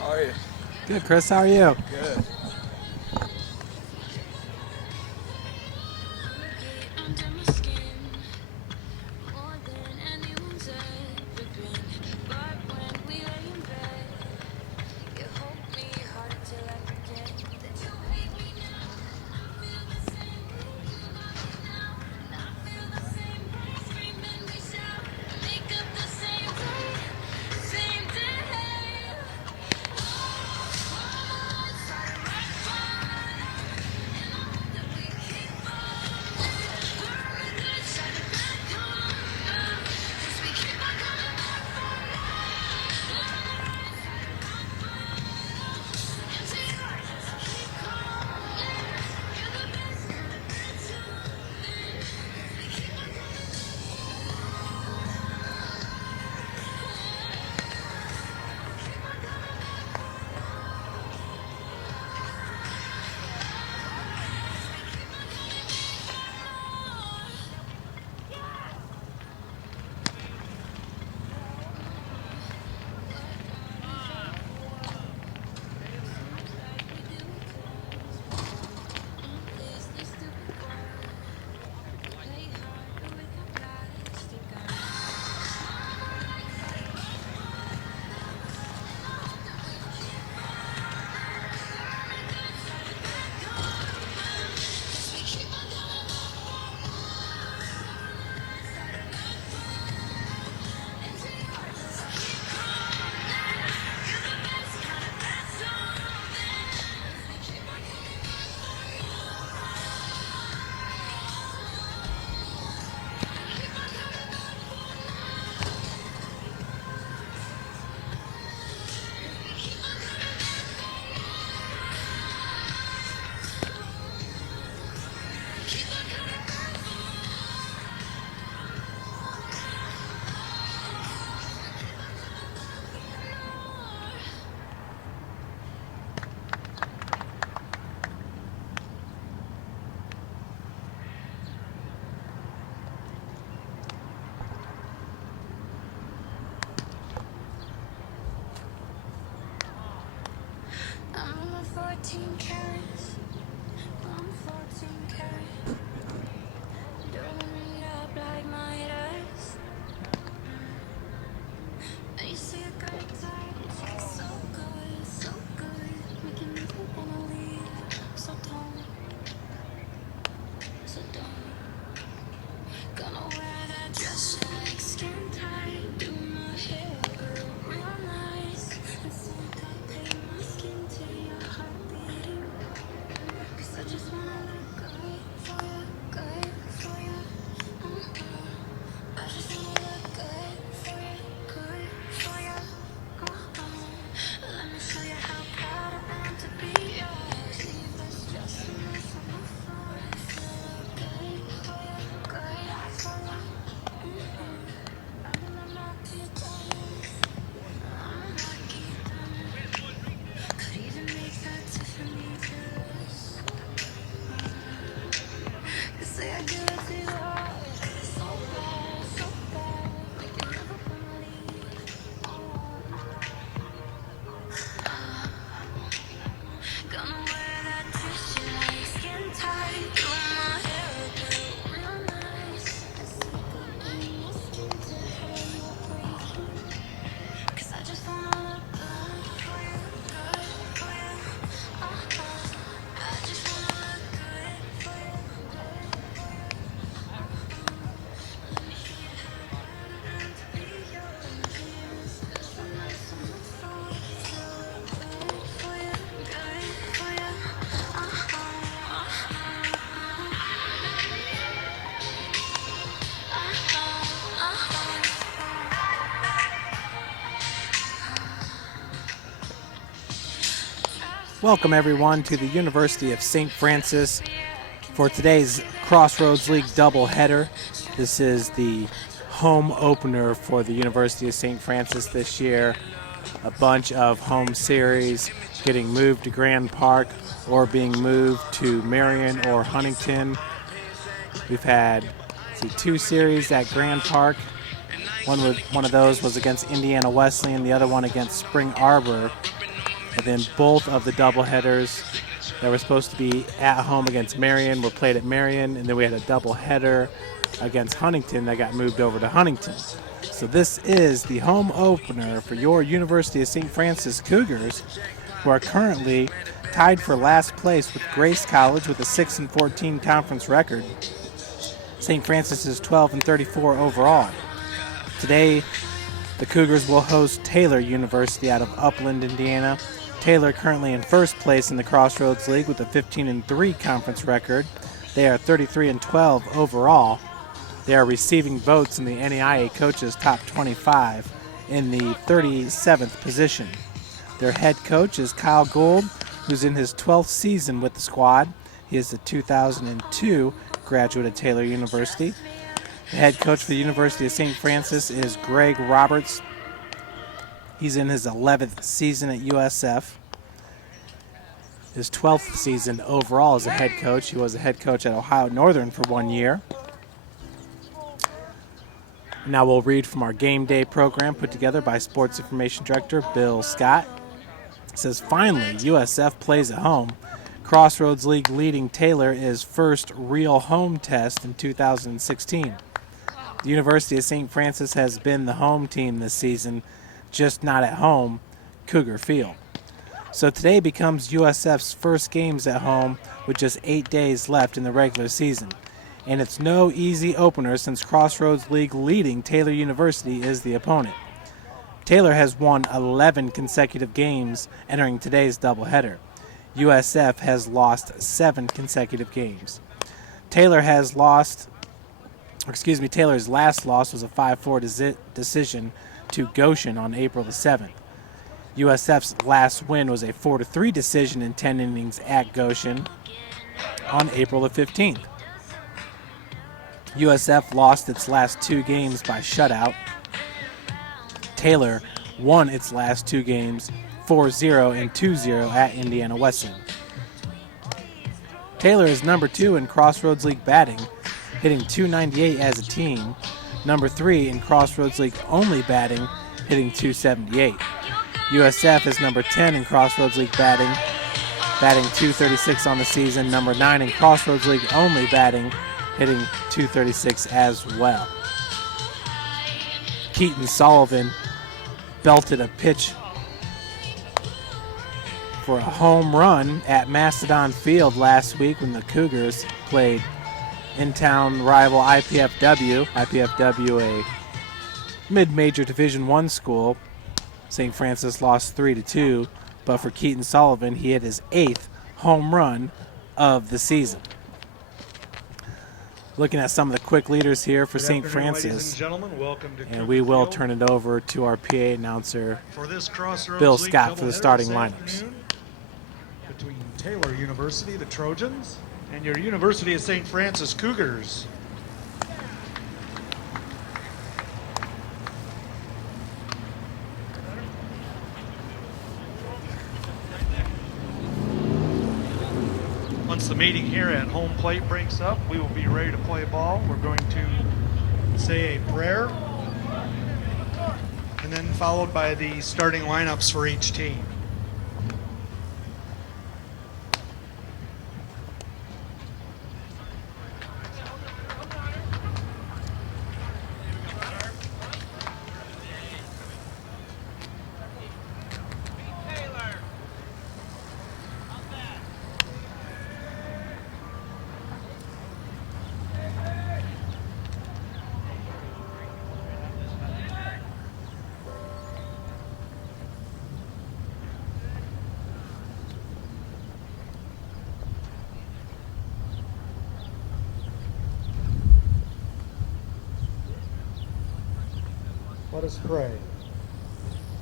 How are you? Good, Chris. How are you? Good. I'm 14 carats. I'm 14 carats. Doing it up like my ex. And you see a good time. It's so good, so good. Making me wanna leave. So don't, so don't. Gonna wear that dress like skin tight. Do my hair real nice. And think I pay my skin to your heart beating. Welcome everyone to the University of St. Francis for today's Crossroads League doubleheader. This is the home opener for the University of St. Francis this year. A bunch of home series getting moved to Grand Park or being moved to Marion or Huntington. We've had two series at Grand Park. One of those was against Indiana Wesleyan, the other one against Spring Arbor. And then both of the doubleheaders that were supposed to be at home against Marion were played at Marion, and then we had a doubleheader against Huntington that got moved over to Huntington. So this is the home opener for your University of St. Francis Cougars, who are currently tied for last place with Grace College with a 6-14 conference record. St. Francis is 12-34 overall. Today, the Cougars will host Taylor University out of Upland, Indiana. Taylor currently in first place in the Crossroads League with a 15-3 conference record. They are 33-12 overall. They are receiving votes in the NAIA Coaches Top 25 in the 37th position. Their head coach is Kyle Gould, who's in his 12th season with the squad. He is a 2002 graduate at Taylor University. The head coach for the University of St. Francis is Greg Roberts. He's in his 11th season at USF. His 12th season overall as a head coach. He was a head coach at Ohio Northern for 1 year. Now we'll read from our game day program put together by Sports Information Director Bill Scott. It says, finally, USF plays at home. Crossroads League leading Taylor is first real home test in 2016. The University of St. Francis has been the home team this season, just not at home, Cougar Field. So today becomes USF's first games at home with just 8 days left in the regular season. And it's no easy opener since Crossroads League leading Taylor University is the opponent. Taylor has won 11 consecutive games entering today's doubleheader. USF has lost 7 consecutive games. Taylor's last loss was a 5-4 decision to Goshen on April the 7th. USF's last win was a 4-3 decision in 10 innings at Goshen on April the 15th. USF lost its last 2 games by shutout. Taylor won its last 2 games 4-0 and 2-0 at Indiana Wesleyan. Taylor is number 2 in Crossroads League batting, hitting .298 as a team. Number 3 in Crossroads League only batting, hitting .278. USF is number 10 in Crossroads League batting .236 on the season. Number 9 in Crossroads League only batting, hitting .236 as well. Keaton Sullivan belted a pitch for a home run at Mastodon Field last week when the Cougars played in-town rival IPFW. IPFW, a mid-major Division I school. St. Francis lost 3-2, but for Keaton Sullivan, he hit his 8th home run of the season. Looking at some of the quick leaders here for St. Francis, ladies and gentlemen, welcome to and we will turn it over to our PA announcer, Bill Scott, for the starting lineups. Between Taylor University, the Trojans, and your University of St. Francis Cougars. Once the meeting here at home plate breaks up, we will be ready to play ball. We're going to say a prayer, and then followed by the starting lineups for each team. Let us pray.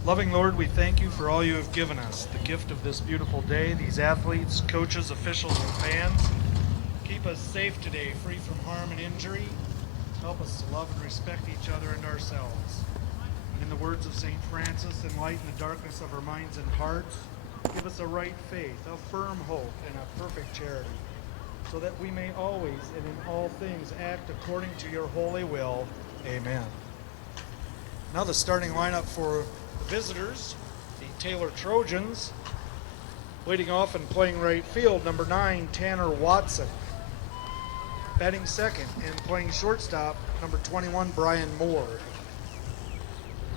Loving Lord, we thank you for all you have given us, the gift of this beautiful day, these athletes, coaches, officials, and fans. Keep us safe today, free from harm and injury. Help us to love and respect each other and ourselves. In the words of St. Francis, enlighten the darkness of our minds and hearts. Give us a right faith, a firm hope, and a perfect charity, so that we may always and in all things act according to your holy will. Amen. Now the starting lineup for the visitors, the Taylor Trojans. Leading off and playing right field, number 9, Tanner Watson. Batting second and playing shortstop, number 21, Brian Moore.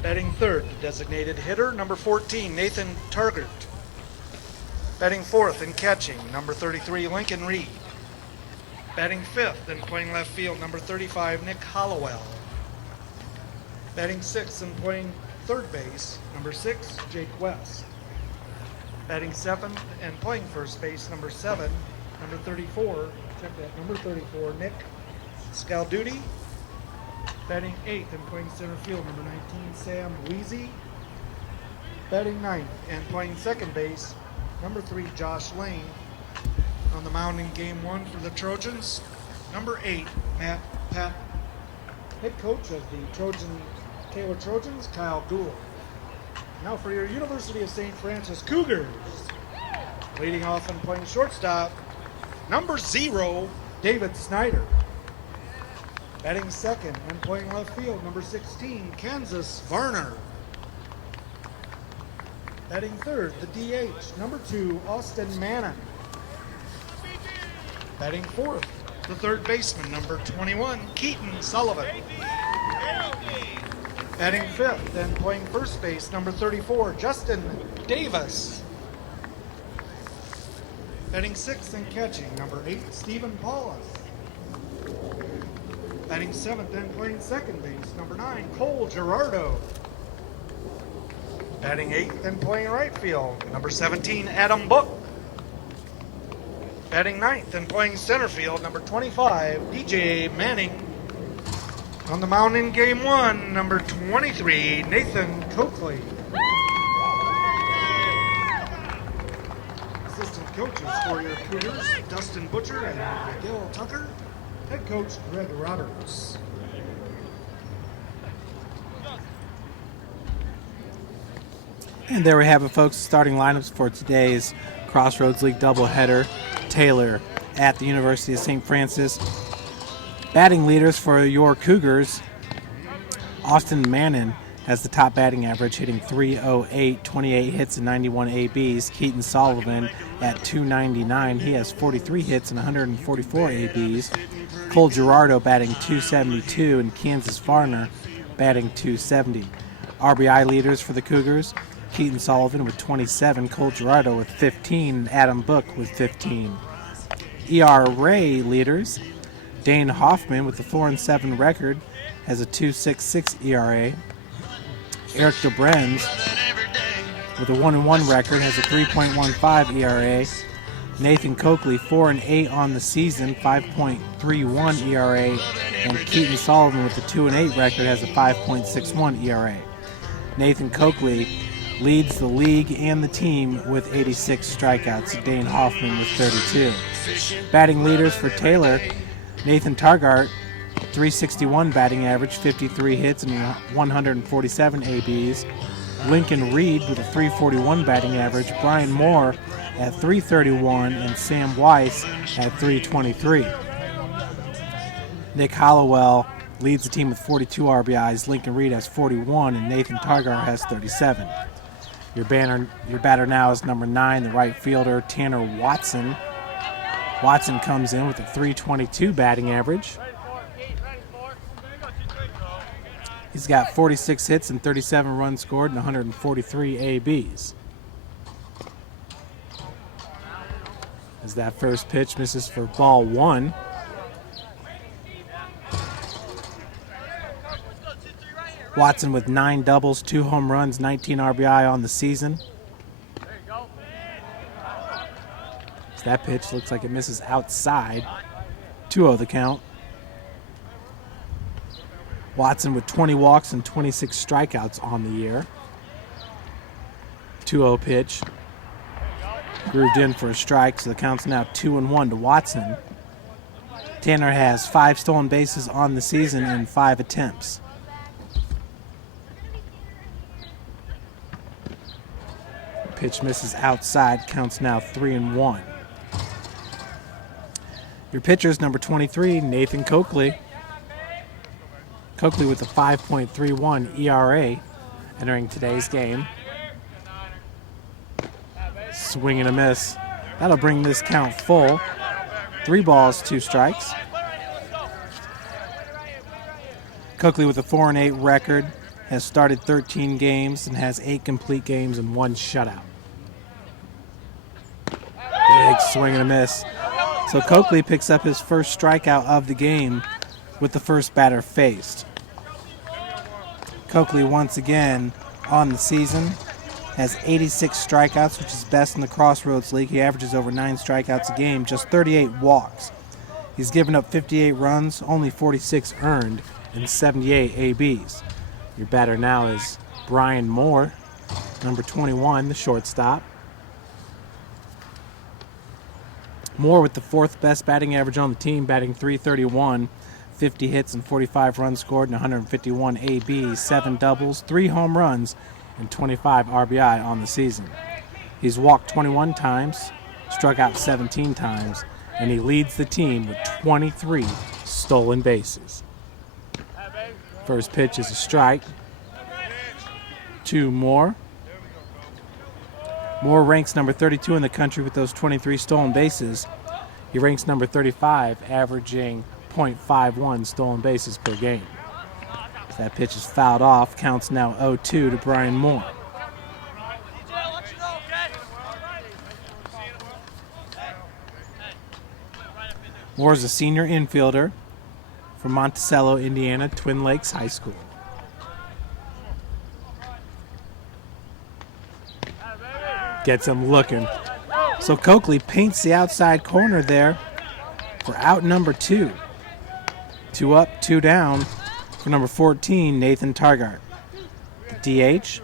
Batting third, the designated hitter, number 14, Nathan Targert. Batting fourth and catching, number 33, Lincoln Reed. Batting fifth and playing left field, number 35, Nick Hollowell. Batting sixth and playing third base, number 6, Jake West. Batting seventh and playing first base, number 7, number 34, check that, number 34, Nick Scalduti. Batting eighth and playing center field, number 19, Sam Weezy. Batting ninth and playing second base, number 3, Josh Lane. On the mound in game 1 for the Trojans, number 8, Matt Pat. Head coach of the Taylor Trojans, Kyle Gould. Now for your University of St. Francis Cougars. Leading off and playing shortstop, number 0, David Snyder. Batting second and playing left field, number 16, Kansas Varner. Batting third, the DH, number 2, Austin Mannon. Batting fourth, the third baseman, number 21, Keaton Sullivan. Batting fifth and playing first base, number 34, Justin Davis. Batting sixth and catching, number 8, Stephen Paulus. Batting seventh and playing second base, number 9, Cole Gerardo. Batting eighth and playing right field, number 17, Adam Book. Batting ninth and playing center field, number 25, DJ Manning. On the mound in game 1, number 23, Nathan Coakley. Assistant coaches for your Cougars, Dustin Butcher and Miguel Tucker. Head coach, Greg Roberts. And there we have it, folks. Starting lineups for today's Crossroads League doubleheader. Taylor at the University of St. Francis. Batting leaders for your Cougars. Austin Mannon has the top batting average, hitting .308, 28 hits and 91 ABs. Keaton Sullivan at .299. He has 43 hits and 144 ABs. Cole Gerardo batting .272 and Kansas Varner batting .270. RBI leaders for the Cougars. Keaton Sullivan with 27, Cole Gerardo with 15, and Adam Book with 15. ERA leaders. Dane Hoffman with the 4-7 record has a 2.66 ERA. Eric DeBrenz with a 1-1 record has a 3.15 ERA. Nathan Coakley 4-8 on the season, 5.31 ERA, and Keaton Sullivan with the 2-8 record has a 5.61 ERA. Nathan Coakley leads the league and the team with 86 strikeouts. Dane Hoffman with 32. Batting leaders for Taylor. Nathan Targart, .361 batting average, 53 hits and 147 ABs. Lincoln Reed with a .341 batting average. Brian Moore at .331 and Sam Weiss at .323. Nick Hollowell leads the team with 42 RBIs. Lincoln Reed has 41 and Nathan Targart has 37. Your batter now is number 9, the right fielder, Tanner Watson. Watson comes in with a .322 batting average. He's got 46 hits and 37 runs scored and 143 ABs. As that first pitch misses for ball 1. Watson with 9 doubles, 2 home runs, 19 RBI on the season. As that pitch looks like it misses outside. 2-0 the count. Watson with 20 walks and 26 strikeouts on the year. 2-0 pitch. Grooved in for a strike, so the count's now 2-1 to Watson. Tanner has 5 stolen bases on the season in 5 attempts. Pitch misses outside, counts now 3-1. Your pitcher's number 23, Nathan Coakley. Coakley with a 5.31 ERA entering today's game. Swing and a miss. That'll bring this count full. 3 balls, 2 strikes. Coakley with a 4-8 record, has started 13 games and has 8 complete games and 1 shutout. Big swing and a miss. So Coakley picks up his first strikeout of the game with the first batter faced. Coakley once again on the season has 86 strikeouts, which is best in the Crossroads League. He averages over 9 strikeouts a game, just 38 walks. He's given up 58 runs, only 46 earned, and 78 ABs. Your batter now is Brian Moore, number 21, the shortstop. Moore with the 4th best batting average on the team, batting .331, 50 hits and 45 runs scored, and 151 ABs, 7 doubles, 3 home runs, and 25 RBI on the season. He's walked 21 times, struck out 17 times, and he leads the team with 23 stolen bases. First pitch is a strike. 2 Moore. Moore ranks number 32 in the country with those 23 stolen bases. He ranks number 35, averaging .51 stolen bases per game. That pitch is fouled off. Counts now 0-2 to Brian Moore. Moore is a senior infielder from Monticello, Indiana, Twin Lakes High School. Gets him looking. So Coakley paints the outside corner there for out number 2. 2 up, 2 down for number 14, Nathan Targart. The DH.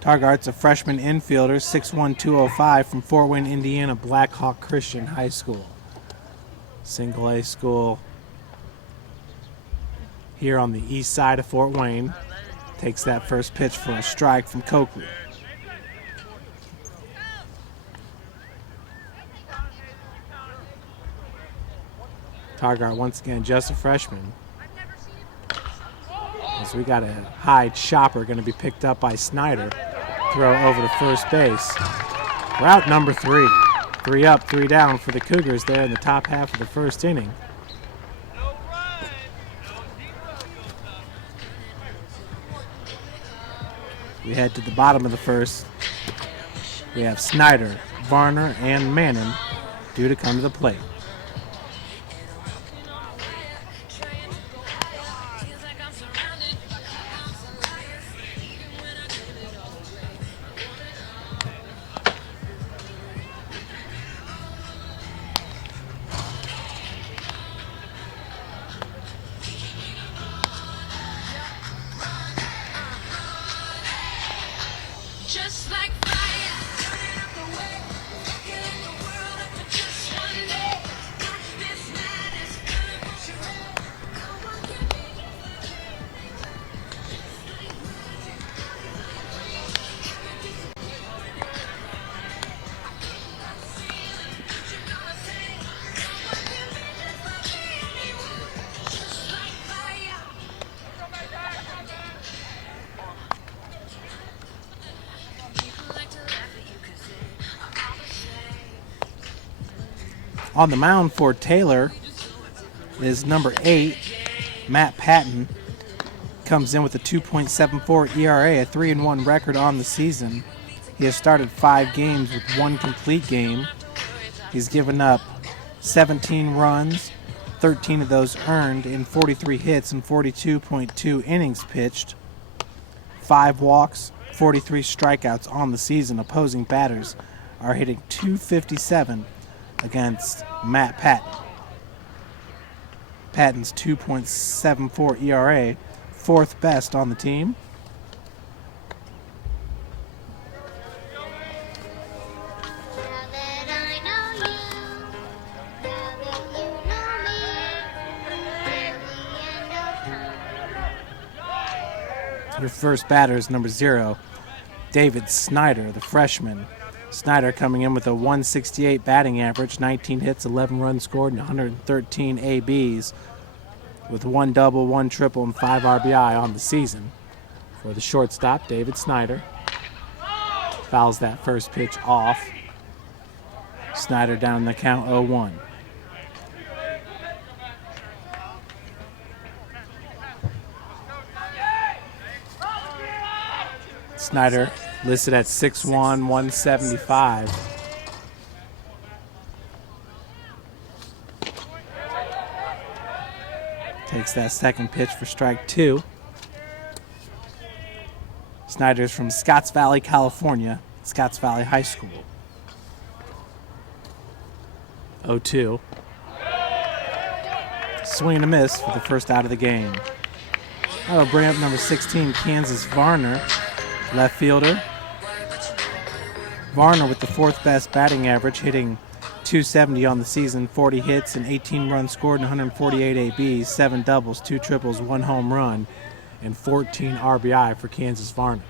Targart's a freshman infielder, 6'1", 205 from Fort Wayne, Indiana, Blackhawk Christian High School. Single A school here on the east side of Fort Wayne. Takes that first pitch for a strike from Coakley. Targart once again just a freshman. As we got a high chopper going to be picked up by Snyder. Throw over to first base. Route number 3. 3 up, 3 down for the Cougars there in the top half of the first inning. We head to the bottom of the first. We have Snyder, Varner, and Mannon due to come to the plate. Just like fire, burning up the way, killing the world up for just one day. Watch this madness, burn for sure. Come on, give me just like fire. On the mound for Taylor is number 8, Matt Patton. Comes in with a 2.74 ERA, a 3-1 record on the season. He has started 5 games with 1 complete game. He's given up 17 runs, 13 of those earned in 43 hits and 42.2 innings pitched. 5 walks, 43 strikeouts on the season. Opposing batters are hitting .257 against Matt Patton. Patton's 2.74 ERA, 4th best on the team. Your first batter is number 0, David Snyder, the freshman. Snyder coming in with a 168 batting average, 19 hits, 11 runs scored, and 113 ABs, with 1 double, 1 triple, and 5 RBI on the season. For the shortstop, David Snyder. Fouls that first pitch off. Snyder down the count 0-1. Snyder listed at 6'1", 175. Takes that second pitch for strike 2. Snyder's from Scotts Valley, California, Scotts Valley High School. 0-2. Swing and a miss for the first out of the game. I will bring up number 16, Kansas Varner, left fielder. Varner with the 4th best batting average, hitting .270 on the season, 40 hits and 18 runs scored, and 148 ABs, 7 doubles, 2 triples, 1 home run, and 14 RBI for Kansas Varner.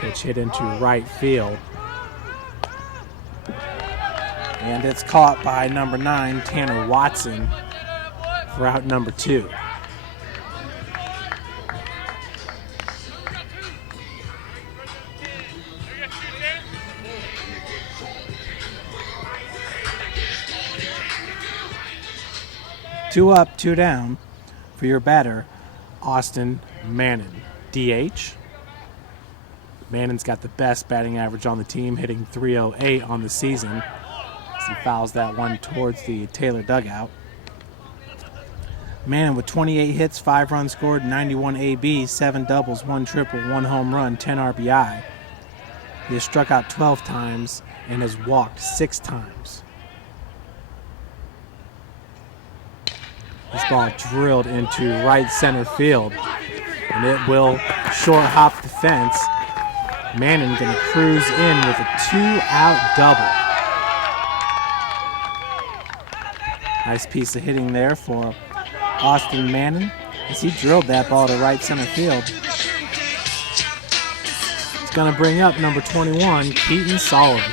Pitch hit into right field. And it's caught by number 9, Tanner Watson, for out number 2. Two up, 2 down for your batter, Austin Mannon, DH. Mannon's got the best batting average on the team, hitting .308 on the season, as he fouls that one towards the Taylor dugout. Mannon with 28 hits, 5 runs scored, 91 ABs, 7 doubles, 1 triple, 1 home run, 10 RBI. He has struck out 12 times and has walked 6 times. This ball drilled into right center field, and it will short hop the fence. Mannon going to cruise in with a 2-out double. Nice piece of hitting there for Austin Mannon as he drilled that ball to right center field. It's going to bring up number 21, Keaton Sullivan.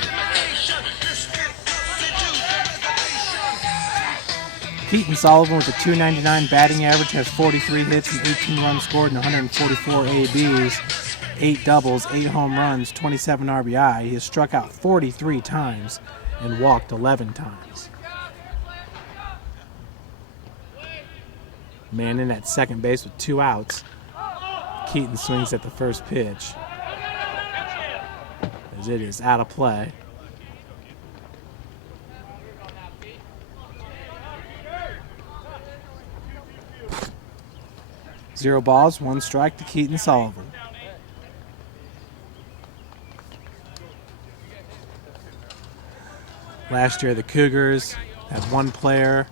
Keaton Sullivan with a .299 batting average has 43 hits and 18 runs scored and 144 ABs, 8 doubles, 8 home runs, 27 RBI. He has struck out 43 times and walked 11 times. Mannon at second base with 2 outs. Keaton swings at the first pitch as it is out of play. 0 balls, 1 strike to Keaton Sullivan. Last year, the Cougars had 1 player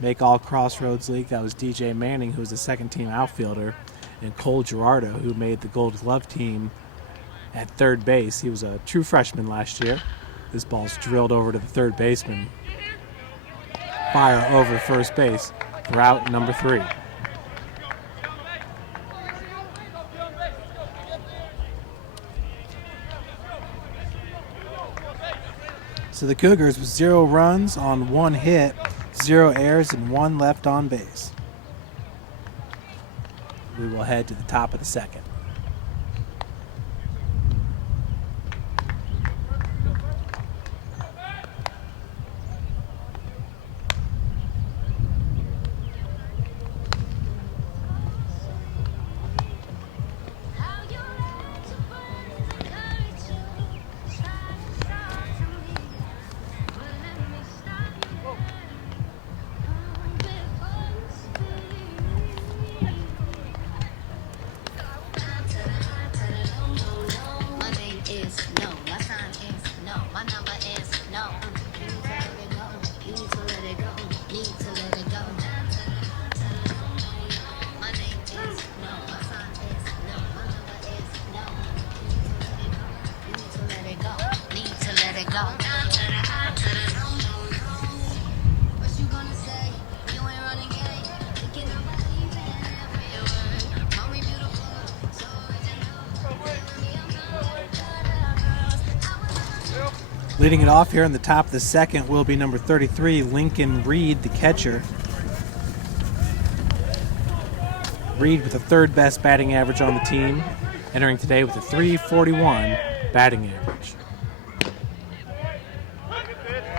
make all Crossroads League. That was DJ Manning, who was a second-team outfielder, and Cole Gerardo, who made the Gold Glove team at third base. He was a true freshman last year. This ball's drilled over to the third baseman. Fire over first base for out number 3. So the Cougars with 0 runs on 1 hit, 0 errors, and 1 left on base. We will head to the top of the second. Leading it off here in the top of the second will be number 33, Lincoln Reed, the catcher. Reed with the third best batting average on the team, entering today with a .341 batting average.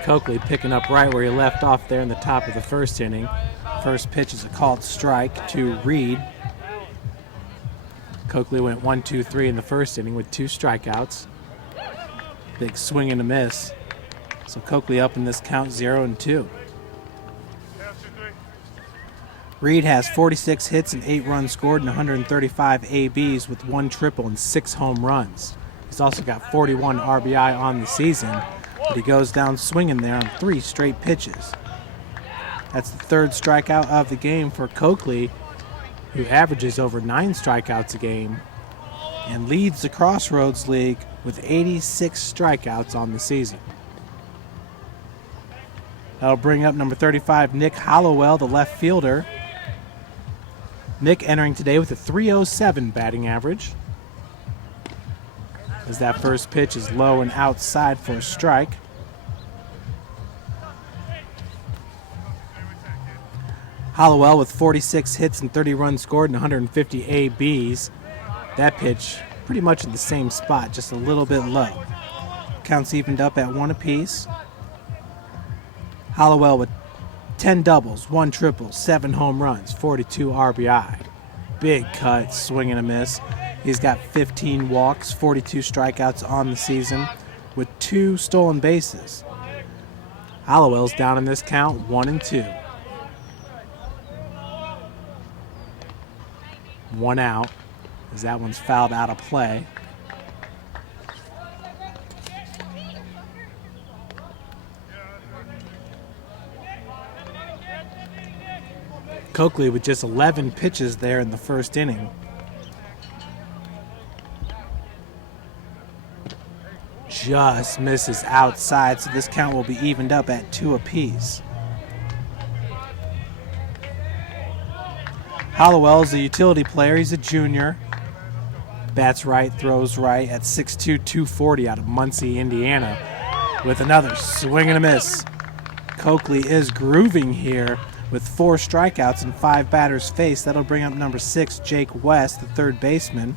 Coakley picking up right where he left off there in the top of the first inning. First pitch is a called strike to Reed. Coakley went 1-2-3 in the first inning with 2 strikeouts. Big swing and a miss. So Coakley up in this count 0-2. Reed has 46 hits and 8 runs scored and 135 ABs with 1 triple and 6 home runs. He's also got 41 RBI on the season, but he goes down swinging there on 3 straight pitches. That's the 3rd strikeout of the game for Coakley, who averages over 9 strikeouts a game and leads the Crossroads League with 86 strikeouts on the season. That'll bring up number 35, Nick Hollowell, the left fielder. Nick entering today with a .307 batting average. As that first pitch is low and outside for a strike. Hollowell with 46 hits and 30 runs scored and 150 ABs. That pitch pretty much in the same spot, just a little bit low. Counts evened up at 1 apiece. Hollowell with 10 doubles, 1 triple, 7 home runs, 42 RBI. Big cut, swing and a miss. He's got 15 walks, 42 strikeouts on the season with 2 stolen bases. Hollowell's down in this count 1-2. 1 out, as that one's fouled out of play. Coakley with just 11 pitches there in the first inning. Just misses outside, so this count will be evened up at 2 apiece. Hollowell is a utility player. He's a junior. Bats right, throws right at 6'2", 240 out of Muncie, Indiana, with another swing and a miss. Coakley is grooving here with 4 strikeouts and 5 batters faced. That'll bring up number 6, Jake West, the third baseman.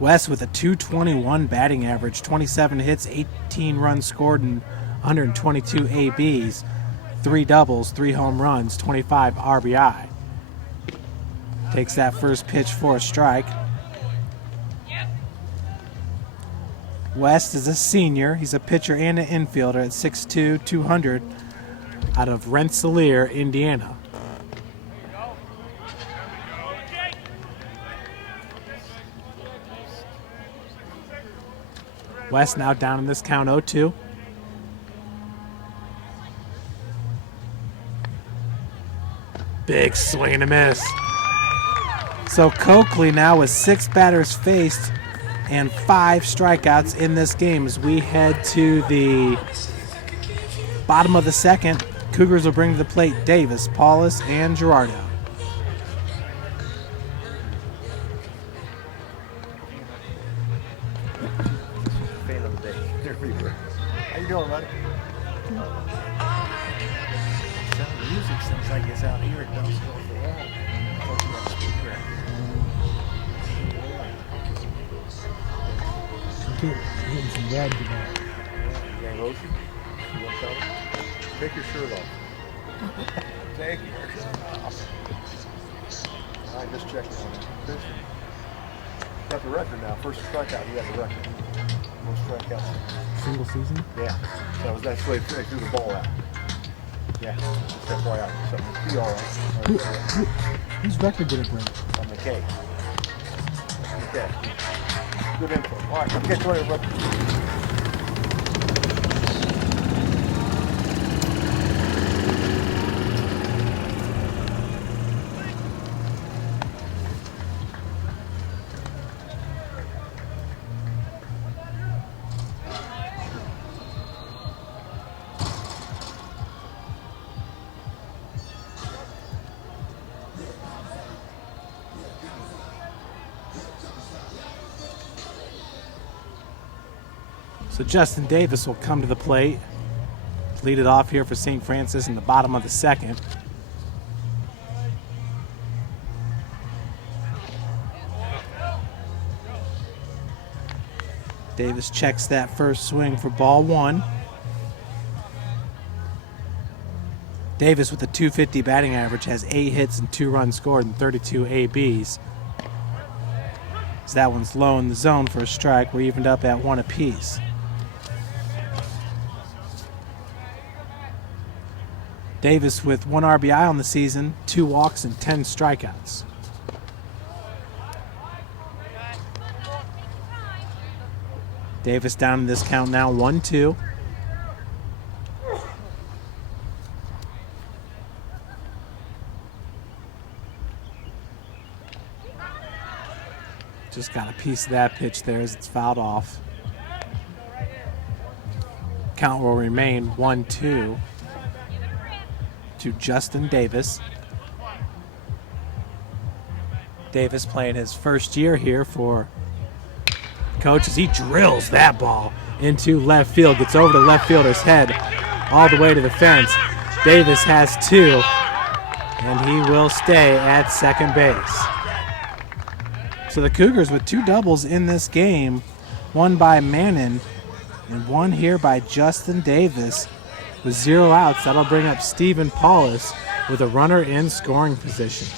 West with a .221 batting average, 27 hits, 18 runs scored, and 122 ABs, 3 doubles, 3 home runs, 25 RBI. Takes that first pitch for a strike. West is a senior. He's a pitcher and an infielder at 6'2", 200 out of Rensselaer, Indiana. West now down in this count 0-2. Big swing and a miss. So Coakley now with 6 batters faced and 5 strikeouts in this game as we head to the bottom of the second. Cougars will bring to the plate Davis, Paulus, and Gerardo. Fan of the day. They're everywhere. How you doing, buddy? Some music since I get out here, it bounces off the wall. Getting some red tonight. You got lotion? You want some? Take your shirt off. Take your shirt off. All right, just checking on it. Got the record now. First strikeout, you got the record. Most strikeouts. Single season? Yeah. So that's the way they threw the ball out. Yeah. Just FYI. So be all right. Whose record did it break? On the K. Okay. Good info. All right, I'll catch you later, bud. So Justin Davis will come to the plate, lead it off here for St. Francis in the bottom of the second. Davis checks that first swing for ball one. Davis with a .250 batting average has 8 hits and 2 runs scored and 32 ABs. So that one's low in the zone for a strike. We're evened up at 1 apiece. Davis with 1 RBI on the season, 2 walks and 10 strikeouts. Davis down in this count now, 1-2. Just got a piece of that pitch there as it's fouled off. Count will remain 1-2 to Justin Davis. Davis playing his first year here for Coach as he drills that ball into left field. Gets over the left fielder's head all the way to the fence. Davis has 2, and he will stay at second base. So the Cougars with 2 doubles in this game, one by Mannon and one here by Justin Davis with 0 outs. That'll bring up Stephen Paulus with a runner in scoring position.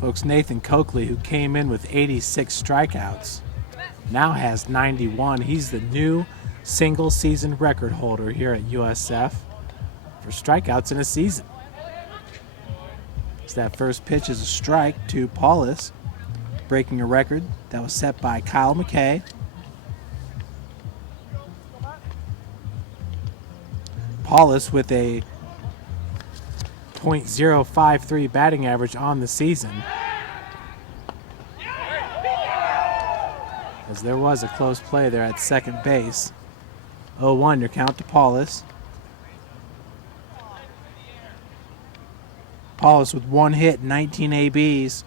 Folks, Nathan Coakley, who came in with 86 strikeouts, now has 91. He's the new single-season record holder here at USF for strikeouts in a season. So that first pitch is a strike to Paulus, breaking a record that was set by Kyle McKay. Paulus with a .053 batting average on the season, as there was a close play there at second base. 0-1 your count to Paulus. Paulus with 1 hit, 19 ABs,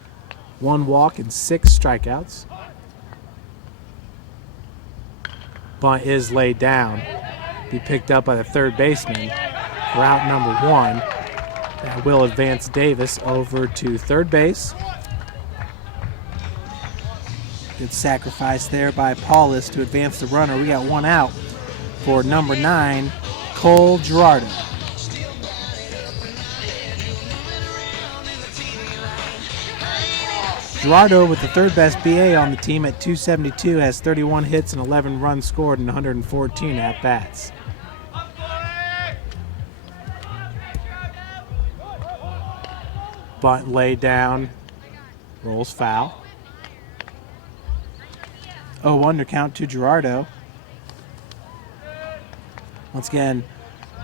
1 walk, and 6 strikeouts. Bunt is laid down. Be picked up by the third baseman for out number 1. That will advance Davis over to third base. Good sacrifice there by Paulus to advance the runner. We got 1 out for number 9, Cole Gerardo. Gerardo with the 3rd best BA on the team at .272 has 31 hits and 11 runs scored and 114 at-bats. Bunt laid down, rolls foul. 0-1 to count to Gerardo. Once again,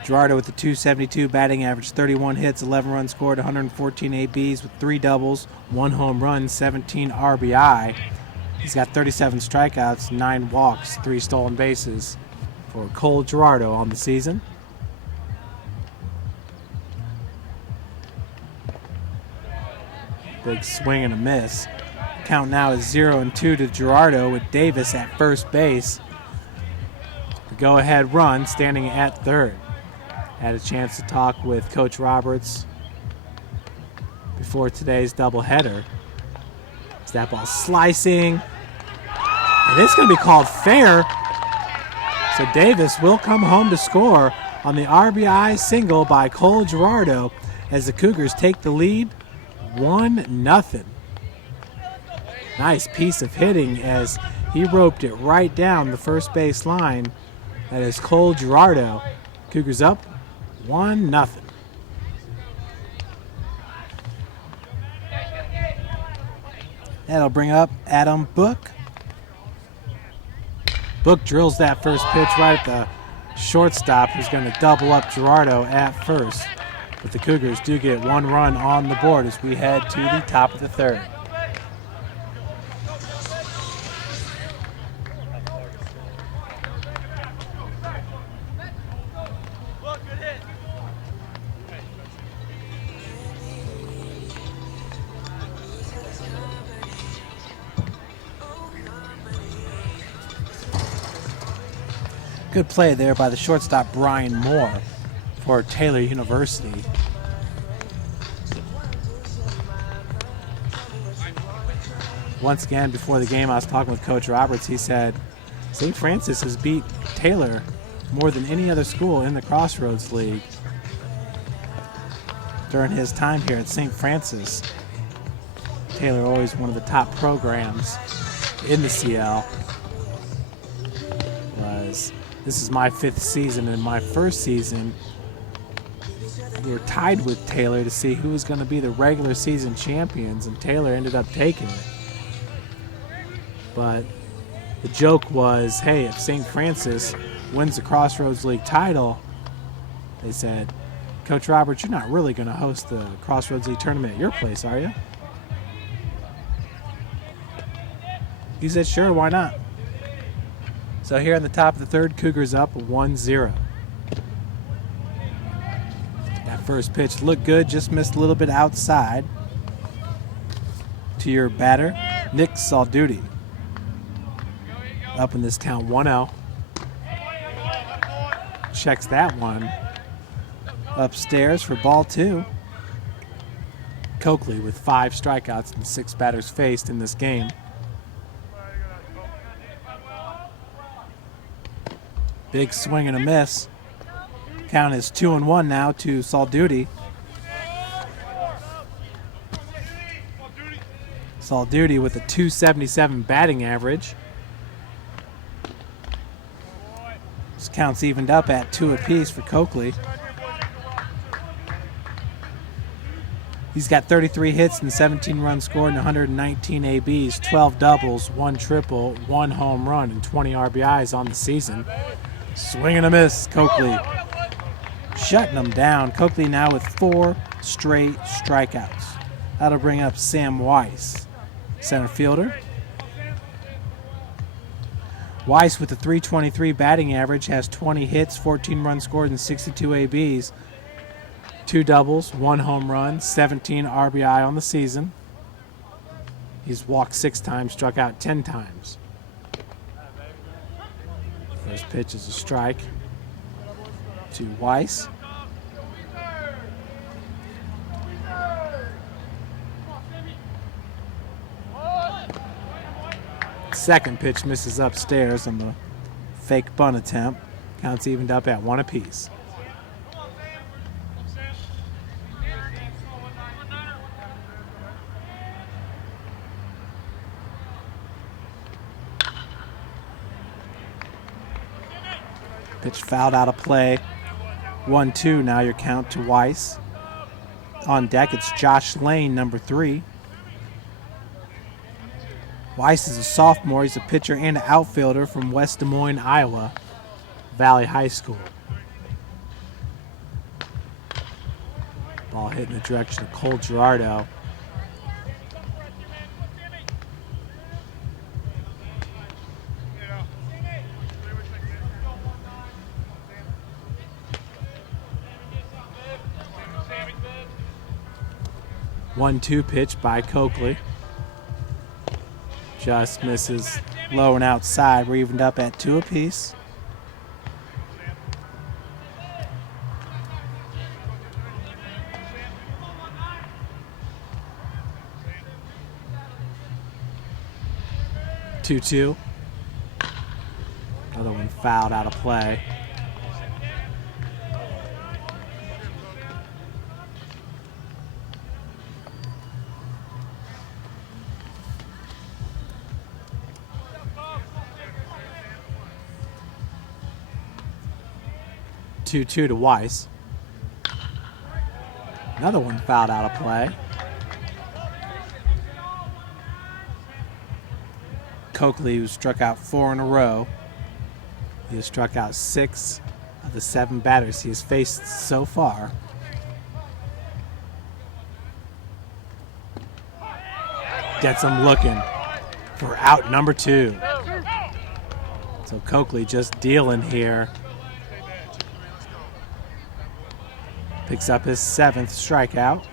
Gerardo with the .272 batting average, 31 hits, 11 runs scored, 114 ABs with 3 doubles, 1 home run, 17 RBI. He's got 37 strikeouts, 9 walks, 3 stolen bases for Cole Gerardo on the season. Big swing and a miss. Count now is 0-2 to Gerardo with Davis at first base. The go-ahead run standing at third. Had a chance to talk with Coach Roberts before today's doubleheader. That ball slicing, and it's going to be called fair. So Davis will come home to score on the RBI single by Cole Gerardo as the Cougars take the lead 1-0. Nice piece of hitting as he roped it right down the first base line. That is Cole Gerardo. Cougars up 1-0. That'll bring up Adam Book. Book drills that first pitch right at the shortstop, who's going to double up Gerardo at first. But the Cougars do get 1 run on the board as we head to the top of the third. Good play there by the shortstop Brian Moore for Taylor University. Once again, before the game, I was talking with Coach Roberts. He said St. Francis has beat Taylor more than any other school in the Crossroads League during his time here at St. Francis. Taylor always one of the top programs in the CL. This is my 5th season, and my first season we were tied with Taylor to see who was going to be the regular season champions, and Taylor ended up taking it. But the joke was, hey, if St. Francis wins the Crossroads League title, they said, Coach Roberts, you're not really going to host the Crossroads League tournament at your place, are you? He said, sure, why not? So here in the top of the third, Cougars up 1-0. That first pitch looked good, just missed a little bit outside. To your batter, Nick Salduti. Up in this count, 1-0. Checks that one upstairs for ball 2. Coakley with 5 strikeouts and 6 batters faced in this game. Big swing and a miss. Count is 2-1 now to Salduti. Salduti with a .277 batting average. This count's evened up at 2 apiece for Coakley. He's got 33 hits and 17 runs scored and 119 ABs, 12 doubles, 1 triple, 1 home run, and 20 RBIs on the season. Swing and a miss, Coakley. Shutting them down. Coakley now with 4 straight strikeouts. That'll bring up Sam Weiss, center fielder. Weiss with a .323 batting average has 20 hits, 14 runs scored, and 62 ABs. 2 doubles, 1 home run, 17 RBI on the season. He's walked 6 times, struck out 10 times. First pitch is a strike to Weiss. Second pitch misses upstairs on the fake bunt attempt. Counts evened up at 1 apiece. Pitch fouled out of play. 1-2 now your count to Weiss. On deck it's Josh Lane, number 3. Weiss is a sophomore. He's a pitcher and an outfielder from West Des Moines, Iowa, Valley High School. Ball hit in the direction of Cole Gerardo. One-two pitch by Coakley. Just misses low and outside. We're evened up at 2 apiece. Two-two. Another one fouled out of play. Two to Weiss. Another one fouled out of play. Coakley, who struck out 4 in a row. He has struck out 6 of the 7 batters he has faced so far. Gets him looking for out number 2. So Coakley just dealing here. Picks up his 7th strikeout.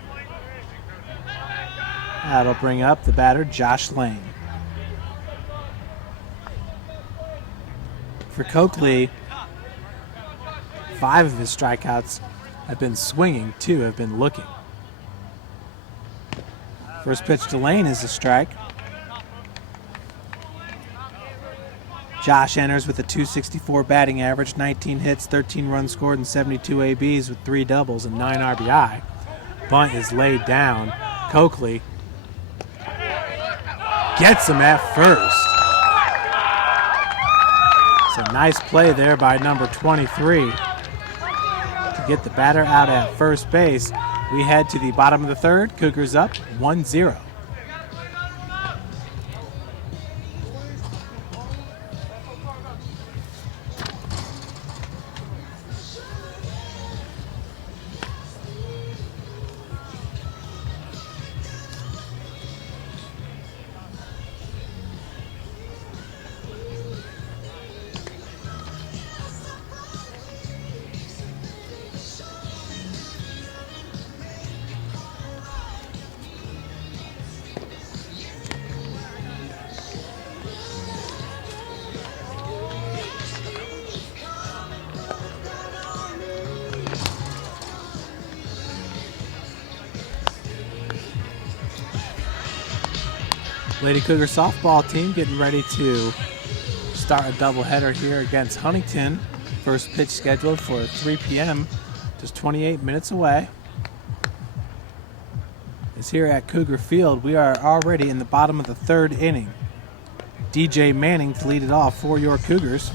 That'll bring up the batter, Josh Lane. For Coakley, 5 of his strikeouts have been swinging, 2 have been looking. First pitch to Lane is a strike. Josh enters with a .264 batting average, 19 hits, 13 runs scored, and 72 ABs with 3 doubles and 9 RBI. Bunt is laid down. Coakley gets him at first. It's a nice play there by number 23 to get the batter out at first base. We head to the bottom of the third. Cougars up 1-0. Lady Cougar softball team getting ready to start a doubleheader here against Huntington. First pitch scheduled for 3 p.m., just 28 minutes away. It's here at Cougar Field. We are already in the bottom of the third inning. DJ Manning to lead it off for your Cougars.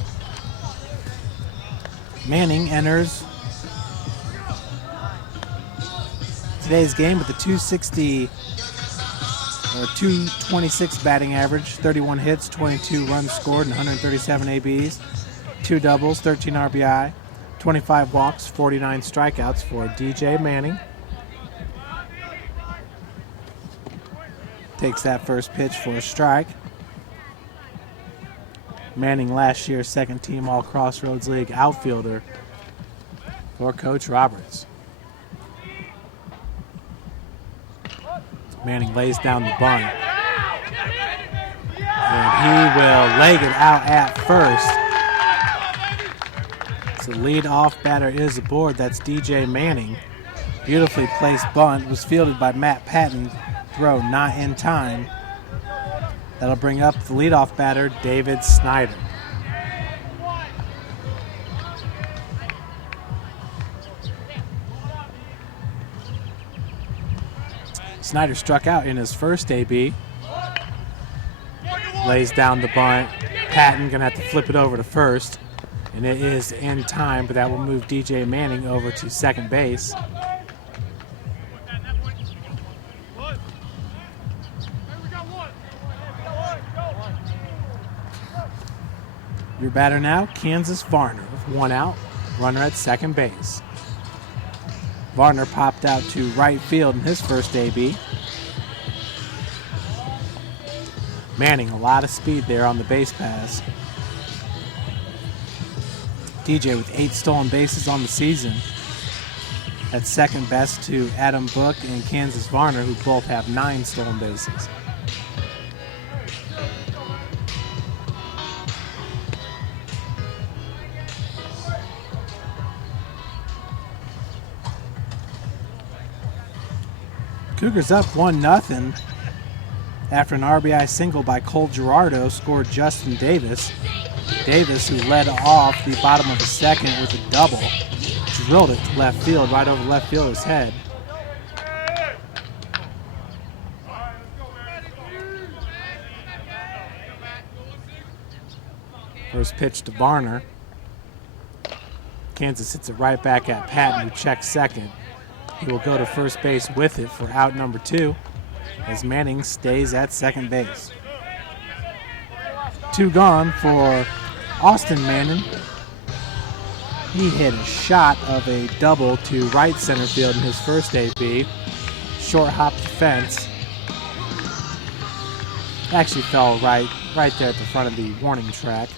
Manning enters today's game with a .226 batting average, 31 hits, 22 runs scored, and 137 ABs, 2 doubles, 13 RBI, 25 walks, 49 strikeouts for DJ Manning. Takes that first pitch for a strike. Manning, last year's second team All Crossroads League outfielder for Coach Roberts. Manning lays down the bunt. And he will leg it out at first. So lead-off batter is aboard. That's DJ Manning. Beautifully placed bunt. Was fielded by Matt Patton. Throw not in time. That'll bring up the leadoff batter, David Snyder. Snyder struck out in his first AB. Lays down the bunt. Patton gonna have to flip it over to first. And it is in time, but that will move DJ Manning over to second base. Your batter now, Kansas Varner, with 1 out, runner at second base. Varner popped out to right field in his first AB. Manning, a lot of speed there on the base pass. DJ with 8 stolen bases on the season. That's second best to Adam Book and Kansas Varner, who both have 9 stolen bases. Cougars up 1-0 after an RBI single by Cole Gerardo scored Justin Davis. Davis, who led off the bottom of the second with a double, drilled it to left field, right over left fielder's head. First pitch to Varner. Kansas hits it right back at Patton, who checks second. He will go to first base with it for out number 2 as Manning stays at second base. 2 gone for Austin Manning. He hit a shot of a double to right center field in his first AB. Short hop the fence. Actually fell right there at the front of the warning track.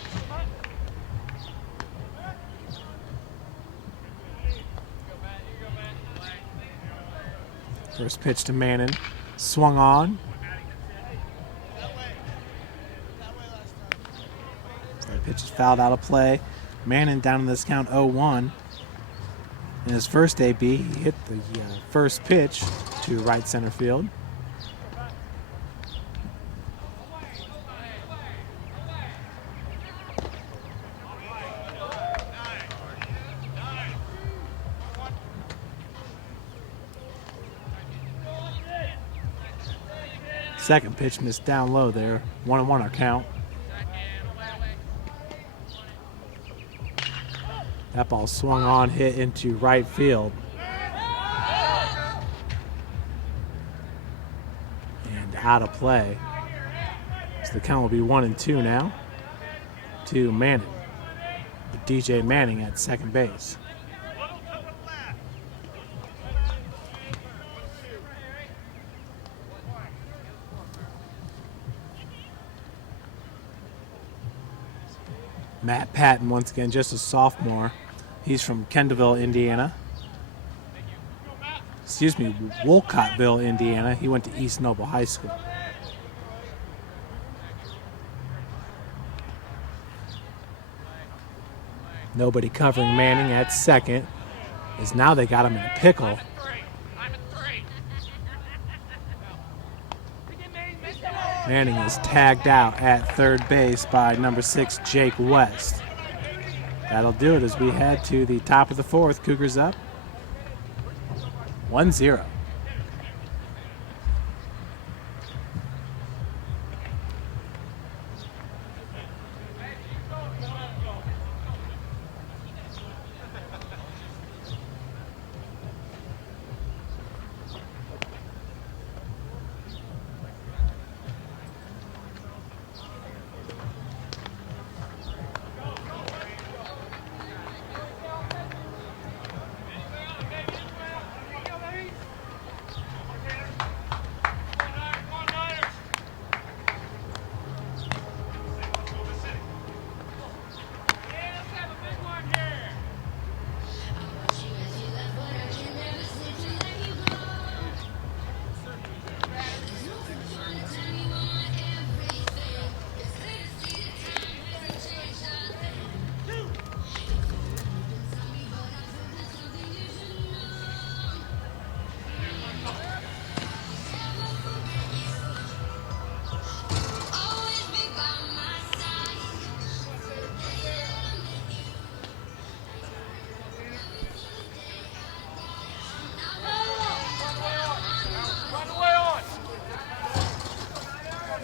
First pitch to Manning, swung on. That pitch is fouled out of play. Manning down in this count 0-1. In his first AB, he hit the first pitch to right center field. Second pitch missed down low there. 1-1 our count. That ball swung on, hit into right field. And out of play. So the count will be 1-2 now to Manning. With DJ Manning at second base. Matt Patton, once again, just a sophomore. He's from Kendallville, Indiana. Excuse me, Wolcottville, Indiana. He went to East Noble High School. Nobody covering Manning at second, as now they got him in a pickle. Manning is tagged out at third base by number 6, Jake West. That'll do it as we head to the top of the fourth. Cougars up 1-0.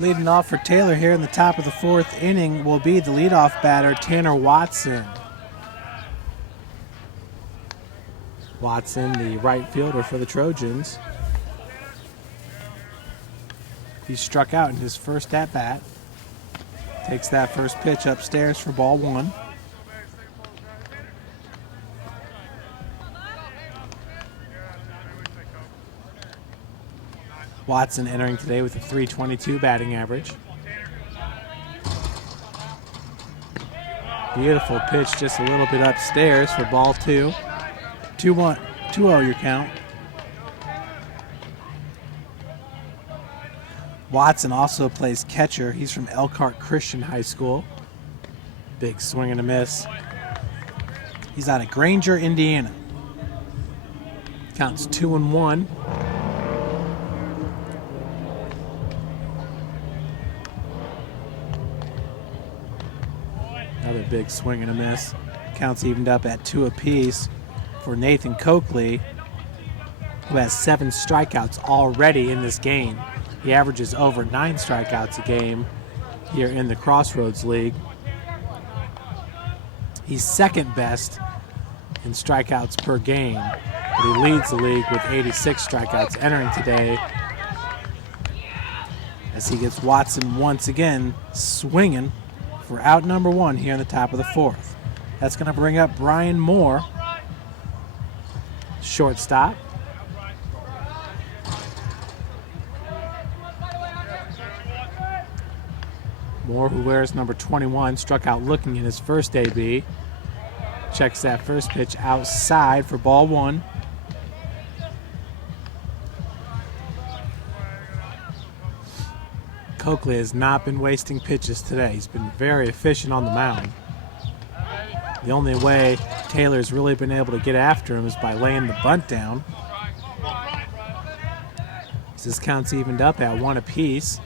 Leading off for Taylor here in the top of the fourth inning will be the leadoff batter, Tanner Watson. Watson, the right fielder for the Trojans. He struck out in his first at-bat. Takes that first pitch upstairs for ball one. Watson entering today with a .322 batting average. Beautiful pitch, just a little bit upstairs for ball two. 2-0 your count. Watson also plays catcher. He's from Elkhart Christian High School. Big swing and a miss. He's out of Granger, Indiana. Counts 2-1. Another big swing and a miss. Counts evened up at 2 apiece for Nathan Coakley, who has 7 strikeouts already in this game. He averages over 9 strikeouts a game here in the Crossroads League. He's second best in strikeouts per game, but he leads the league with 86 strikeouts entering today, as he gets Watson once again swinging for out number 1 here in the top of the fourth. That's going to bring up Brian Moore, shortstop. Moore, who wears number 21, struck out looking in his first AB. Checks that first pitch outside for ball one. Coakley has not been wasting pitches today. He's been very efficient on the mound. The only way Taylor's really been able to get after him is by laying the bunt down. This count's evened up at 1 apiece.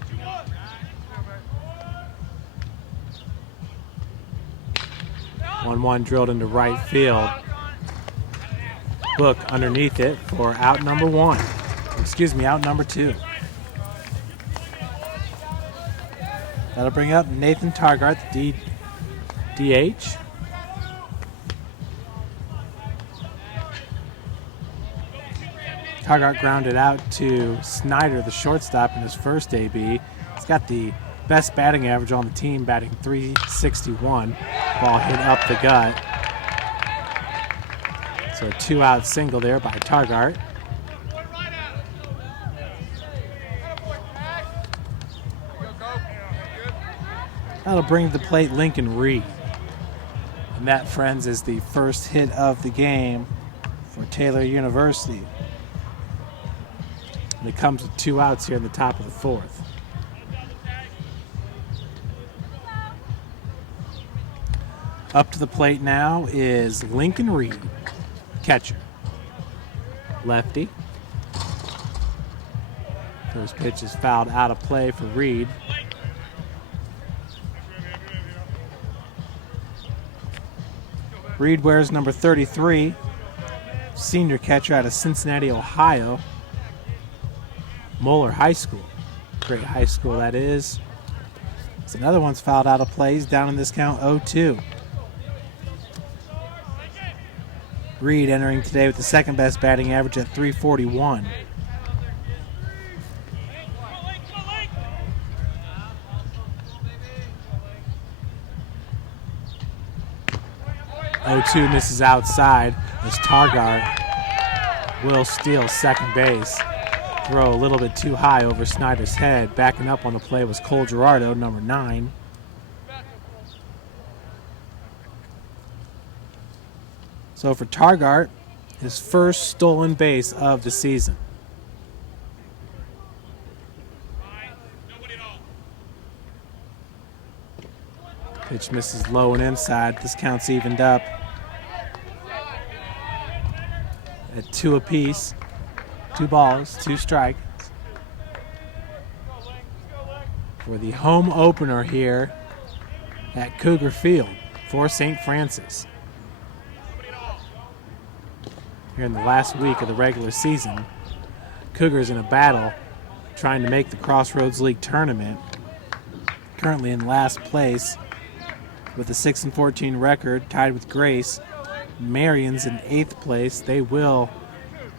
One drilled into right field. Book underneath it for out number 1. Excuse me, out number 2. That'll bring up Nathan Targart, the DH. Targart grounded out to Snyder, the shortstop, in his first AB. He's got the best batting average on the team, batting .361. Ball hit up the gut. So a 2-out single there by Targart. That'll bring to the plate Lincoln Reed. And that, friends, is the first hit of the game for Taylor University. And it comes with 2 outs here in the top of the 4th. Up to the plate now is Lincoln Reed, catcher. Lefty. First pitch is fouled out of play for Reed. Reed wears number 33, senior catcher out of Cincinnati, Ohio. Moeller High School. Great high school that is. So another one's fouled out of play. He's down in this count 0-2. Reed entering today with the second best batting average at .341. .02 misses outside as Targart will steal second base. Throw a little bit too high over Snyder's head. Backing up on the play was Cole Gerardo, number 9. So for Targart, his first stolen base of the season. Pitch misses low and inside. This count's evened up at 2 apiece. 2 balls, 2 strikes. For the home opener here at Cougar Field for St. Francis. Here in the last week of the regular season, Cougars in a battle trying to make the Crossroads League tournament. Currently in last place with a 6-14 record, tied with Grace. Marion's in 8th place. They will,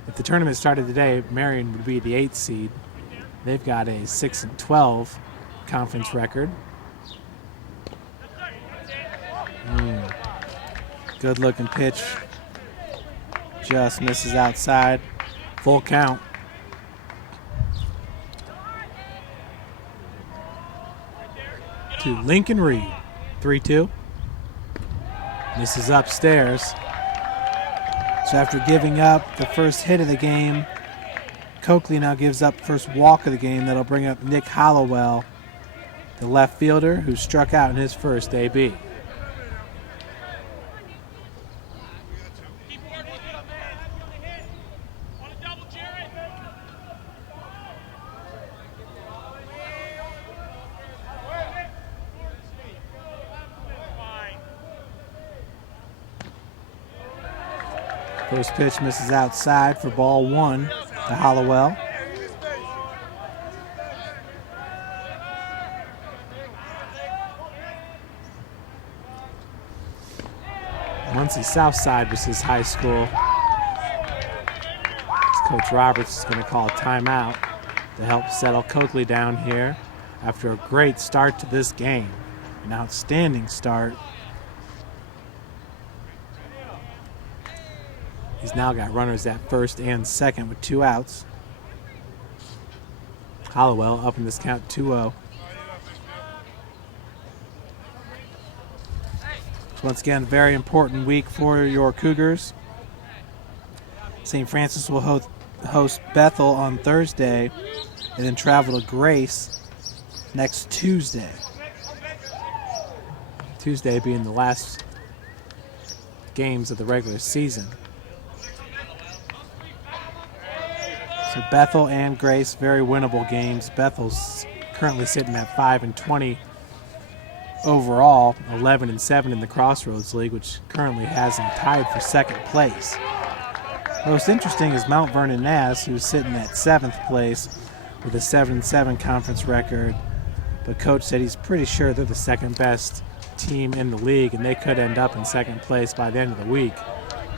if the tournament started today, Marion would be the 8th seed. They've got a 6-12 conference record. Good looking pitch. Just misses outside. Full count. To Lincoln Reed. 3-2. Misses upstairs. So after giving up the first hit of the game, Coakley now gives up first walk of the game. That'll bring up Nick Hollowell, the left fielder who struck out in his first AB. First pitch misses outside for ball 1 to Hollowell. Muncie Southside was his high school. Coach Roberts is going to call a timeout to help settle Coakley down here after a great start to this game. An outstanding start. He's now got runners at first and second with 2 outs. Hollowell up in this count 2-0. So once again, very important week for your Cougars. St. Francis will host Bethel on Thursday and then travel to Grace next Tuesday. Tuesday being the last games of the regular season. So Bethel and Grace, very winnable games. Bethel's currently sitting at 5-20 overall, 11-7 in the Crossroads League, which currently has them tied for second place. Most interesting is Mount Vernon Naz, who's sitting at 7th place with a 7-7 conference record. But coach said he's pretty sure they're the second best team in the league, and they could end up in second place by the end of the week.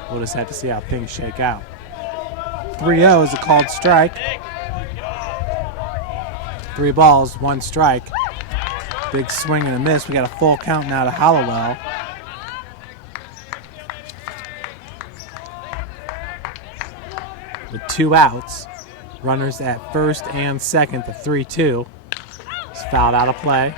We'll just have to see how things shake out. 3-0 is a called strike. 3 balls, 1 strike. Big swing and a miss. We got a full count now to Hollowell. With 2 outs. Runners at first and second, the 3-2. It's fouled out of play.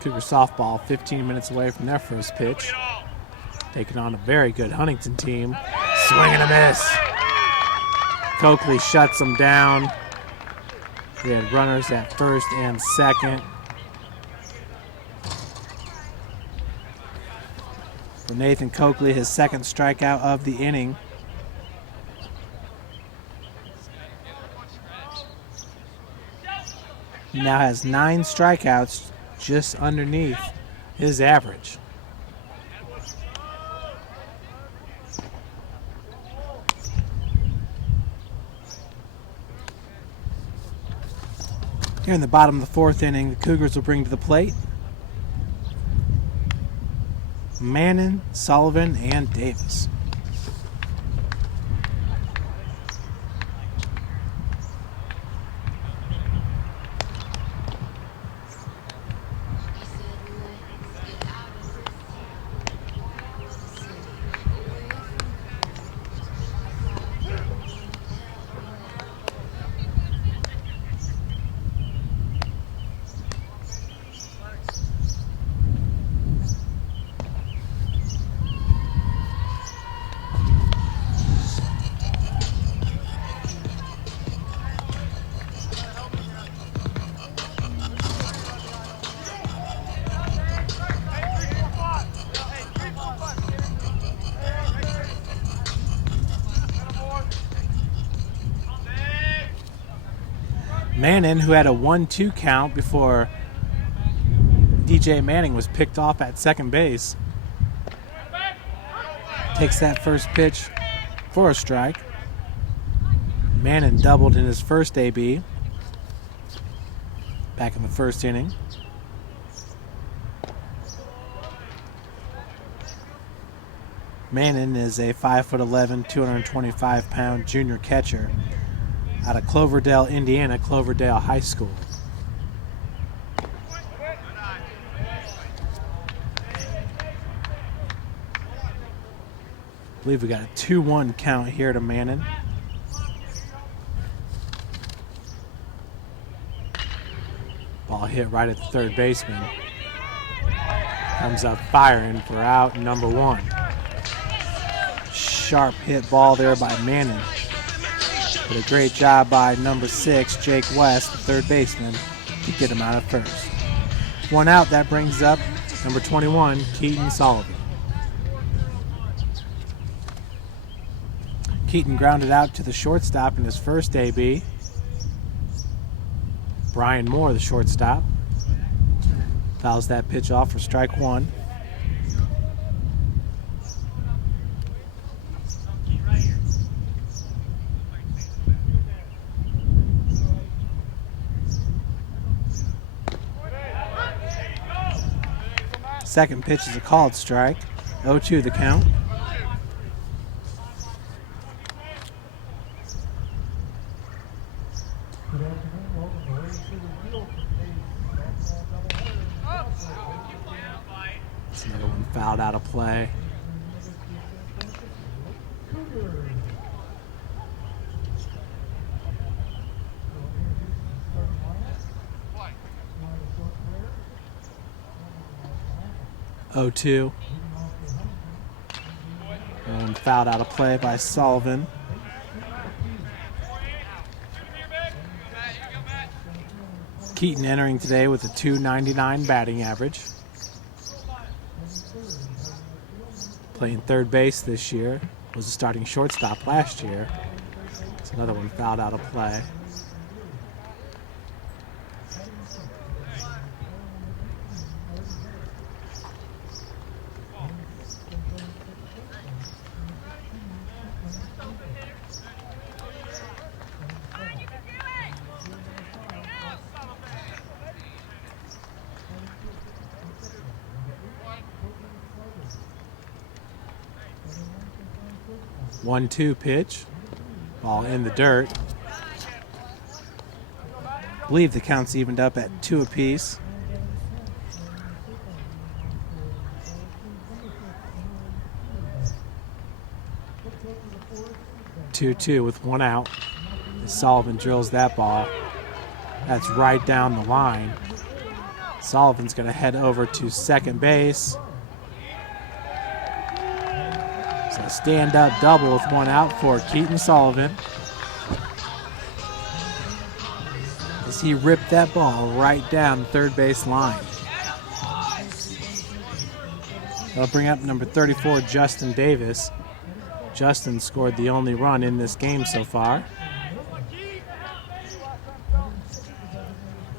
Cougar softball 15 minutes away from their first pitch. Taking on a very good Huntington team. Swing and a miss. Coakley shuts them down. We had runners at first and second. For Nathan Coakley, his second strikeout of the inning. He now has 9 strikeouts, just underneath his average. Here in the bottom of the 4th inning, the Cougars will bring to the plate Mannon, Sullivan, and Davis. Mannon, who had a 1-2 count before DJ Manning was picked off at second base, takes that first pitch for a strike. Mannon doubled in his first AB back in the 1st inning. Mannon is a 5'11", 225-pound junior catcher out of Cloverdale, Indiana, Cloverdale High School. I believe we got a 2-1 count here to Mannon. Ball hit right at the third baseman. Comes up firing for out number 1. Sharp hit ball there by Mannon. But a great job by number 6, Jake West, the third baseman, to get him out of first. 1 out, that brings up number 21, Keaton Sullivan. Keaton grounded out to the shortstop in his first AB. Brian Moore, the shortstop, fouls that pitch off for strike 1. Second pitch is a called strike. 0-2 the count. It's another one fouled out of play. And fouled out of play by Sullivan. Keaton entering today with a .299 batting average. Playing third base this year. Was a starting shortstop last year. It's another one fouled out of play. One-two pitch. Ball in the dirt. I believe the count's evened up at 2 apiece. Two with 1 out. Sullivan drills that ball. That's right down the line. Sullivan's going to head over to second base. So a stand-up double with 1 out for Keaton Sullivan. As he ripped that ball right down the third base line. They'll bring up number 34, Justin Davis. Justin scored the only run in this game so far.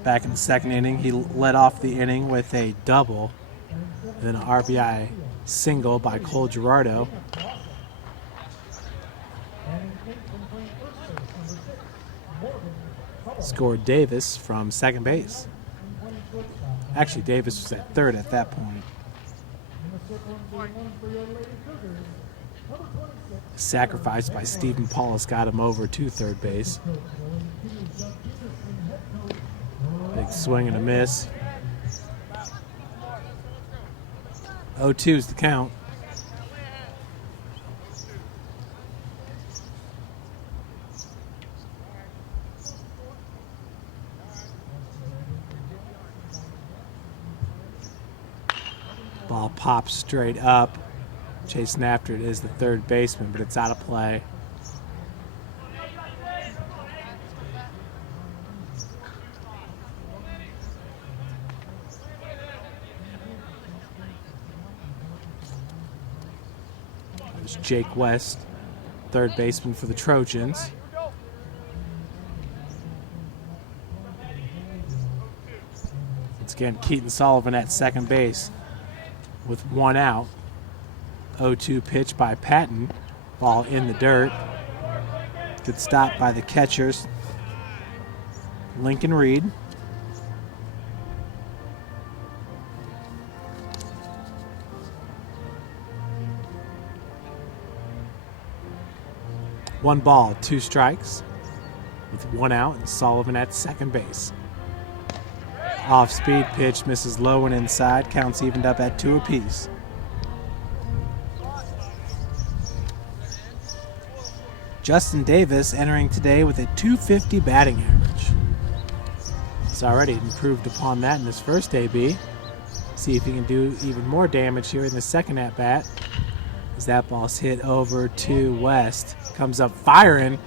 Back in the second inning, he led off the inning with a double, then an RBI single by Cole Gerardo. Scored Davis from second base. Actually, Davis was at third at that point. Sacrifice by Stephen Paulus got him over to third base. Big swing and a miss. 0-2's the count. Ball pops straight up. Chasing after it is the third baseman, but it's out of play. There's Jake West, third baseman for the Trojans. Once again, Keaton Sullivan at second base with 1 out. 0-2 pitch by Patton. Ball in the dirt. Good stop by the catchers. Lincoln Reed. One ball, 2 strikes. With 1 out and Sullivan at second base. Off-speed pitch misses low and inside. Counts evened up at 2 apiece. Justin Davis entering today with a .250 batting average. He's already improved upon that in his first AB. See if he can do even more damage here in the second at-bat. As that ball's hit over to West. Comes up firing,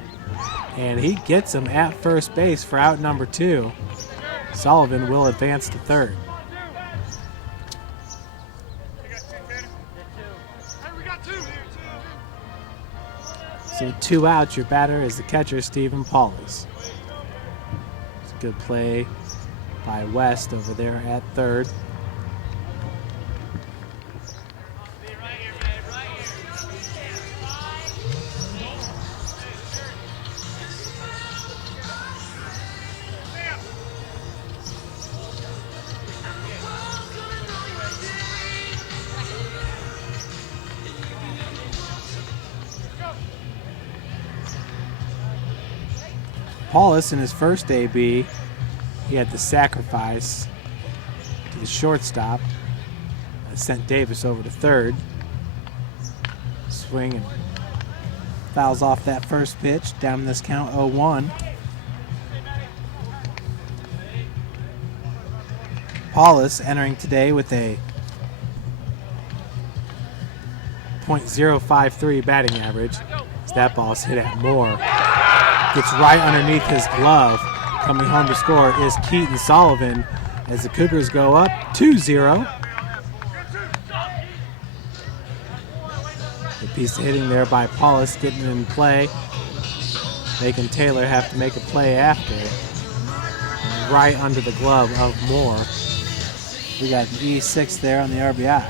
and he gets him at first base for out number 2. Sullivan will advance to third. So 2 outs, your batter is the catcher, Stephen Paulus. It's a good play by West over there at third. Paulus in his first AB, he had the sacrifice to the shortstop. Sent Davis over to third. Swing and fouls off that first pitch. Down in this count, 0-1. Paulus entering today with a .053 batting average. As that ball's hit at Moore. Gets right underneath his glove. Coming home to score is Keaton Sullivan as the Cougars go up 2-0. A piece of hitting there by Paulus getting in play, making Taylor have to make a play after it. Right under the glove of Moore. We got an E6 there on the RBI.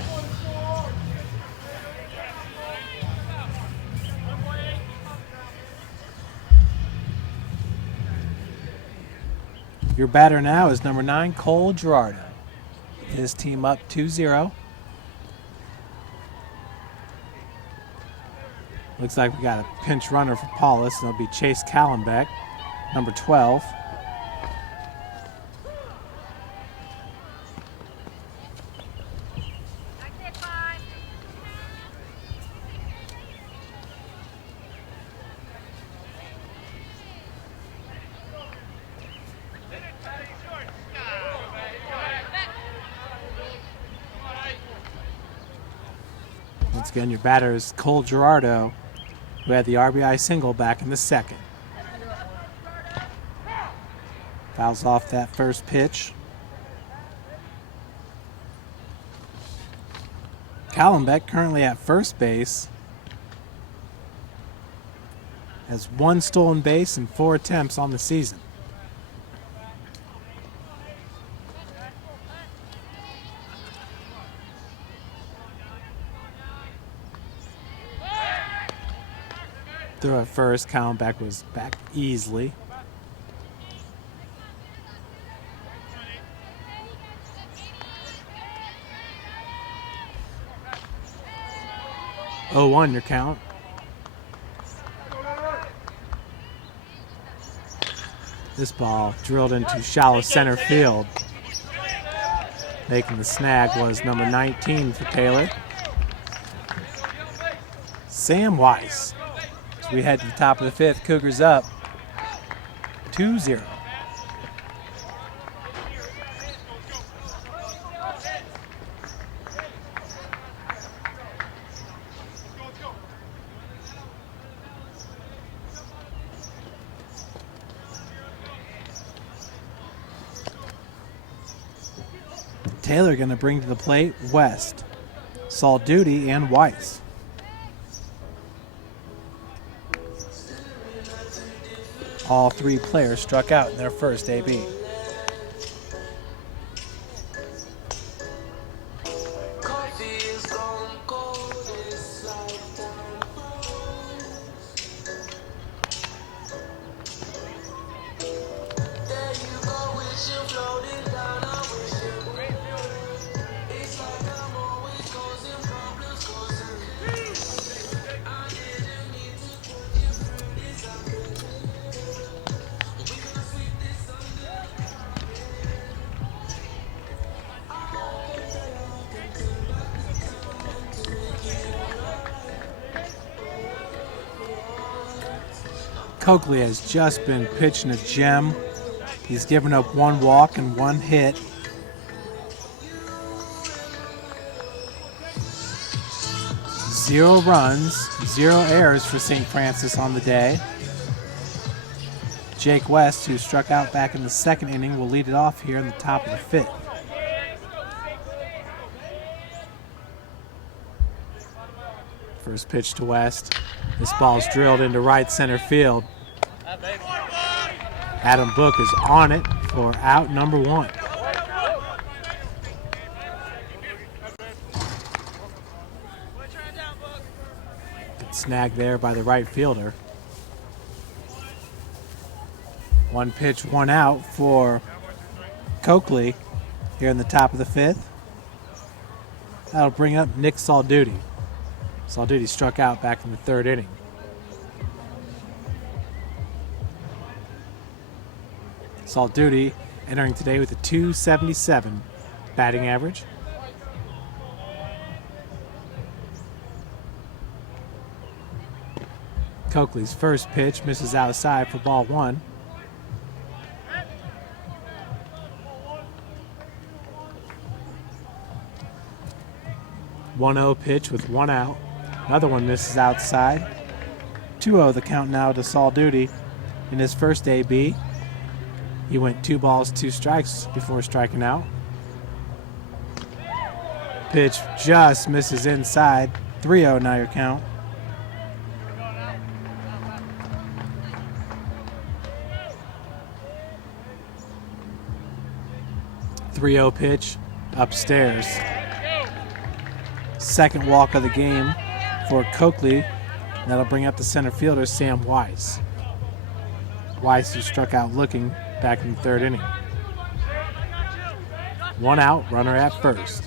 Your batter now is number 9, Cole Gerardo. His team up 2-0. Looks like we got a pinch runner for Paulus, and it'll be Chase Callenbeck, number 12. Once again, your batter is Cole Gerardo, who had the RBI single back in the second. Fouls off that first pitch. Callenbeck currently at first base has 1 stolen base and 4 attempts on the season. Throw at first, Callenbeck was back easily. Oh, 1 your count. This ball drilled into shallow center field. Making the snag was number 19 for Taylor, Sam Weiss. As we head to the top of the 5th, Cougars up 2-0. Taylor going to bring to the plate West, Salduti, and Weiss. All 3 players struck out in their first AB. Coakley has just been pitching a gem. He's given up 1 walk and 1 hit. Zero runs, 0 errors for St. Francis on the day. Jake West, who struck out back in the 2nd inning, will lead it off here in the top of the 5th. First pitch to West. This ball's drilled into right center field. Adam Book is on it for out number 1. Good snag there by the right fielder. 1 pitch, 1 out for Coakley here in the top of the 5th. That'll bring up Nick Salduti. Salduti struck out back in the 3rd inning. Salduti entering today with a .277 batting average. Coakley's first pitch misses outside for ball 1. .1-0 pitch with 1 out. Another one misses outside. 2-0 the count now to Salduti in his first AB. He went 2 balls, 2 strikes before striking out. Pitch just misses inside. 3-0 now your count. Pitch upstairs. Second walk of the game for Coakley. That'll bring up the center fielder, Sam Weiss. Weiss, who struck out looking back in the 3rd inning. 1 out, runner at first.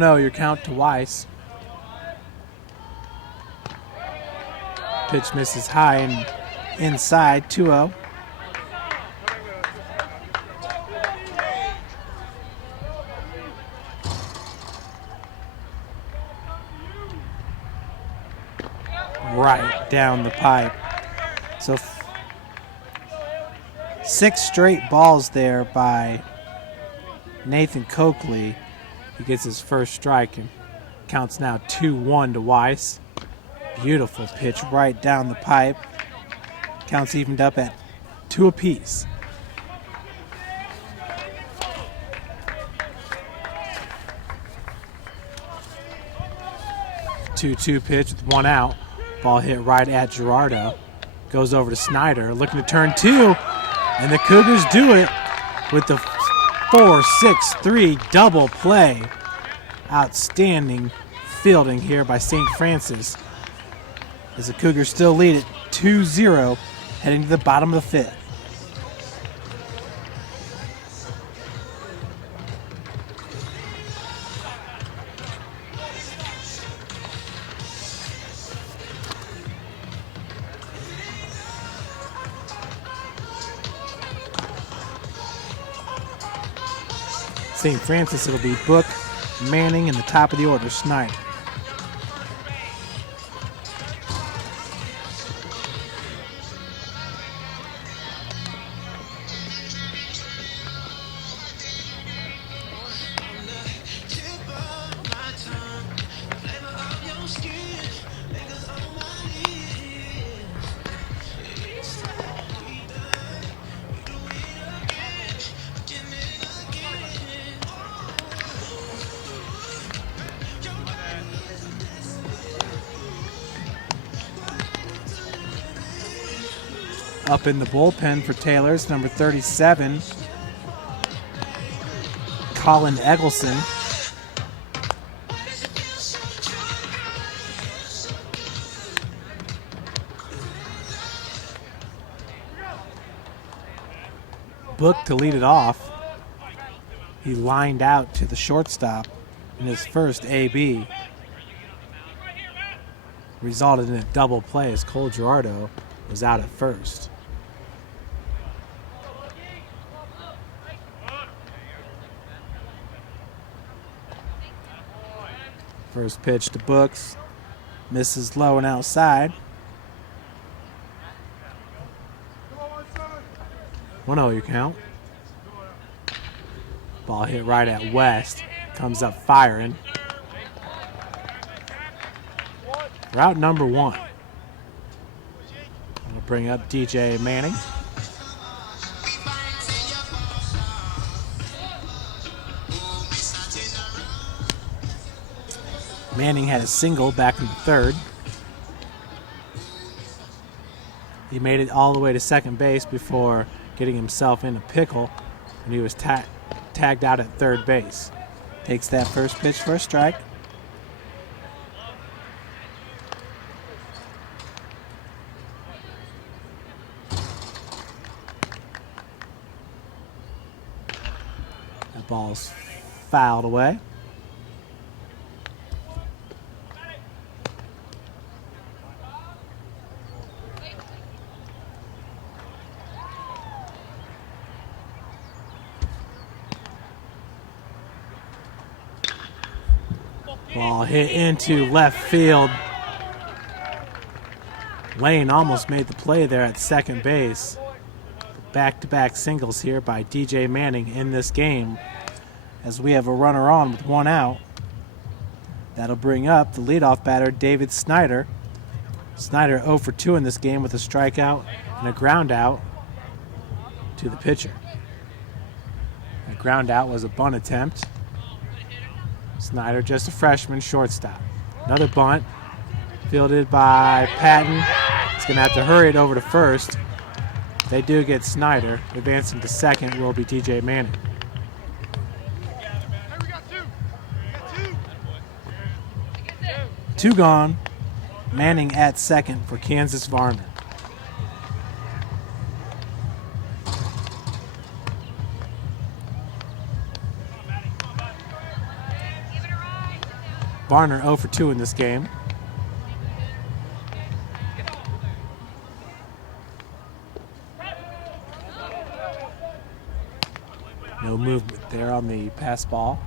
Your count to Weiss. Pitch misses high and inside. 2-0. Right down the pipe. So 6 straight balls there by Nathan Coakley. He gets his first strike and counts now 2-1 to Weiss. Beautiful pitch right down the pipe. Counts evened up at 2 apiece. Two pitch with 1 out. Ball hit right at Gerardo. Goes over to Snyder, looking to turn 2. And the Cougars do it with the 4-6-3 double play. Outstanding fielding here by St. Francis, as the Cougars still lead it 2-0 heading to the bottom of the 5th. St. Francis, it'll be Book, Manning, and the top of the order, Snyder. Up in the bullpen for Taylor's number 37, Colin Eggleston. Book to lead it off. He lined out to the shortstop in his first AB. Resulted in a double play as Cole Gerardo was out at first. First pitch to Books, misses low and outside. 1-0 your count. Ball hit right at West, comes up firing. Route number 1. We'll bring up DJ Manning. Manning had a single back in the 3rd. He made it all the way to second base before getting himself in a pickle, and he was tagged out at 3rd base. Takes that first pitch for a strike. That ball's fouled away. Ball hit into left field. Lane almost made the play there at second base. Back-to-back singles here by DJ Manning in this game as we have a runner on with one out. That'll bring up the leadoff batter, David Snyder. Snyder 0 for 2 in this game with a strikeout and a ground out to the pitcher. The ground out was a bunt attempt. Snyder, just a freshman, shortstop. Another bunt fielded by Patton. He's going to have to hurry it over to first. They do get Snyder. Advancing to second will be DJ Manning. Two gone. Manning at second for Kansas Varner. Varner 0 for 2 in this game. No movement there on the pass ball.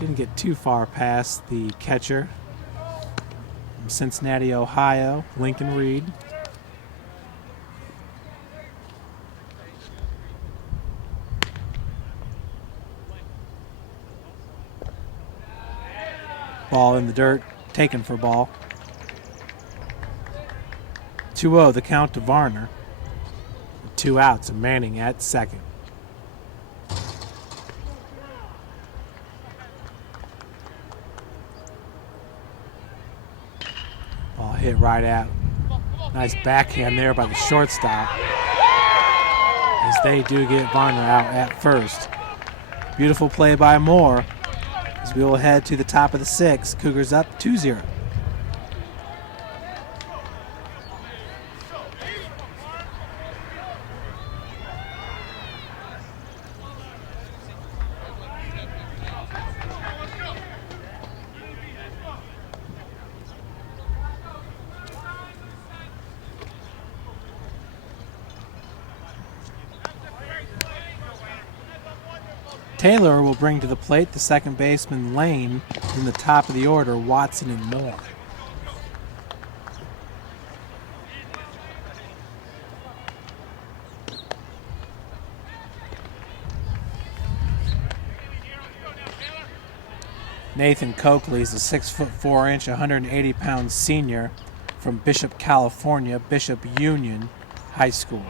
Didn't get too far past the catcher from Cincinnati, Ohio, Lincoln Reed. Ball in the dirt, taken for ball. 2-0 the count to Varner. 2 outs and Manning at second. Ball hit right at. Nice backhand there by the shortstop. As they do get Varner out at first. Beautiful play by Moore. As we will head to the top of the 6th. Cougars up 2-0. Taylor will bring to the plate the second baseman Lane, in the top of the order Watson and Moore. Nathan Coakley is a 6'4", 180-pound senior from Bishop, California, Bishop Union High School.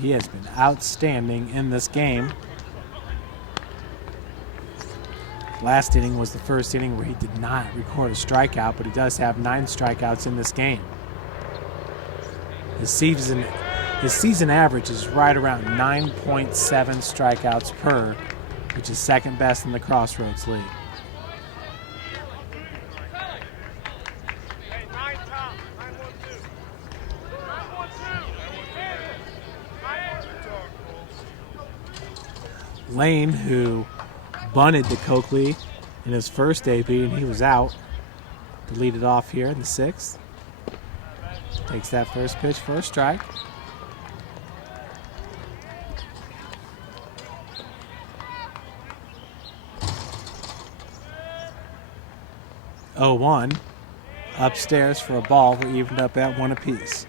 He has been outstanding in this game. Last inning was the first inning where he did not record a strikeout, but he does have 9 strikeouts in this game. His season average is right around 9.7 strikeouts per, which is second best in the Crossroads League. Lane, who bunted to Coakley in his first AB, and he was out to lead it off here in the 6th. Takes that first pitch for a strike. Oh, 1 upstairs for a ball. We're evened up at 1 apiece.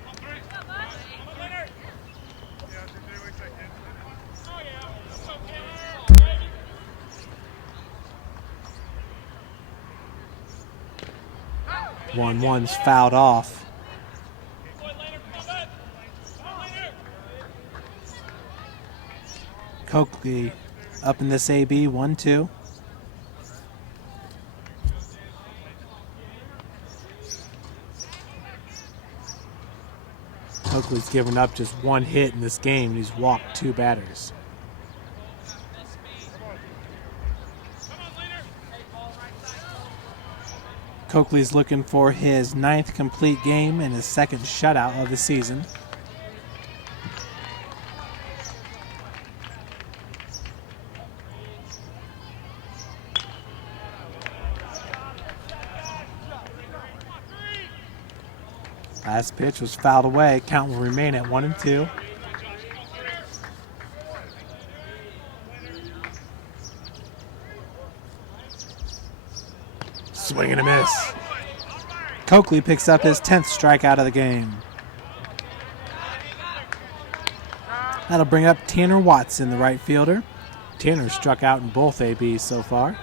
One's fouled off. Coakley up in this AB, 1-2. Coakley's given up just 1 hit in this game, and he's walked 2 batters. Coakley's looking for his 9th complete game and his 2nd shutout of the season. Last pitch was fouled away. Count will remain at 1-2. Swing and a miss. Coakley picks up his 10th strikeout of the game. That'll bring up Tanner Watson, the right fielder. Tanner struck out in both ABs so far.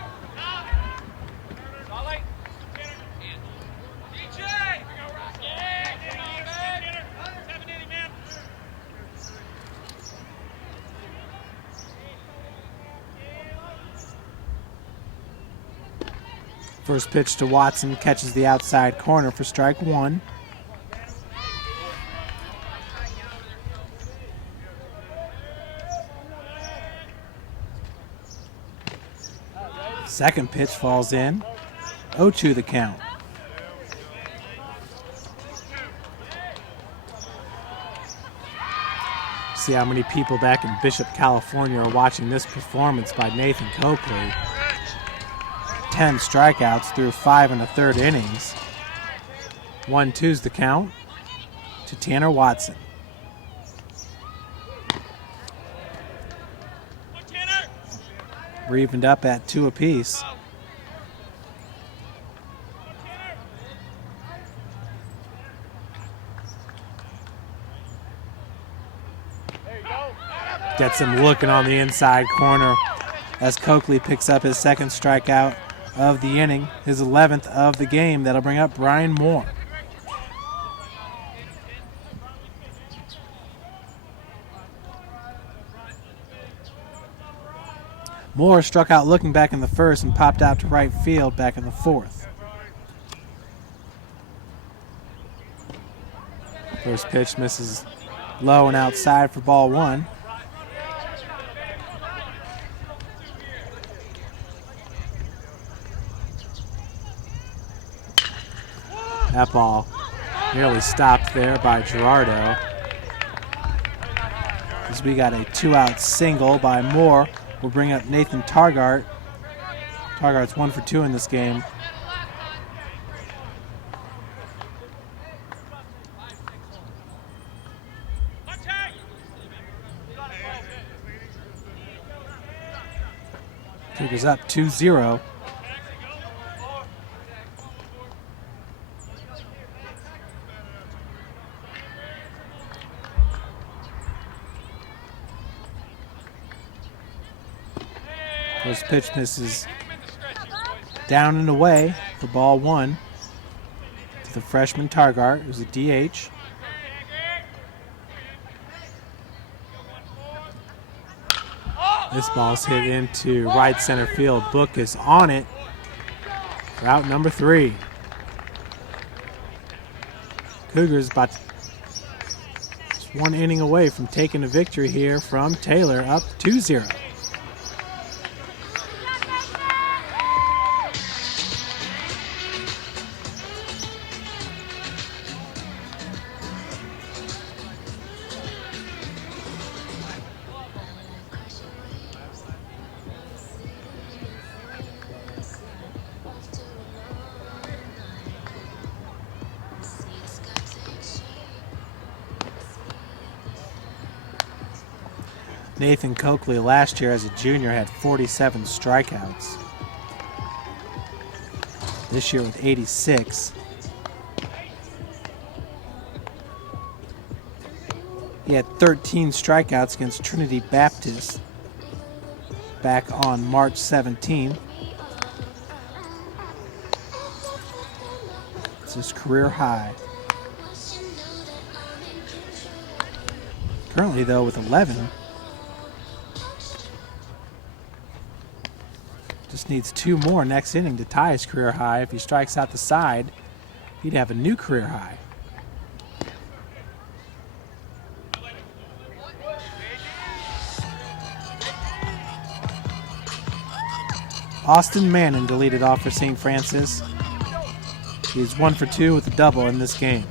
First pitch to Watson, catches the outside corner for strike one. Second pitch falls in. 0-2 the count. See how many people back in Bishop, California are watching this performance by Nathan Coakley. 10 strikeouts through 5 1/3 innings. 1-2's the count to Tanner Watson. We're evened up at 2 apiece. Gets him looking on the inside corner as Coakley picks up his second strikeout of the inning, his 11th of the game. That'll bring up Brian Moore. Moore struck out looking back in the first and popped out to right field back in the fourth. First pitch misses low and outside for ball one. That ball nearly stopped there by Gerardo. As we got a 2-out single by Moore, we'll bring up Nathan Targart. Targart's 1 for 2 in this game. Cougars up 2-0. First pitch misses down and away for ball one to the freshman Targart, who's a DH. This ball's hit into right center field. Book is on it. Route number 3. Cougars about just 1 inning away from taking a victory here from Taylor, up 2-0. Nathan Coakley last year as a junior had 47 strikeouts. This year with 86. He had 13 strikeouts against Trinity Baptist back on March 17th. It's his career high. Currently, though, with 11. Just needs 2 more next inning to tie his career high. If he strikes out the side, he'd have a new career high. Austin Manning deleted off for St. Francis. He's 1 for 2 with a double in this game.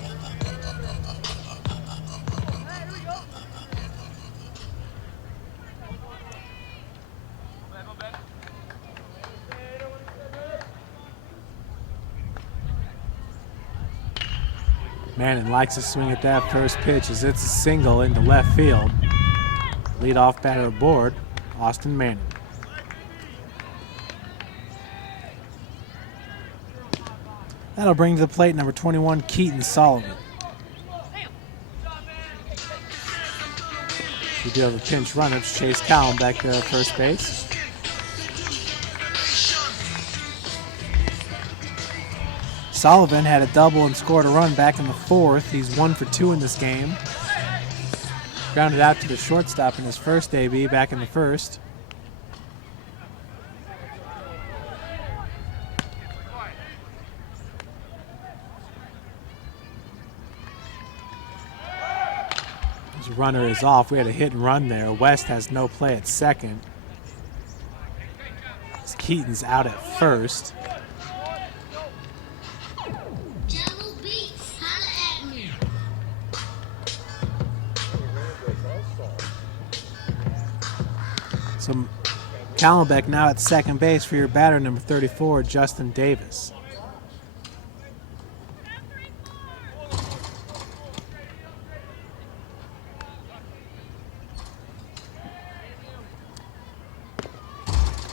Manning likes to swing at that first pitch as it's a single into left field. Leadoff batter aboard, Austin Manning. That'll bring to the plate number 21, Keaton Sullivan. We do have a pinch runner to Chase Callum back there at first base. Sullivan had a double and scored a run back in the fourth. He's 1 for 2 in this game. Grounded out to the shortstop in his first AB back in the first. His runner is off. We had a hit and run there. West has no play at second. As Keaton's out at first. Double beats, holla at me. So Callenbeck now at second base for your batter, number 34, Justin Davis.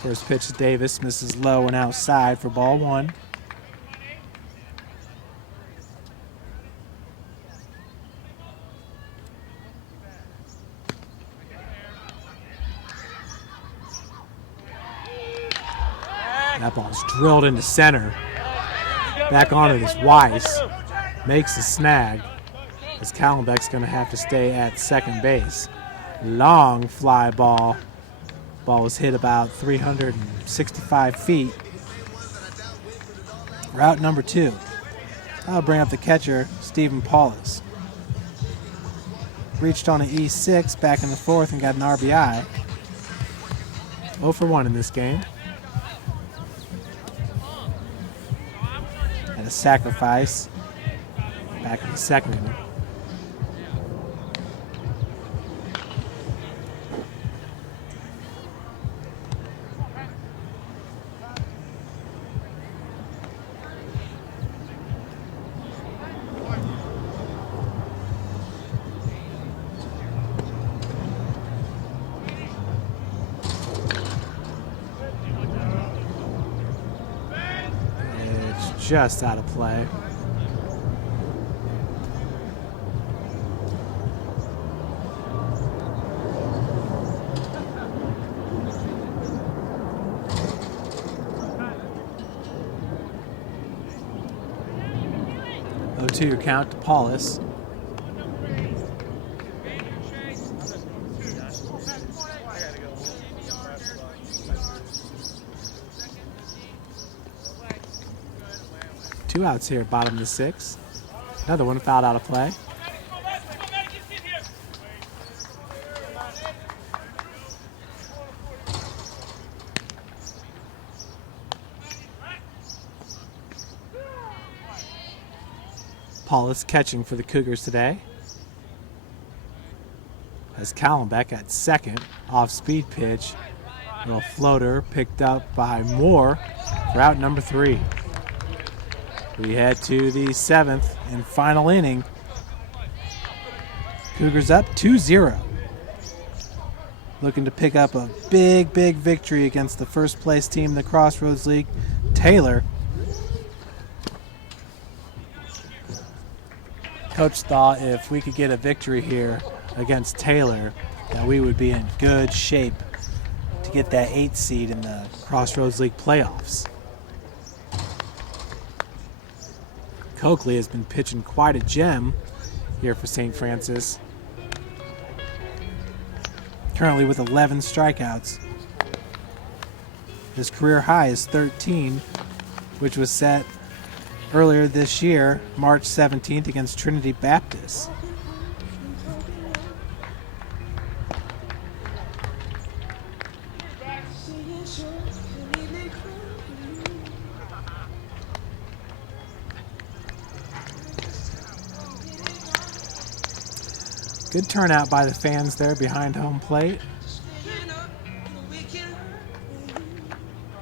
First pitch to Davis, misses low and outside for ball one. That ball's drilled into center. Back on it is Weiss. Makes the snag. As Callenbeck's going to have to stay at second base. Long fly ball. Ball was hit about 365 feet. Route number 2. I'll bring up the catcher, Stephen Paulus. Reached on an E6 back in the fourth and got an RBI. 0 for 1 in this game. Had a sacrifice back in the second inning. Just out of play. Oh, 2 your count to Paulus. Two outs here, bottom of the 6th. Another one fouled out of play. Paulus catching for the Cougars today. As Callenbeck at second, off-speed pitch. Little floater picked up by Moore for out number 3. We head to the 7th and final inning. Cougars up 2-0. Looking to pick up a big victory against the first place team in the Crossroads League, Taylor. Coach thought if we could get a victory here against Taylor, that we would be in good shape to get that 8th seed in the Crossroads League playoffs. Coakley has been pitching quite a gem here for St. Francis. Currently with 11 strikeouts. His career high is 13, which was set earlier this year, March 17th against Trinity Baptist. Good turnout by the fans there behind home plate.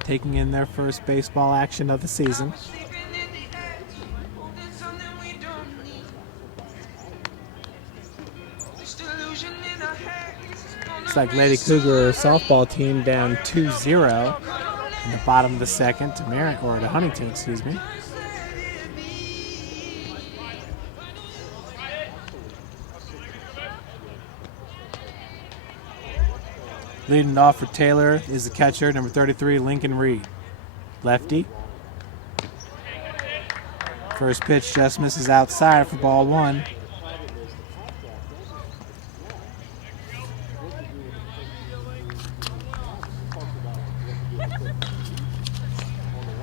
Taking in their first baseball action of the season. Looks like Lady Cougar softball team down 2-0 in the bottom of the 2nd to Huntington, excuse me. Leading off for Taylor is the catcher, number 33, Lincoln Reed. Lefty. First pitch just misses outside for ball one.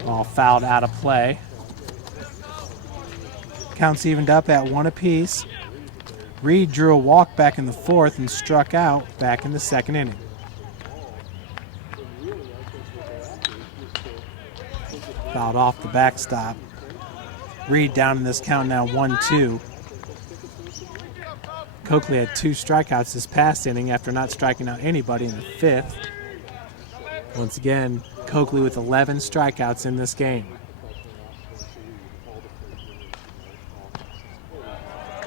Ball fouled out of play. Counts evened up at 1 apiece. Reed drew a walk back in the fourth and struck out back in the second inning. Fouled off the backstop. Reed down in this count now 1-2. Coakley had 2 strikeouts this past inning after not striking out anybody in the fifth. Once again, Coakley with 11 strikeouts in this game.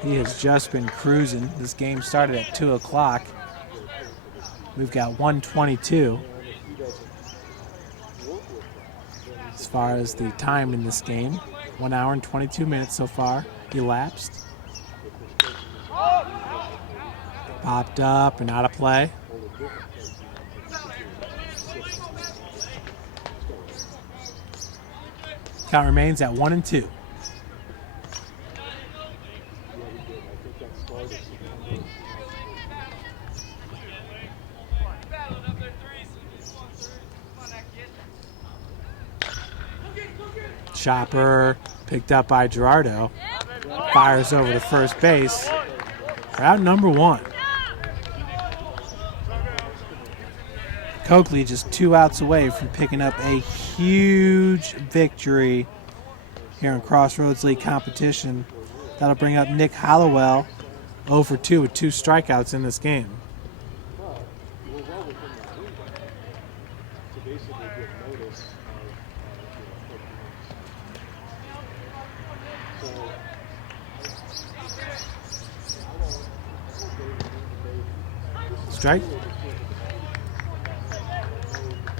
He has just been cruising. This game started at 2 o'clock. We've got 1:22. As far as the time in this game, 1 hour and 22 minutes so far elapsed. Popped up and out of play. Count remains at 1-2. Chopper picked up by Gerardo. Fires over to first base. Route number 1. Coakley just 2 outs away from picking up a huge victory here in Crossroads League competition. That'll bring up Nick Hollowell 0 for 2 with 2 strikeouts in this game. Strike.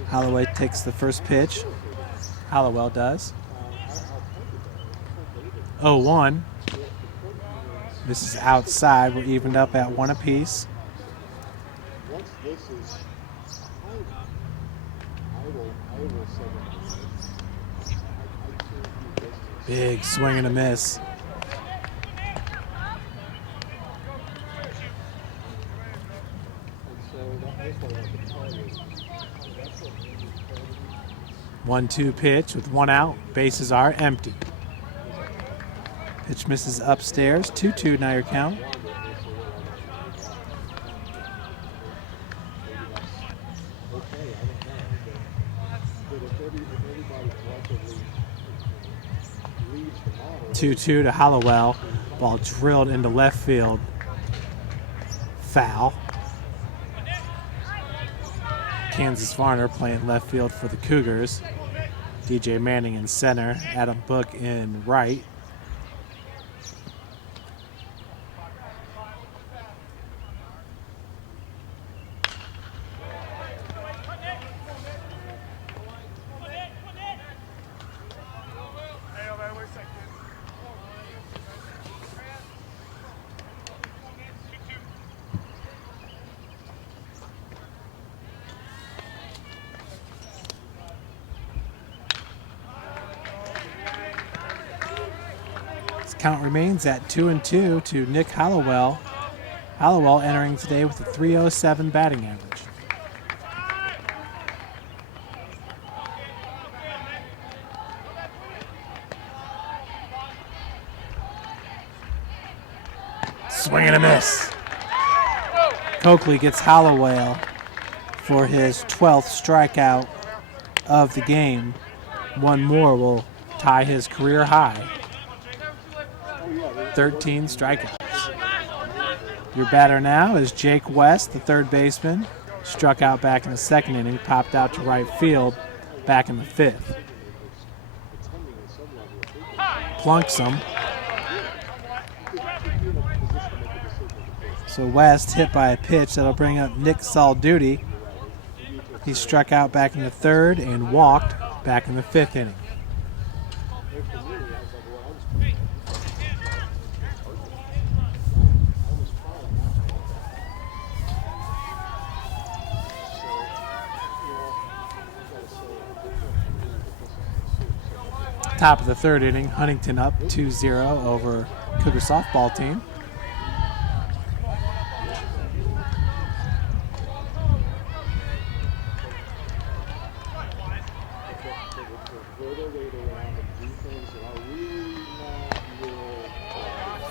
Holloway takes the first pitch. Hollowell does. 0-1. This is outside. We're evened up at 1 apiece. Big swing and a miss. One-two pitch with 1 out. Bases are empty. Pitch misses upstairs. 2-2 now your count. Two-two to Hollowell. Ball drilled into left field. Foul. Kansas Varner playing left field for the Cougars. DJ Manning in center. Adam Book in right. Count remains at 2-2 to Nick Hollowell. Hollowell entering today with a .307 batting average. Swing and a miss. Coakley gets Hollowell for his 12th strikeout of the game. One more will tie his career high. 13 strikeouts. Your batter now is Jake West, the third baseman. Struck out back in the second inning, popped out to right field back in the fifth. Plunks him. So West hit by a pitch that'll bring up Nick Salduti. He struck out back in the third and walked back in the fifth inning. top of the third inning, Huntington up 2-0 over Cougar softball team.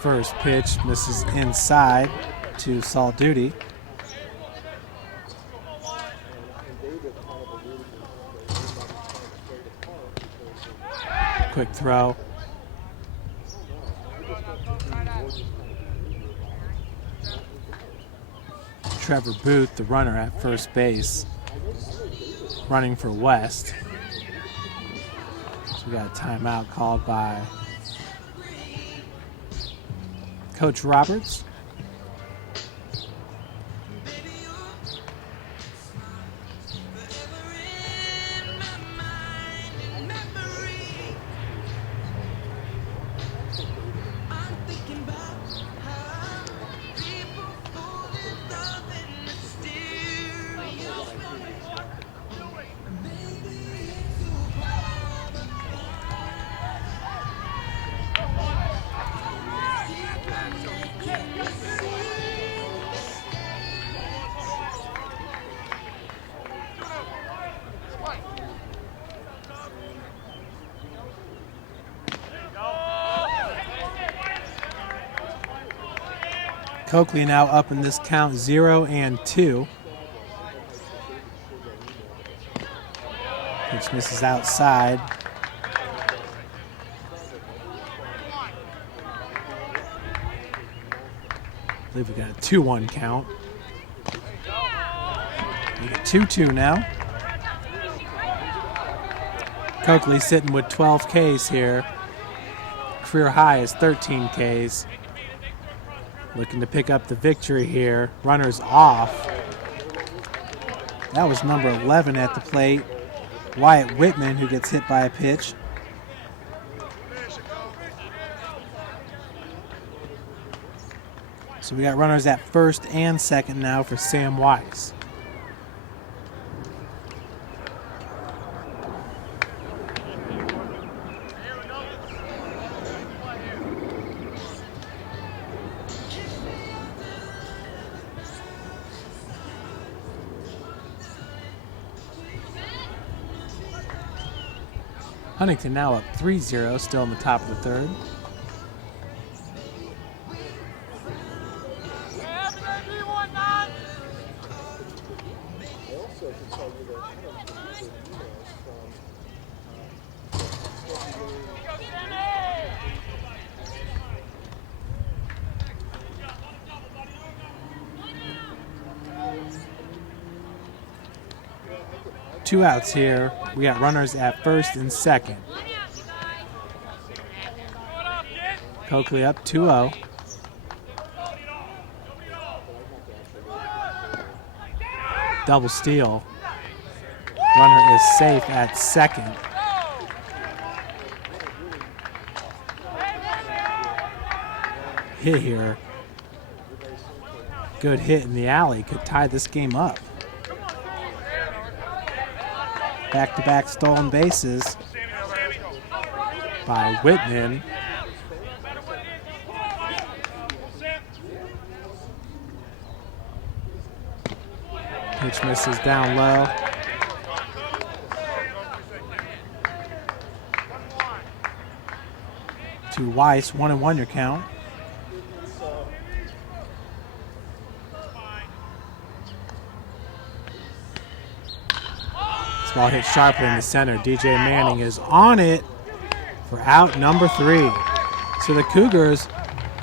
First pitch misses inside to Salt Duty. Quick throw. Trevor Booth, the runner at first base, running for West. So we got a timeout called by Coach Roberts. Coakley now up in this count 0-2. Pitch misses outside. I believe we got a 2-1 count. We got 2-2 now. Coakley sitting with 12 Ks here. Career high is 13 Ks. Looking to pick up the victory here. Runners off. That was number 11 at the plate, Wyatt Whitman, who gets hit by a pitch. So we got runners at first and second now for Sam Weiss. Huntington now up 3-0, still in the top of the third. Two outs here. We got runners at first and second. Coakley up 2-0. Double steal. Runner is safe at second. Hit here. Good hit in the alley. Could tie this game up. Back-to-back stolen bases by Whitman. Pitch misses down low. To Weiss, 1-1 your count. Ball hit sharply in the center. DJ Manning is on it for out number 3. So the Cougars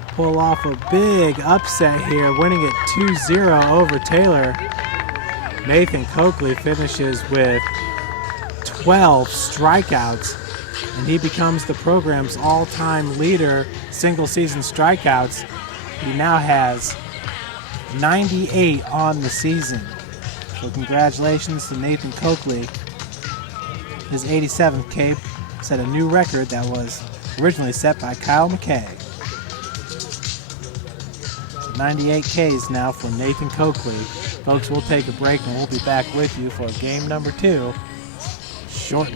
pull off a big upset here, winning it 2-0 over Taylor. Nathan Coakley finishes with 12 strikeouts, and he becomes the program's all-time leader single-season strikeouts. He now has 98 on the season. So congratulations to Nathan Coakley. His 87th K set a new record that was originally set by Kyle McKay. 98 Ks now from Nathan Coakley. Folks, we'll take a break and we'll be back with you for game number 2 shortly.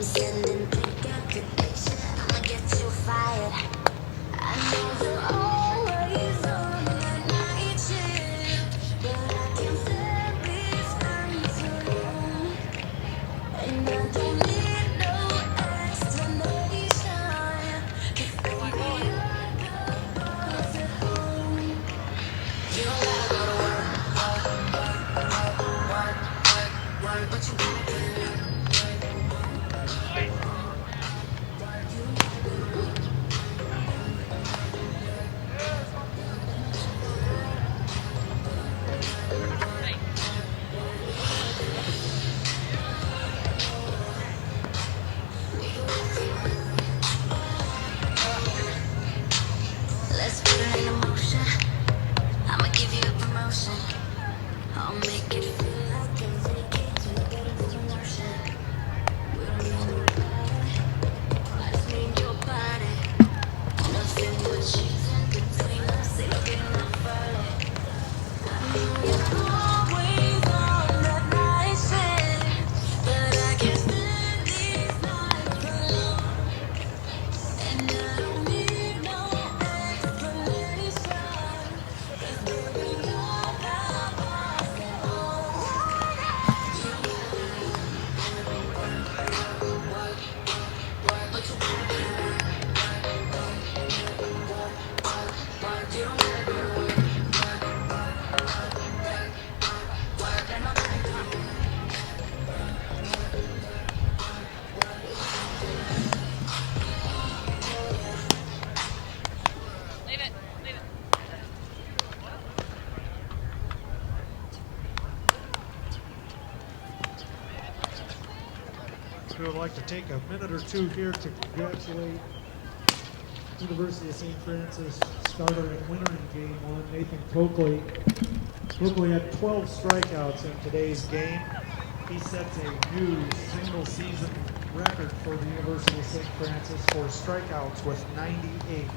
I'm sending big activation. I'ma get you fired. I know you're always on that night shift, but I can stand this night alone. And I don't need no explanation. 'Cause baby, you're the boss at home. You don't gotta go to work, but you gotta put in work. Let's put it in motion. I'ma give you a promotion. I'll make it feel like a vacation. Get into immersion. We don't need no ride. I just need your body. Nothing but sheets in between us. It'll get enough early. I know you're always on that night shift, but I can't stand these nights alone. And I don't need no explanation. 'Cause baby, you're the boss at home. You don't gotta work, but you gotta put in work. You don't gotta go to work, let nobody do it. We would like to take a minute or two here to congratulate University of St. Francis starter and winner in Game 1, Nathan Coakley. Coakley had 12 strikeouts in today's game. He sets a new single-season record for the University of St. Francis for strikeouts with 98.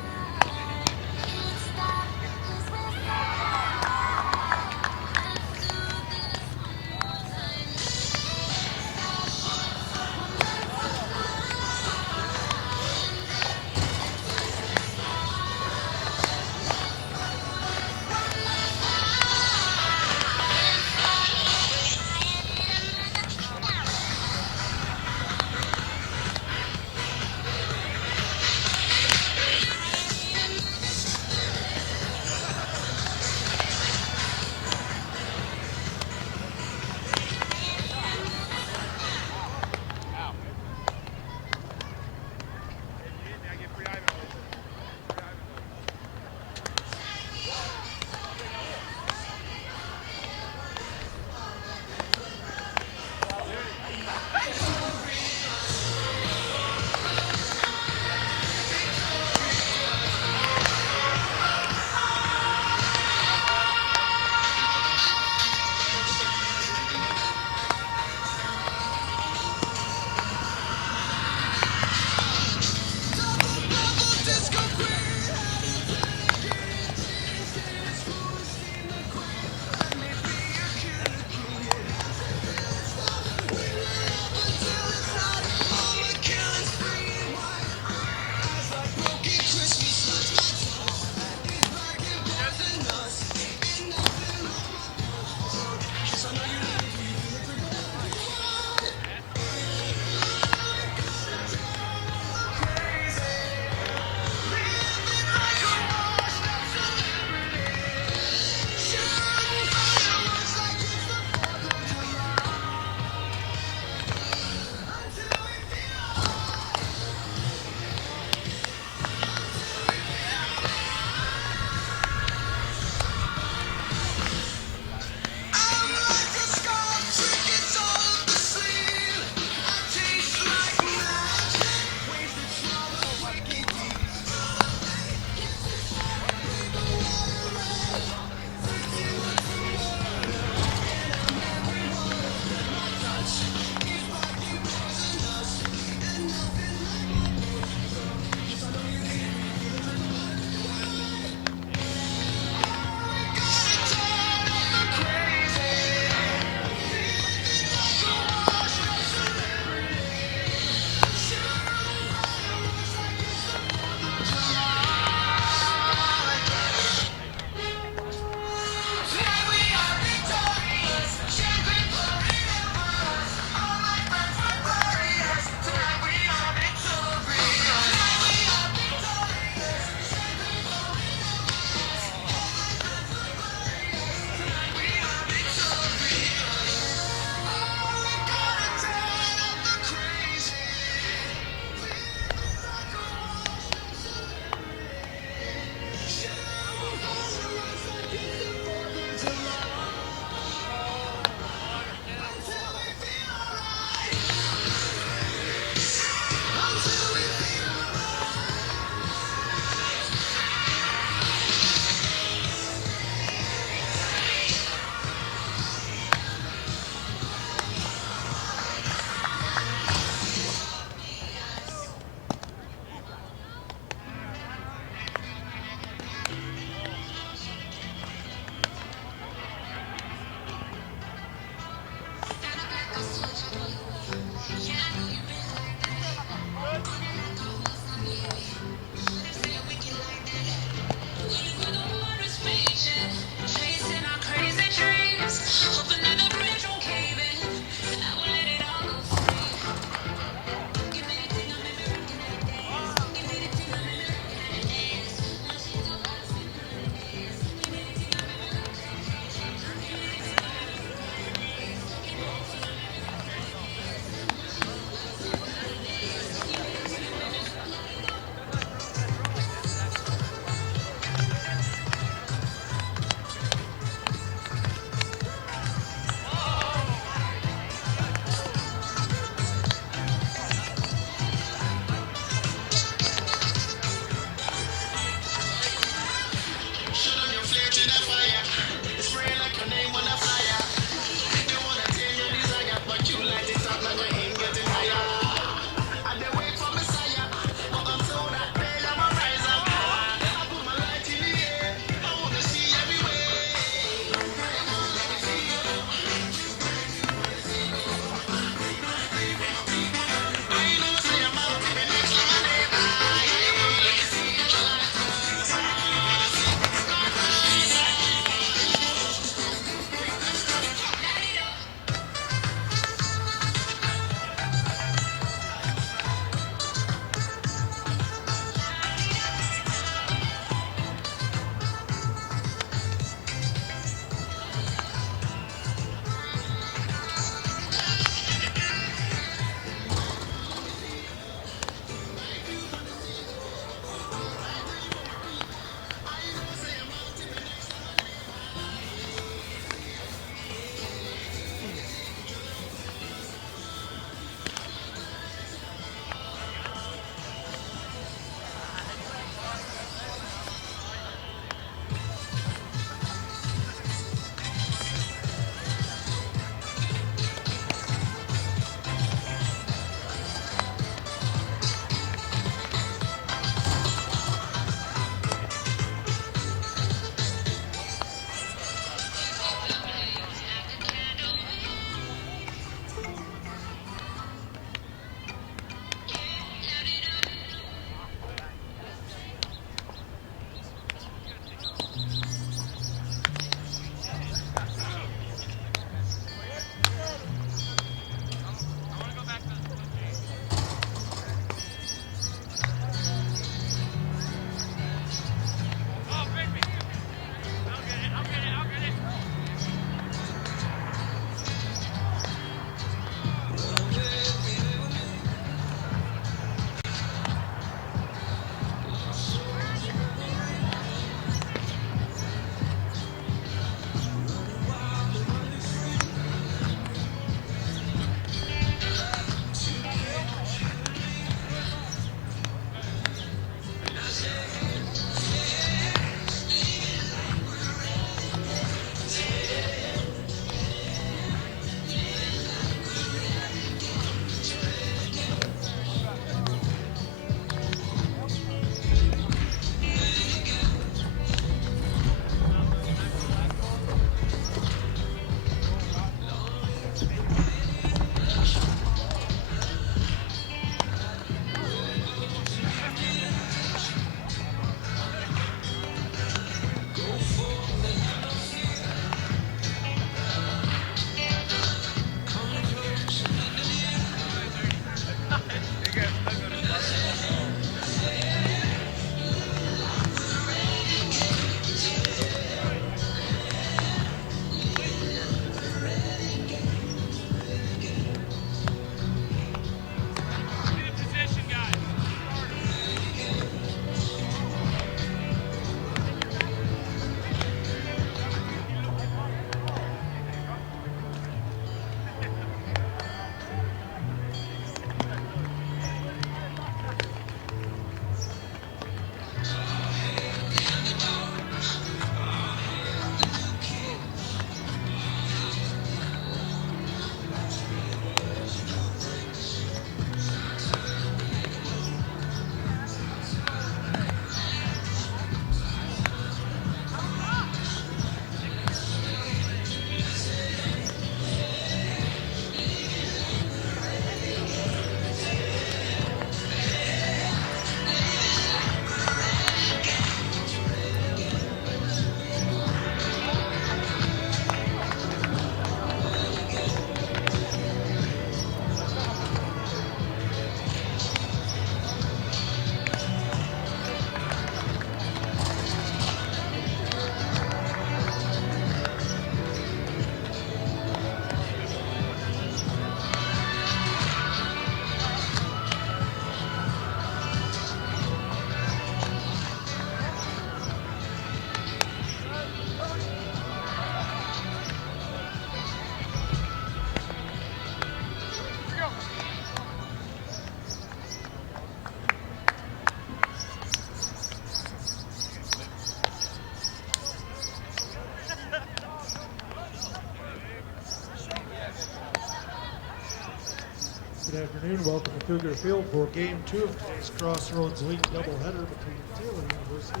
Good afternoon. Welcome to Cougar Field for Game 2 of today's Crossroads League doubleheader between Taylor University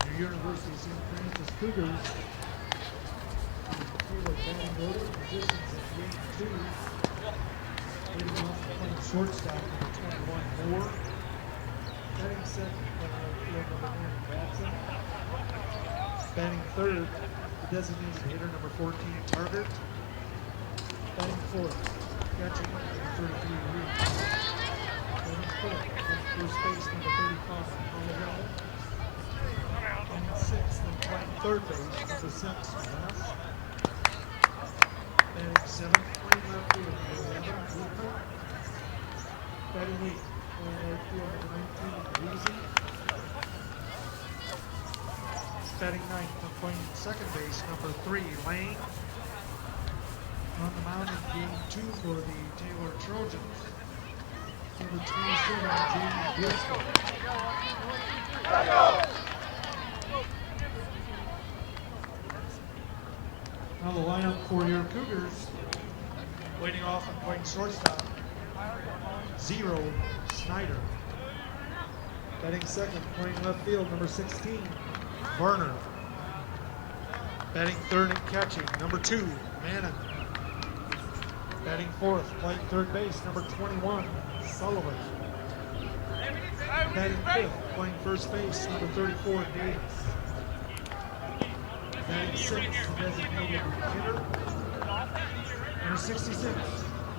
and your University of St. Francis Cougars. Taylor batting order positions in Game 2. Leading off playing shortstop number 21 Moore. Batting second, field number 9 Batson. Batting third, the designated hitter number 14 Target. Batting fourth, catching number 33 Reed. Batting fifth, first base number 35 Colorado. Batting sixth, then playing third base number 6 West. Batting seventh, playing left field number 11 Rupert. Batting eighth, playing right field number 19 Weezy. Batting ninth, then playing second base number 3 Lane. On the mound in Game 2 for the Taylor Trojans, number 27, Jamie Driscoll. Now the lineup for your Cougars, leading off and playing shortstop, 0 Snyder. Batting second, playing left field, number 16, Vernon. Batting third and catching, number 2, Mannon. Batting fourth, playing third base, number 21, Sullivan. Batting fifth, playing first base, number 34, Davis. Batting sixth, the designated hitter, number 66,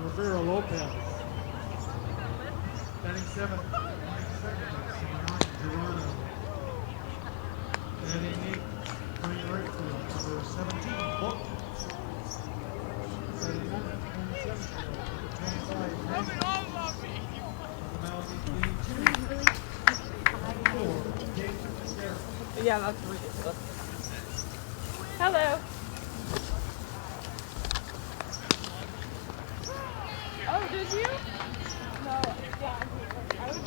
Rivera Lopez. Batting seventh, playing second base, number 9, Gerardo. Batting eighth, playing right field, number 17, Book. Batting ninth, yeah, that's ridiculous. Hello. Oh, did you? No, yeah, I was.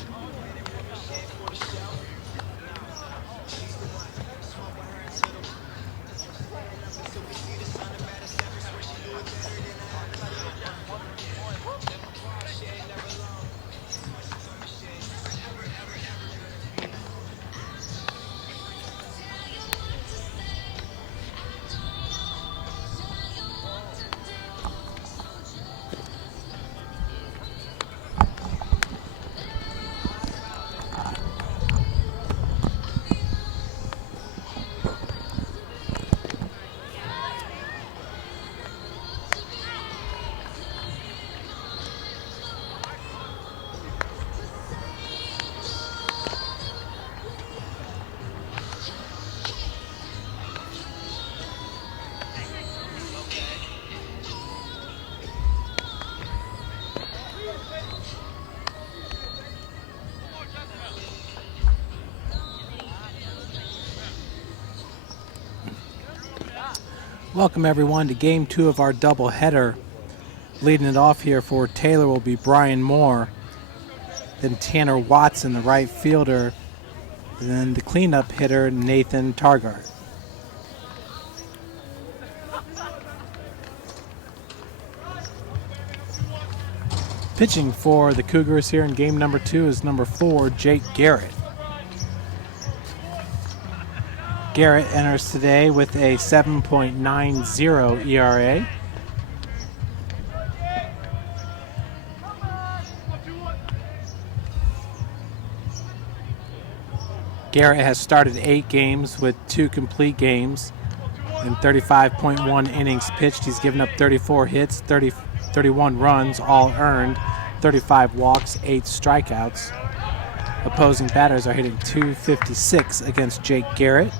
Welcome everyone to Game 2 of our doubleheader. Leading it off here for Taylor will be Brian Moore, then Tanner Watson, the right fielder, and then the cleanup hitter Nathan Targart. Pitching for the Cougars here in game number 2 is number 4, Jake Garrett. Garrett enters today with a 7.90 ERA. Garrett has started 8 games with 2 complete games and 35.1 innings pitched. He's given up 34 hits, 31 runs, all earned, 35 walks, 8 strikeouts. Opposing batters are hitting .256 against Jake Garrett.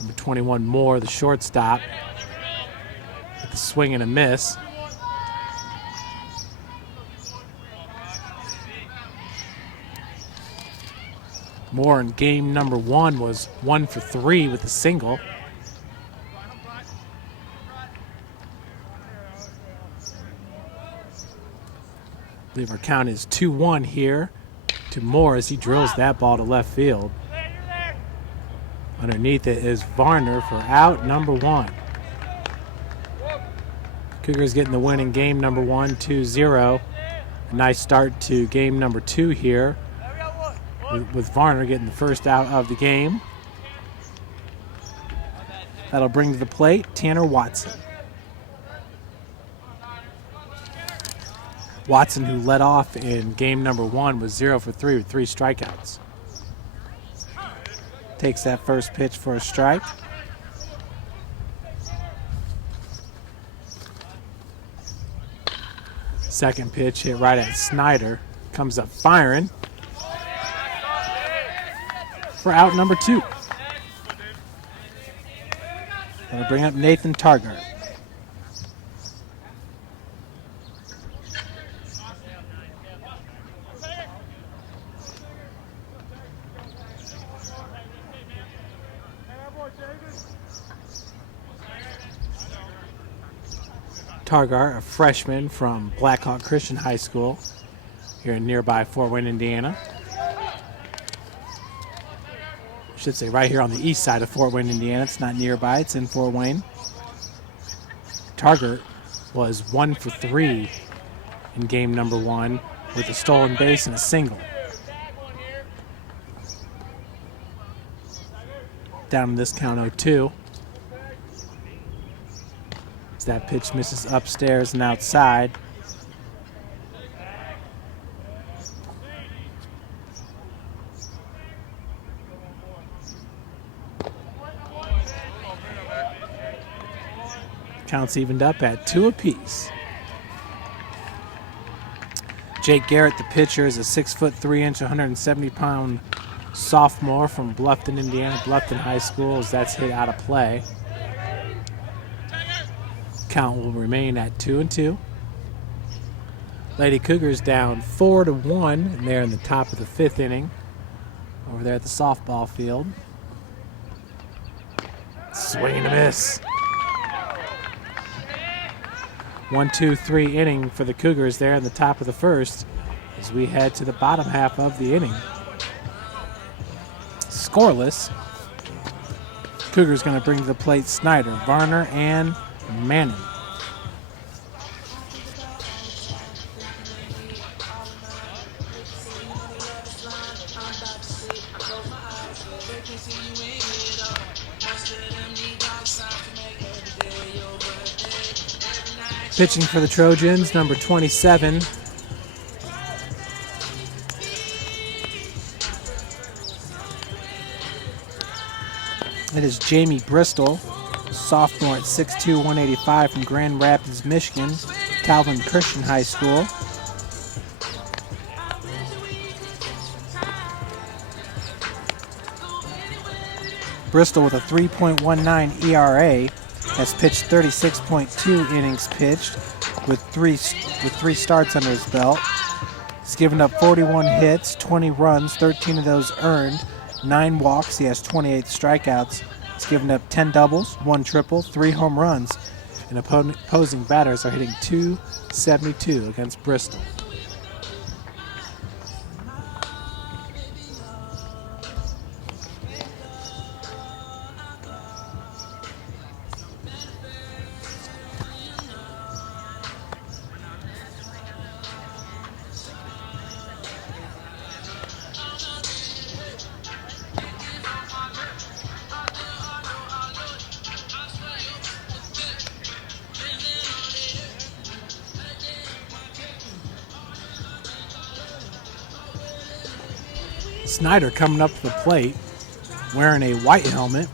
Number 21 Moore, the shortstop, with a swing and a miss. Moore in game number 1 was 1 for 3 with a single. I believe our count is 2-1 here to Moore as he drills that ball to left field. Underneath it is Varner for out number 1. Cougars getting the win in game number 1, 2-0. A nice start to game number 2 here, with Varner getting the first out of the game. That'll bring to the plate Tanner Watson. Watson, who led off in game number 1, was 0 for 3 with 3 strikeouts. Takes that first pitch for a strike. Second pitch hit right at Snyder. Comes up firing for out number 2. That'll bring up Nathan Targart. Targart, a freshman from Blackhawk Christian High School here in nearby Fort Wayne, Indiana. I should say right here on the east side of Fort Wayne, Indiana. It's not nearby, it's in Fort Wayne. Targart was 1 for 3 in game number 1 with a stolen base and a single. Down in this count 0-2. That pitch misses upstairs and outside. Counts evened up at 2 apiece. Jake Garrett, the pitcher, is a 6'3", 170-pound sophomore from Bluffton, Indiana, Bluffton High School, as that's hit out of play. Count will remain at 2-2. Lady Cougars down 4-1, and they're in the top of the 5th inning over there at the softball field. Swing and a miss. 1-2-3 inning for the Cougars there in the top of the 1st as we head to the bottom half of the inning. Scoreless. Cougars going to bring to the plate Snyder, Varner, and Manning. Pitching for the Trojans, number 27. It is Jamie Bristol, sophomore at 6'2", 185 from Grand Rapids, Michigan, Calvin Christian High School. Bristol with a 3.19 ERA has pitched 36.2 innings pitched with three starts under his belt. He's given up 41 hits, 20 runs, 13 of those earned, 9 walks. He has 28 strikeouts. He's given up 10 doubles, 1 triple, 3 home runs, and opposing batters are hitting .272 against Bristol. Snyder coming up to the plate wearing a white helmet.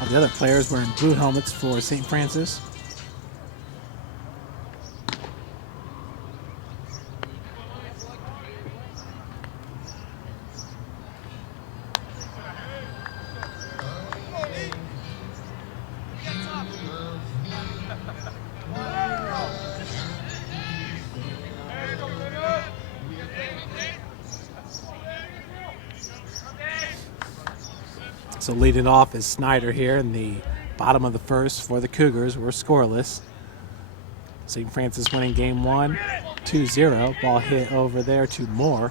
All the other players wearing blue helmets for St. Francis. So leading off is Snyder here in the bottom of the 1st for the Cougars. We're scoreless. St. Francis winning game 1, 2-0. Ball hit over there to Moore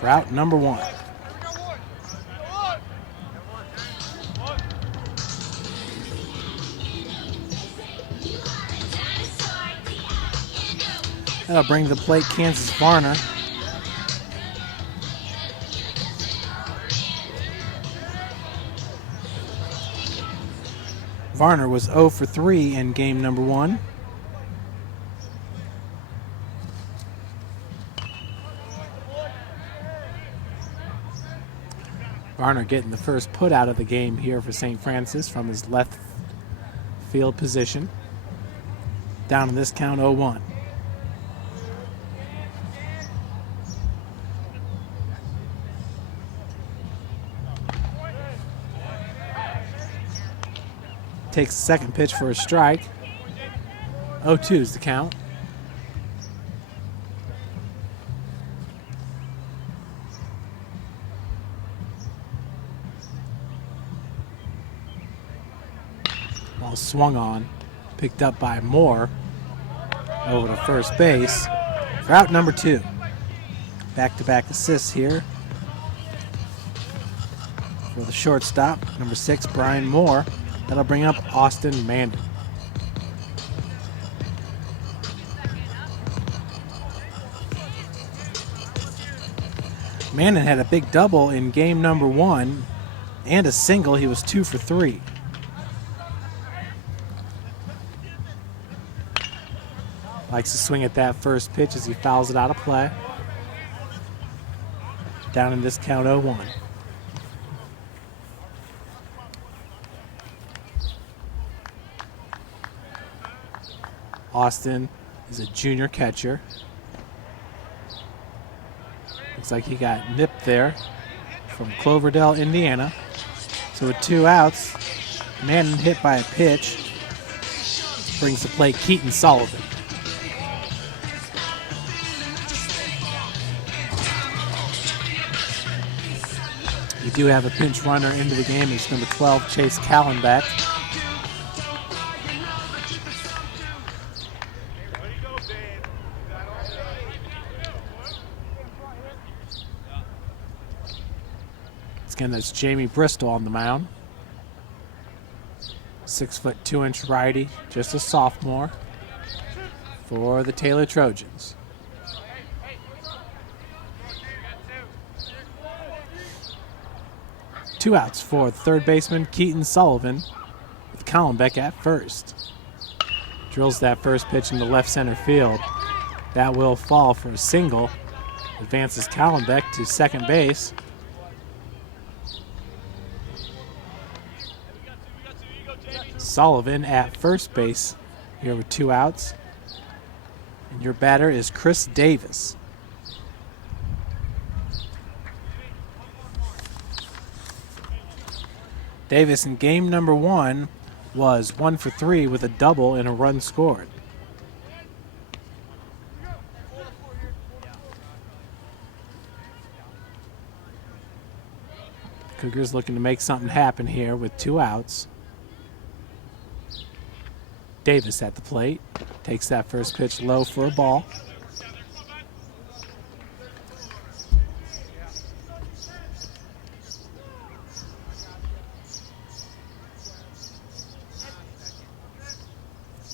for out number 1. That'll bring to the plate Kansas Varner. Varner was 0 for 3 in game number 1. Varner getting the first put out of the game here for St. Francis from his left field position. Down in this count 0-1. Takes the second pitch for a strike. 0-2 is the count. Ball swung on, picked up by Moore over to first base for out number 2. Back-to-back assists here for the shortstop, number 6, Brian Moore. That'll bring up Austin Mandan. Mandan had a big double in game number 1 and a single. He was 2 for 3. Likes to swing at that first pitch as he fouls it out of play. Down in this count 0-1. Austin is a junior catcher. Looks like he got nipped there from Cloverdale, Indiana. So with 2 outs, Mandan hit by a pitch. Brings to plate Keaton Sullivan. We do have a pinch runner into the game. It's number 12, Chase Callenbeck. Again, that's Jamie Bristol on the mound. 6'2" righty, just a sophomore for the Taylor Trojans. Two outs for third baseman Keaton Sullivan with Callenbeck at first. Drills that first pitch into left center field. That will fall for a single. Advances Callenbeck to second base. Sullivan at first base here with 2 outs. And your batter is Chris Davis. Davis in game number 1 was 1 for 3 with a double and a run scored. Cougars looking to make something happen here with 2 outs. Davis at the plate, takes that first pitch low for a ball.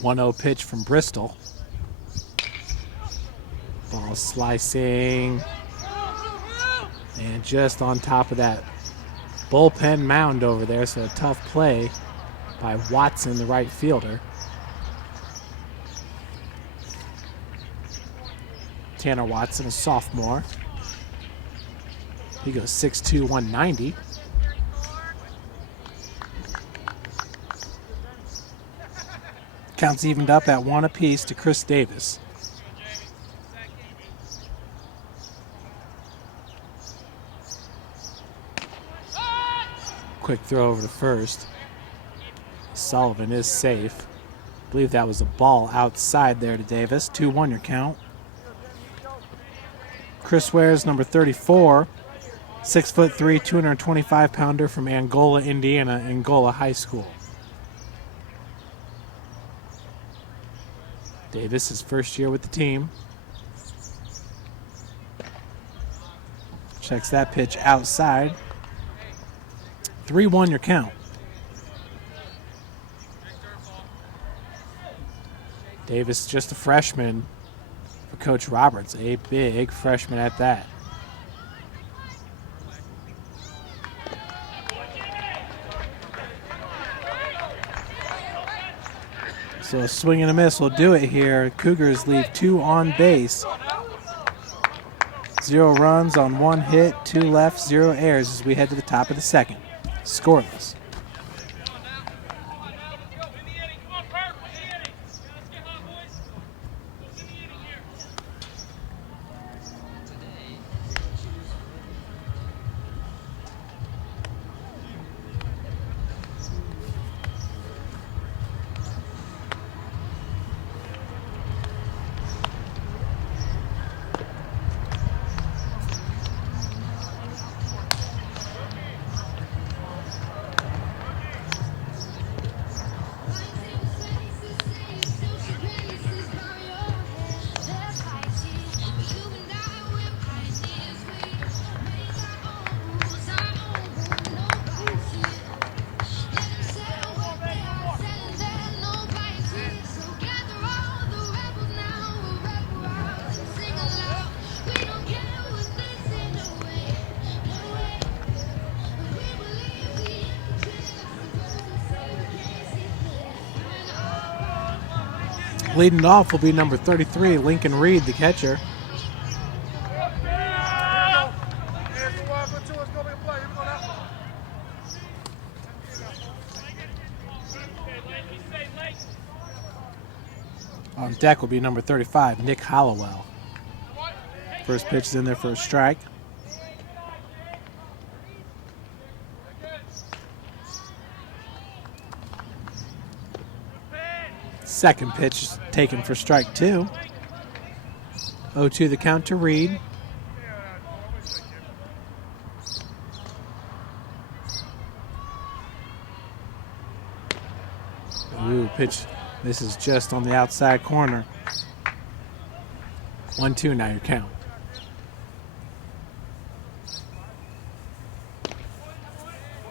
One 0 pitch from Bristol. Ball slicing. And just on top of that bullpen mound over there, so a tough play by Watson, the right fielder. Tanner Watson, a sophomore. He goes 6'2", 190. Counts evened up at 1 apiece to Chris Davis. Quick throw over to first. Sullivan is safe. I believe that was a ball outside there to Davis. 2-1 your count. Chris Wares, number 34, 6'3", 225-pounder from Angola, Indiana, Angola High School. Davis, his first year with the team. Checks that pitch outside. 3-1 your count. Davis, just a freshman for Coach Roberts, a big freshman at that. So a swing and a miss will do it here. Cougars leave 2 on base. 0 runs on 1 hit, 2 left, 0 errors as we head to the top of the second. Scoreless. Leading off will be number 33, Lincoln Reed, the catcher. On deck will be number 35, Nick Hollowell. First pitch is in there for a strike. Second pitch is taken for strike 2. 0-2 the count to Reed. Ooh, pitch. This is just on the outside corner. 1-2 now your count.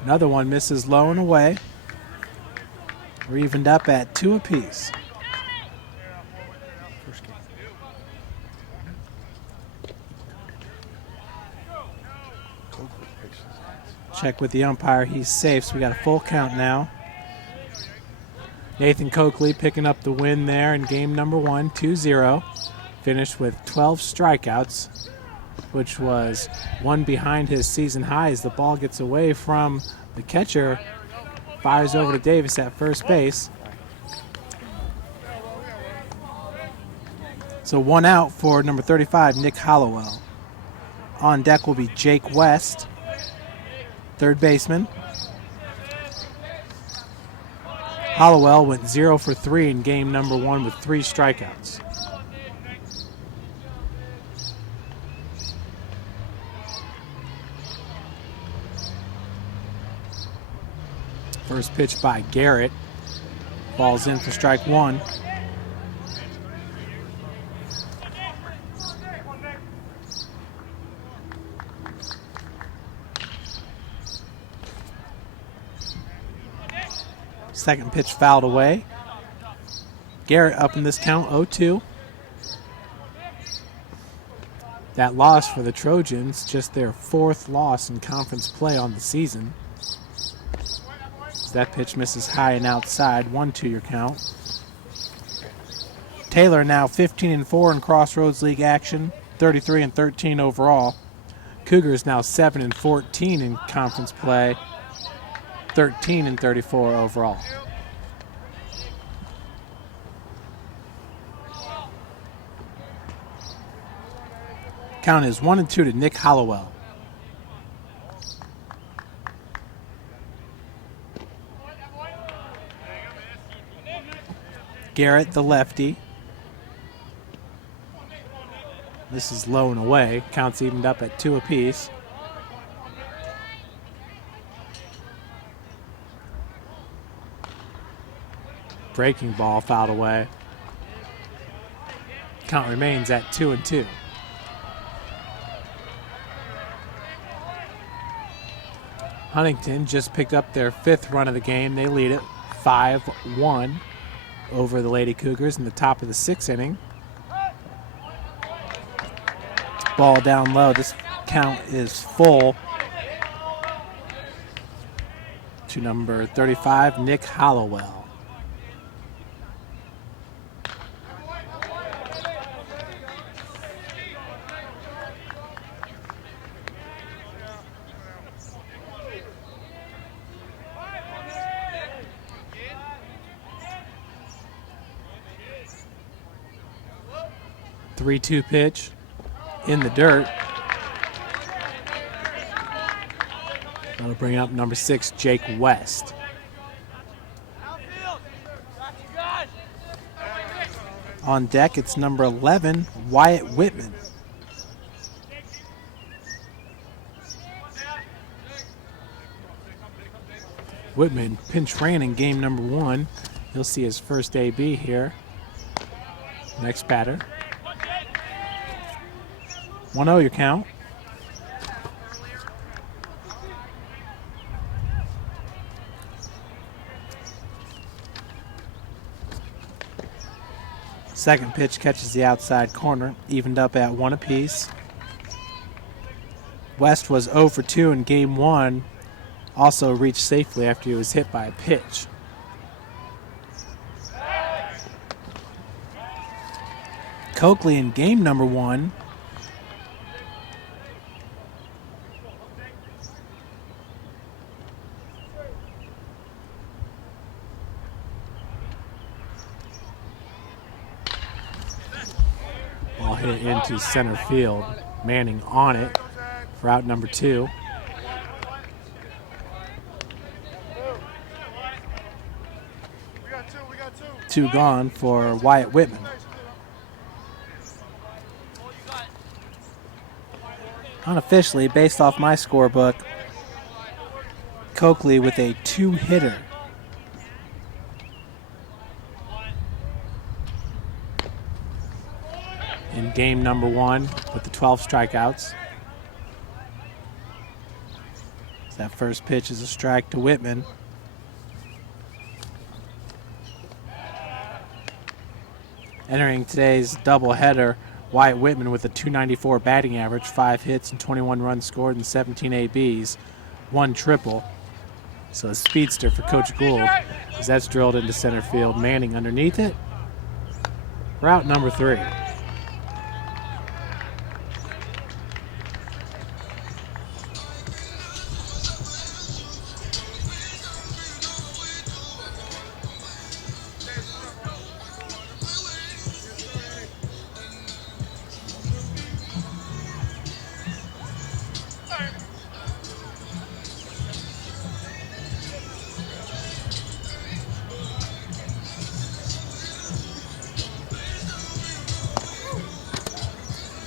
Another one misses low and away. We're evened up at 2 apiece. Check with the umpire. He's safe, so we got a full count now. Nathan Coakley picking up the win there in game number 1, 2-0. Finished with 12 strikeouts, which was one behind his season high as the ball gets away from the catcher. Fires over to Davis at first base. So 1 out for number 35, Nick Hollowell. On deck will be Jake West, third baseman. Hollowell went 0 for 3 in game number 1 with 3 strikeouts. First pitch by Garrett. Falls in for strike 1. Second pitch fouled away. Garrett up in this count, 0-2. That loss for the Trojans, just their 4th loss in conference play on the season. That pitch misses high and outside, 1-2 your count. Taylor now 15-4 in Crossroads League action, 33-13 overall. Cougars now 7-14 in conference play, 13-34 overall. Count is 1-2 to Nick Hollowell. Garrett, the lefty. This is low and away. Counts evened up at 2 apiece. Breaking ball fouled away. Count remains at 2-2. Huntington just picked up their 5th run of the game. They lead it 5-1 over the Lady Cougars in the top of the 6th inning. ball down low. This count is full to number 35, Nick Hollowell. Three-two pitch in the dirt. That'll bring up number 6, Jake West. On deck, it's number 11, Wyatt Whitman. Whitman pinch ran in game number 1. You'll see his first AB here. Next batter. 1-0 your count. Second pitch catches the outside corner, evened up at 1 apiece. West was 0 for 2 in game 1, also reached safely after he was hit by a pitch. Coakley in game number 1 ball hit into center field. Manning on it for out number 2. Two gone for Wyatt Whitman. Unofficially, based off my scorebook, Coakley with a 2-hitter. In game number 1 with the 12 strikeouts. That first pitch is a strike to Whitman. Entering today's doubleheader, Wyatt Whitman with a .294 batting average, 5 hits and 21 runs scored and 17 ABs, 1 triple. So a speedster for Coach Gould as that's drilled into center field. Manning underneath it. Route number 3.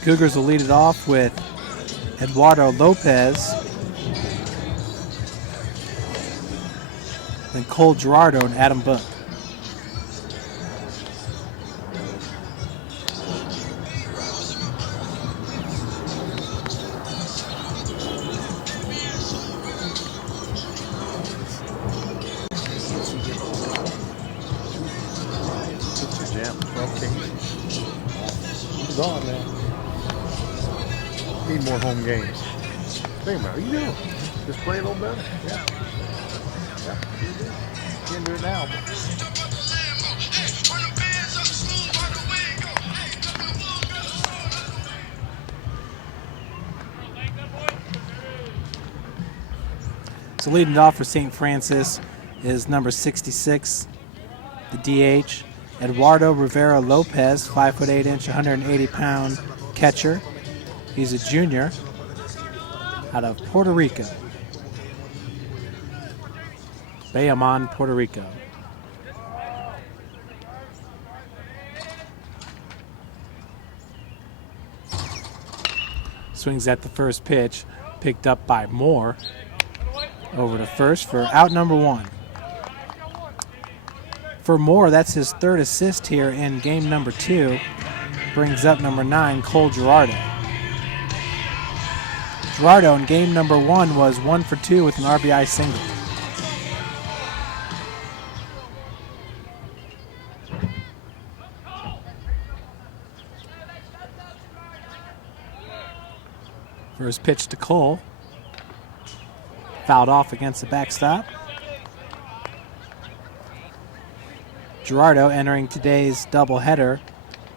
Cougars will lead it off with Eduardo Lopez, then Cole Gerardo and Adam Book. He's on, man. Need more home games. Think about it. What are you doing? Just play a little better. Yeah. Yeah. Can't do it now. So leading it off for St. Francis is number 66, the DH, Eduardo Rivera Lopez, 5'8", 180-pound catcher. He's a junior out of Puerto Rico. Bayamon, Puerto Rico. Swings at the first pitch, picked up by Moore. Over to first for out number 1. For Moore, that's his 3rd assist here in game number 2. Brings up number 9, Cole Gerardo. Gerardo in game number 1 was 1 for 2 with an RBI single. First pitch to Cole. Fouled off against the backstop. Gerardo entering today's doubleheader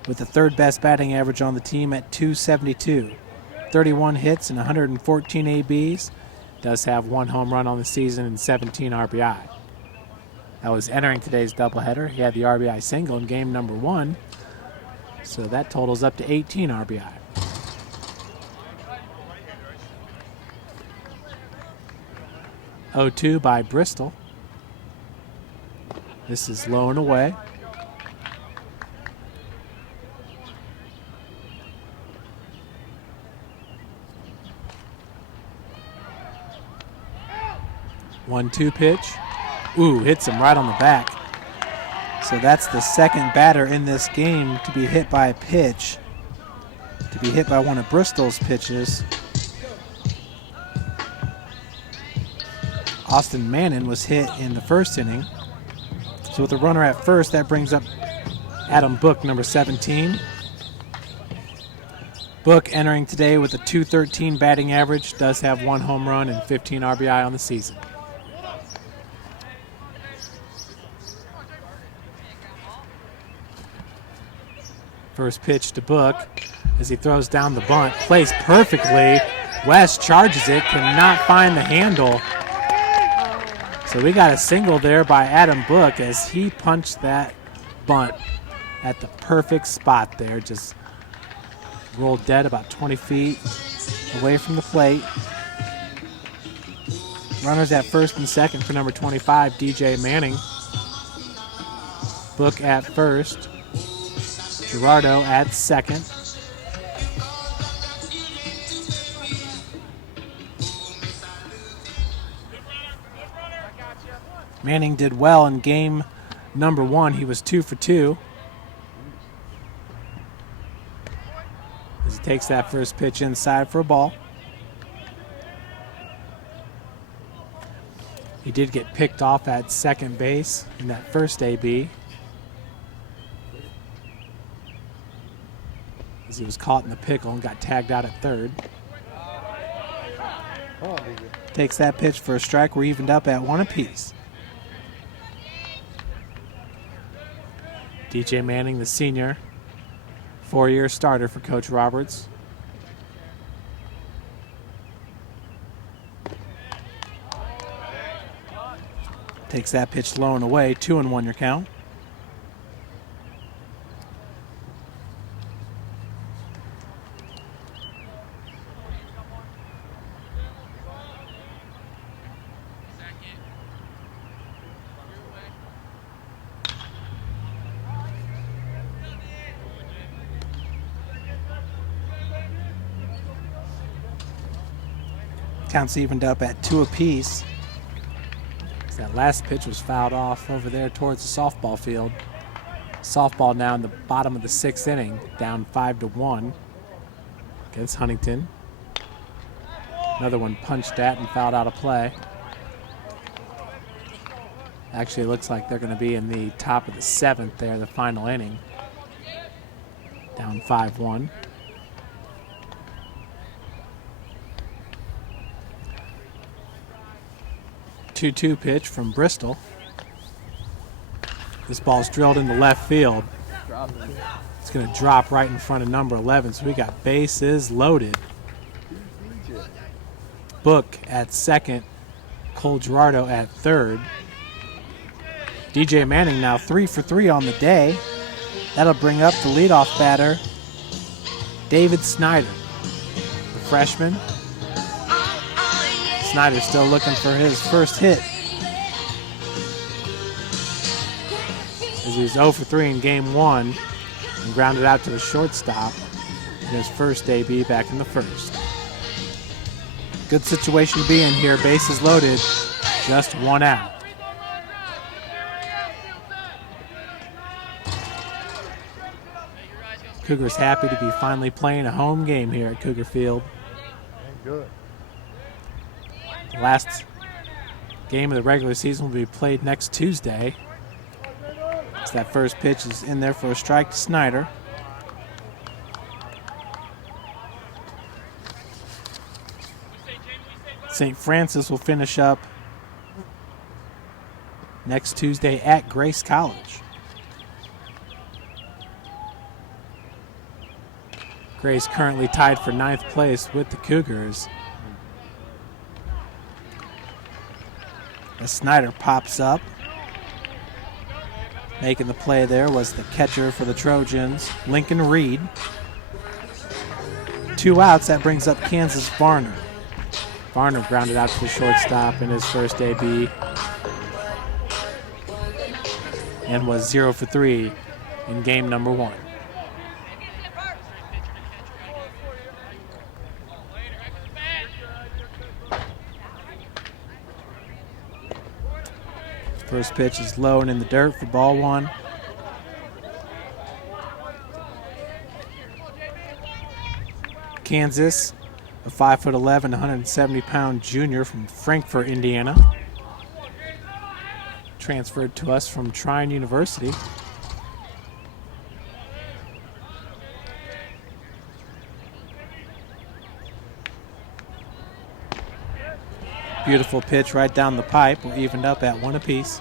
with the third best batting average on the team at .272. 31 hits and 114 ABs. Does have 1 home run on the season and 17 RBI. That was entering today's doubleheader. He had the RBI single in game number 1. So that totals up to 18 RBI. .02 by Bristol. This is low and away. One-two pitch. Ooh, hits him right on the back. So that's the second batter in this game to be hit by a pitch, to be hit by one of Bristol's pitches. Austin Mannon was hit in the first inning. So with a runner at first, that brings up Adam Book, number 17. Book entering today with a .213 batting average, does have 1 home run and 15 RBI on the season. First pitch to Book as he throws down the bunt. Plays perfectly. West charges it, cannot find the handle. So we got a single there by Adam Book as he punched that bunt at the perfect spot there. Just rolled dead about 20 feet away from the plate. Runners at first and second for number 25, DJ Manning. Book at first. Gerardo at second. Manning did well in game number 1. He was 2 for 2. As he takes that first pitch inside for a ball. He did get picked off at second base in that first AB, as he was caught in the pickle and got tagged out at third. Takes that pitch for a strike. We're evened up at 1 apiece. DJ Manning, the senior, 4-year starter for Coach Roberts. Takes that pitch low and away, 2-1 your count. Counts evened up at 2 apiece. That last pitch was fouled off over there towards the softball field. Softball now in the bottom of the 6th inning, down 5-1 against Huntington. Another one punched at and fouled out of play. Actually, it looks like they're going to be in the top of the 7th there, the final inning. Down 5-1. Two-two pitch from Bristol. This ball's drilled into left field. It's going to drop right in front of number 11, so we got bases loaded. Book at second, Cole Gerardo at third. DJ Manning now 3 for 3 on the day. That'll bring up the leadoff batter, David Snyder, the freshman. Snyder still looking for his first hit, as he was 0 for 3 in game 1 and grounded out to the shortstop in his first AB back in the first. Good situation to be in here, bases loaded, just 1 out. Cougars happy to be finally playing a home game here at Cougar Field. Good. The last game of the regular season will be played next Tuesday. As that first pitch is in there for a strike to Snyder. St. Francis will finish up next Tuesday at Grace College. Grace currently tied for 9th place with the Cougars. As Snyder pops up. Making the play there was the catcher for the Trojans, Lincoln Reed. 2 outs, that brings up Kansas Varner. Varner grounded out to the shortstop in his first AB and was 0 for 3 in game number 1. First pitch is low and in the dirt for ball 1. Kansas, a 5'11", 170-pound junior from Frankfort, Indiana. Transferred to us from Trine University. Beautiful pitch right down the pipe. We're evened up at 1 apiece.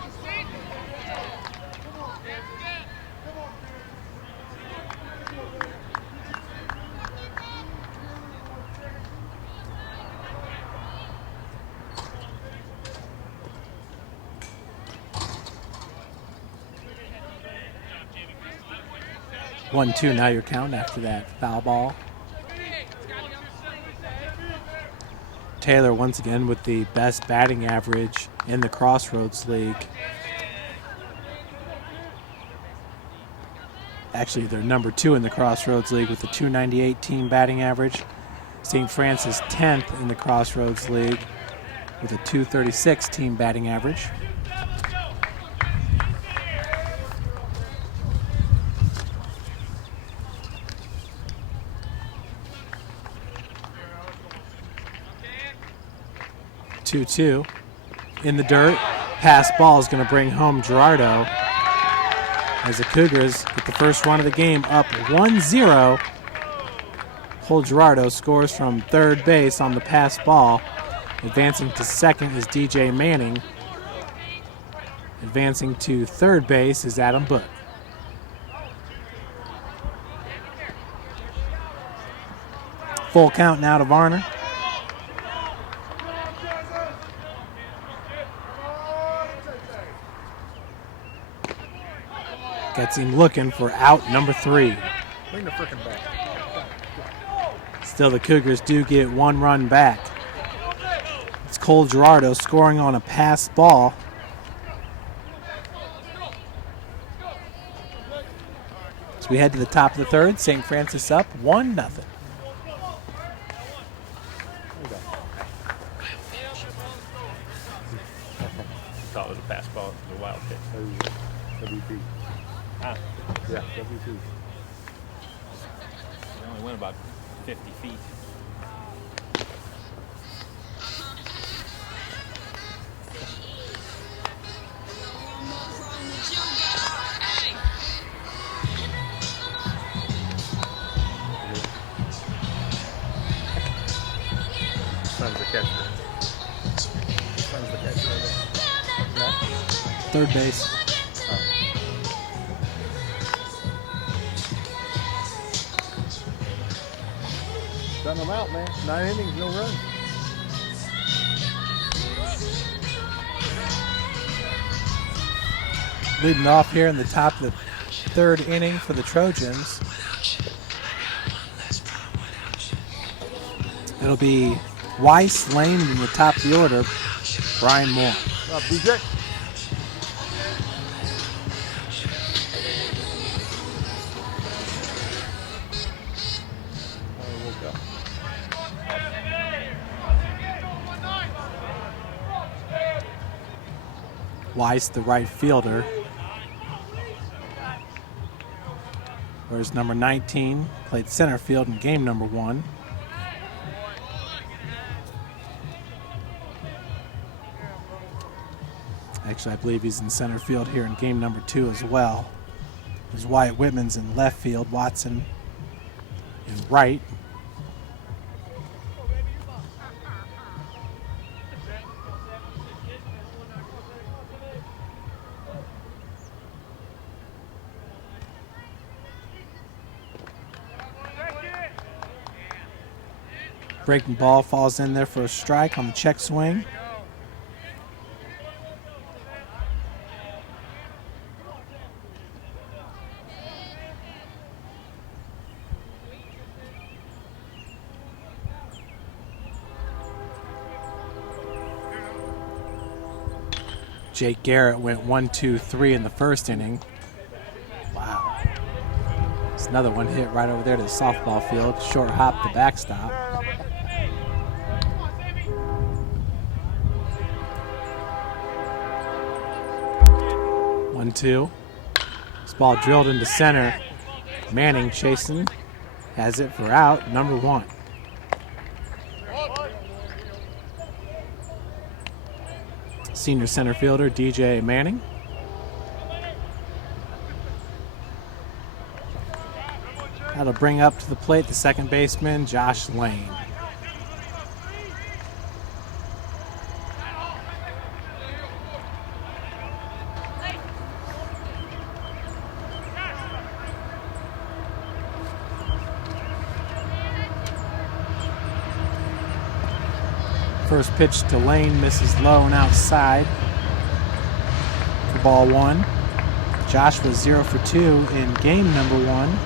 One, two, now your count after that foul ball. Taylor once again with the best batting average in the Crossroads League. Actually, they're number 2 in the Crossroads League with a .298 team batting average. St. Francis 10th in the Crossroads League with a .236 team batting average. Two in the dirt. Pass ball is going to bring home Gerardo as the Cougars get the first run of the game up 1-0. Cole Gerardo scores from third base on the pass ball. Advancing to second is DJ Manning. Advancing to third base is Adam Book. Full count now to Varner. Gets him looking for out number 3. Bring the frickin' back. Still, the Cougars do get 1 run back. It's Cole Gerardo scoring on a pass ball. As we head to the top of the third, St. Francis up 1-0. Thought it was a pass ball. It was a wild pitch. WP. Yeah, WP. It only went about 50 feet. Son's the catcher. Son's the catcher. Third base. Done them out, man. 9 innings, no runs. Leading off here in the top of the third inning for the Trojans. It'll be Weiss, Lane in the top of the order, Brian Moore. BJ. Weiss, the right fielder. Whereas number 19 played center field in game number 1. Actually, I believe he's in center field here in game number 2 as well. There's Wyatt Whitman's in left field, Watson in right. Breaking ball falls in there for a strike on the check swing. Jake Garrett went 1, 2, 3 in the first inning. Wow. There's another one hit right over there to the softball field. Short hop the backstop. One, two. This ball drilled into center. Manning chasing. Has it for out, number 1. Senior center fielder DJ Manning. That'll bring up to the plate the second baseman, Josh Lane. First pitch to Lane, misses low and outside for ball 1. Josh was 0 for 2 in game number 1.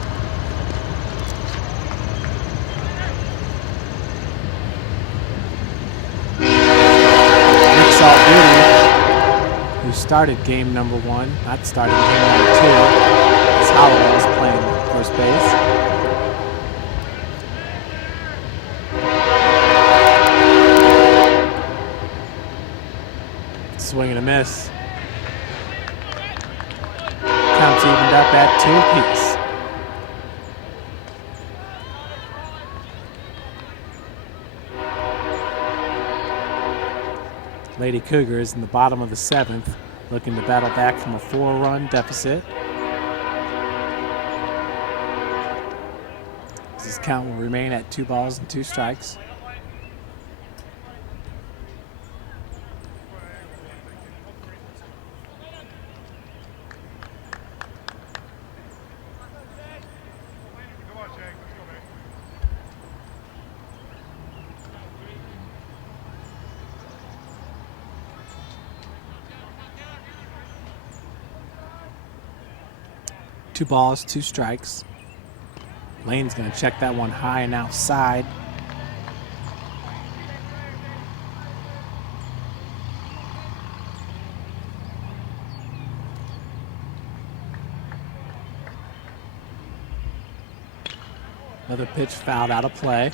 Nick Saltduty, who started game number 1, not starting game number 2, as Holloway was playing first base. Swing and a miss. Count's evened up at 2 apiece. Lady Cougars in the bottom of the 7th, looking to battle back from a 4-run deficit. This count will remain at 2 balls and 2 strikes. Two balls, 2 strikes. Lane's going to check that one high and outside. Another pitch fouled out of play.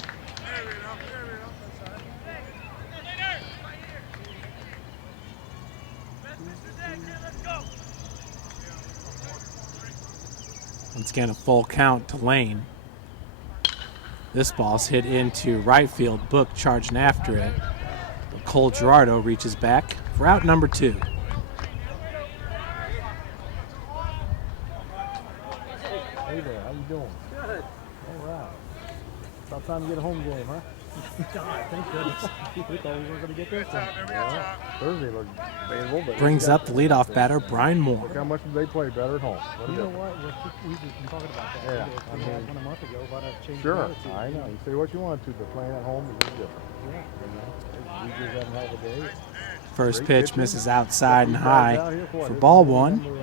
Once again, a full count to Lane. This ball's hit into right field. Book charging after it. But Cole Gerardo reaches back for out number 2. Hey there, how you doing? Good. All right. About time to get a home game, huh? God, thank goodness. We thought we weren't going to get this one. Yeah. Thursday looked available, but Brings up the leadoff batter, Brian Moore. look how much they play better at home. What a You know difference. what? We've been talking about that. Yeah, We I had mean- one a month ago about a change Sure, of attitude. I know. You say what you want to, but playing at home is different. Yeah. You know, we just haven't had a day. First Great pitch pitching. misses outside and These guys out high here, for what, ball this is 1. number, so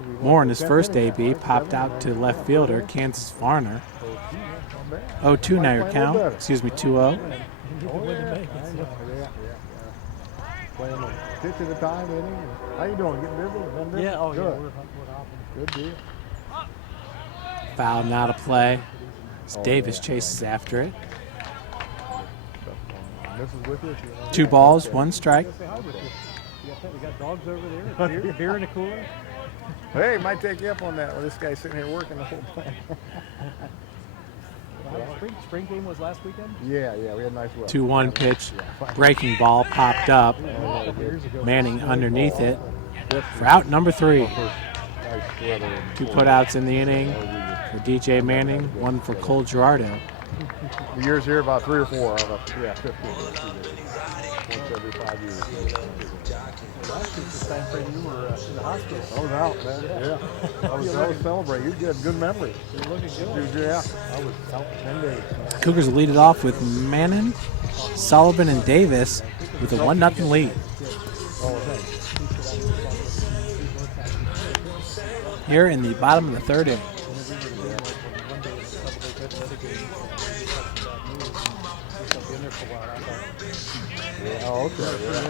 we won Moore in the his 10th first inning now, AB right? popped 7th, out to right? left fielder, Kansas Varner. So, gee, that's not bad. 0-2 now your Playing a little count. better. Excuse me, 2-0. Oh, Win yeah, to make it, I so. know. Yeah. Playing a pitch at a time inning. How you doing? Getting busy? Been busy? Yeah, oh, Good. yeah, we're hopping. Good deal. Foul now to play. As Oh, Davis yeah. chases after it. Mrs. with you? 2 balls, 1 strike. Say hi with you. We got dogs over there. Beer in the cooler. Hey, might take you up on that. Well, this guy's sitting here working the whole time. Spring game was last weekend. Yeah, we had nice weather. 2-1 pitch. Yeah. Breaking ball popped up. Years ago. Manning underneath it for out number 3. Nice weather. 2 putouts in the inning for DJ Manning, 1 for Cole Gerardo. The years here about 3 or 4 out of 15. Once every 5 years. Last week, the time frame you were in the hospital. I was out, man. Yeah. I was celebrating. You had good memory. You're looking good. Dude, yeah. I was out 10 days. Cougars lead it off with Mannon, Sullivan, and Davis with a 1-0 lead. Here in the bottom of the third inning. Oh, okay. Yeah.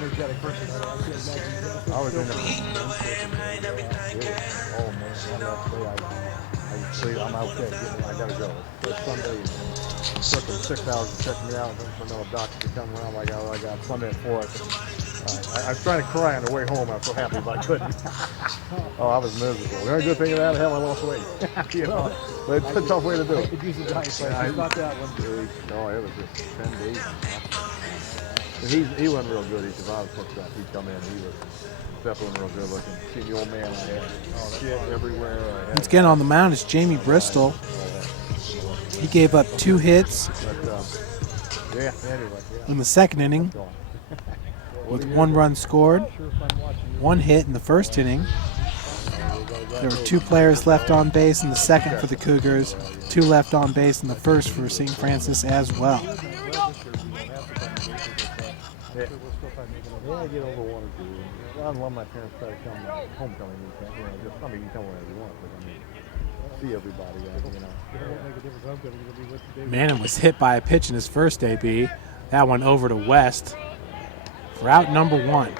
I was in the. Oh man, I'm out there. I gotta go. It's Sunday. It took them 6 hours to check me out. For another doctor to come around. I got Sunday at 4. I was trying to cry on the way home. I was so happy, but I couldn't. Oh, I was miserable. The only good thing of that, hell, I lost weight. You know, but it's a tough way to do it. Could use a diet plan. I thought that one. No, it was just 10 days. He wasn't real good. He survived hooked up. He'd come in. He was definitely real good looking. See the old man I had shit everywhere. Once again on the mound is Jamie Bristol. He gave up 2 hits in the second inning with 1 run scored, 1 hit in the first inning. There were 2 players left on base in the second for the Cougars, 2 left on base in the first for St. Francis as well. Yeah, I get over 1 or 2. I love my parents try to come homecoming weekend. You know, just you can come whenever you want, but see everybody. Mannon was hit by a pitch in his first AB. That one over to West for out number 1.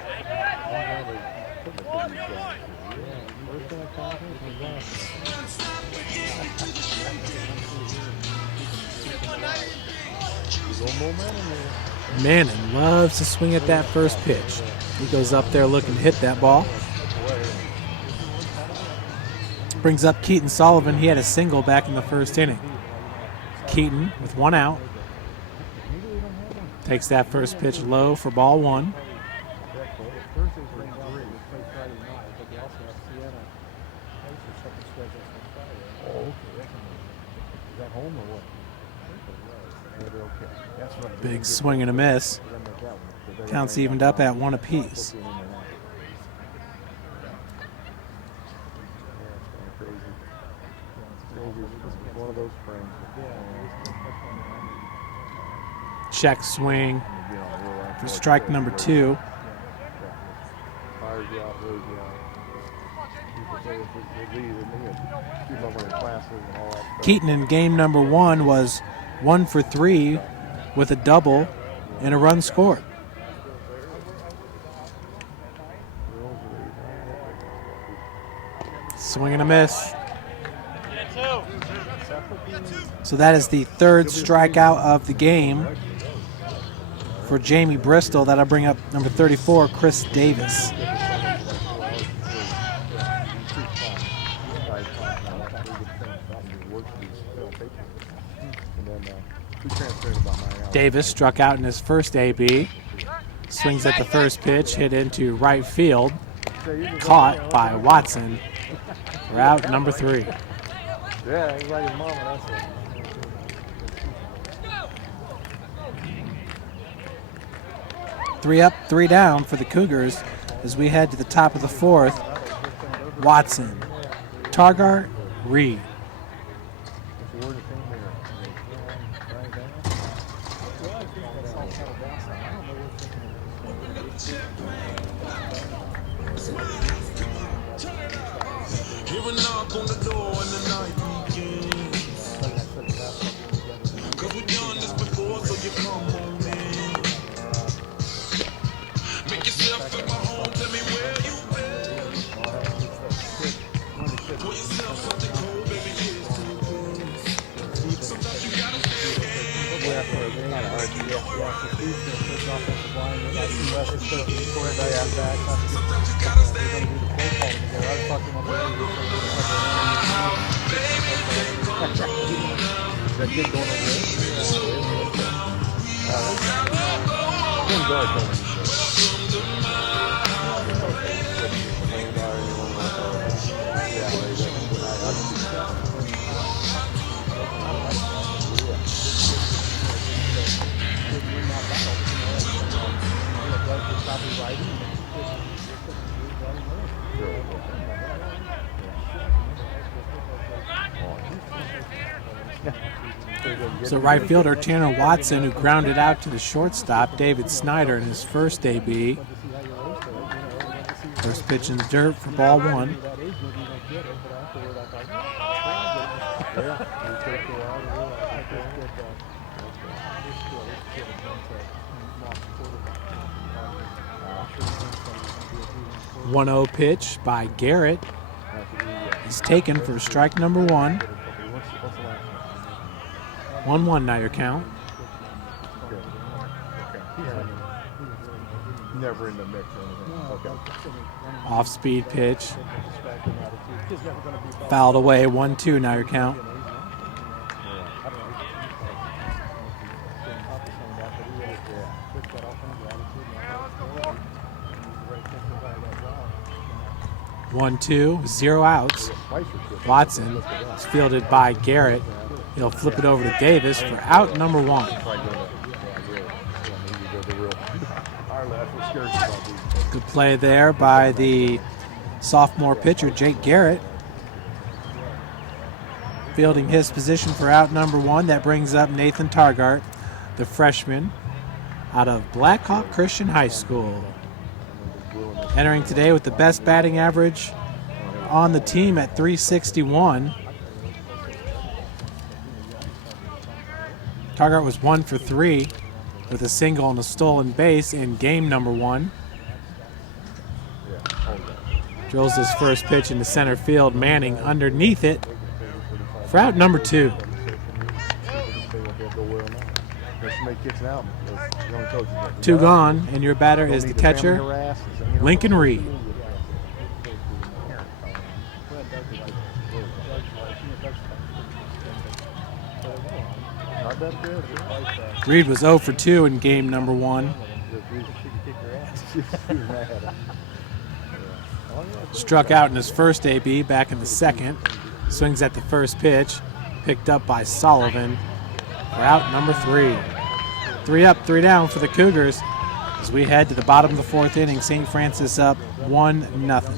Mannon loves to swing at that first pitch. He goes up there looking to hit that ball. Brings up Keaton Sullivan. He had a single back in the first inning. Keaton with 1 out. Takes that first pitch low for ball 1. Big swing and a miss. Counts evened up at 1 apiece. Check swing for strike number 2. Keaton in game number 1 was 1 for 3 with a double and a run scored. Swing and a miss. So that is the 3rd strikeout of the game for Jamie Bristol. That'll bring up number 34, Chris Davis. Davis struck out in his first AB. Swings at the first pitch, hit into right field. Caught by Watson for out number 3. Yeah, he's like his mama, that's it. Three up, 3 down for the Cougars as we head to the top of the 4th. Watson, Targart, Reed. So right fielder Tanner Watson, who grounded out to the shortstop, David Snyder, in his first AB. First pitch in the dirt for ball one. One 0 pitch by Garrett is taken for strike number one. 1-1 now your count. Never in the mix or anything. Okay. Off-speed pitch. Fouled away, 1-2 now your count. One, 2, 0 outs. Watson is fielded by Garrett. He'll flip it over to Davis for out number one. Good play there by the sophomore pitcher, Jake Garrett. Fielding his position for out number one. That brings up Nathan Targart, the freshman out of Blackhawk Christian High School. Entering today with the best batting average on the team at .361. Targart was 1 for 3 with a single and a stolen base in game number one. Drills his first pitch into center field. Manning underneath it for out number two. Two gone, and your batter is the catcher, Lincoln Reed. Reed was 0 for 2 in game number one. Struck out in his first AB back in the second. Swings at the first pitch. Picked up by Sullivan for out number 3. 3 up, 3 down for the Cougars as we head to the bottom of the fourth inning. St. Francis up 1-0.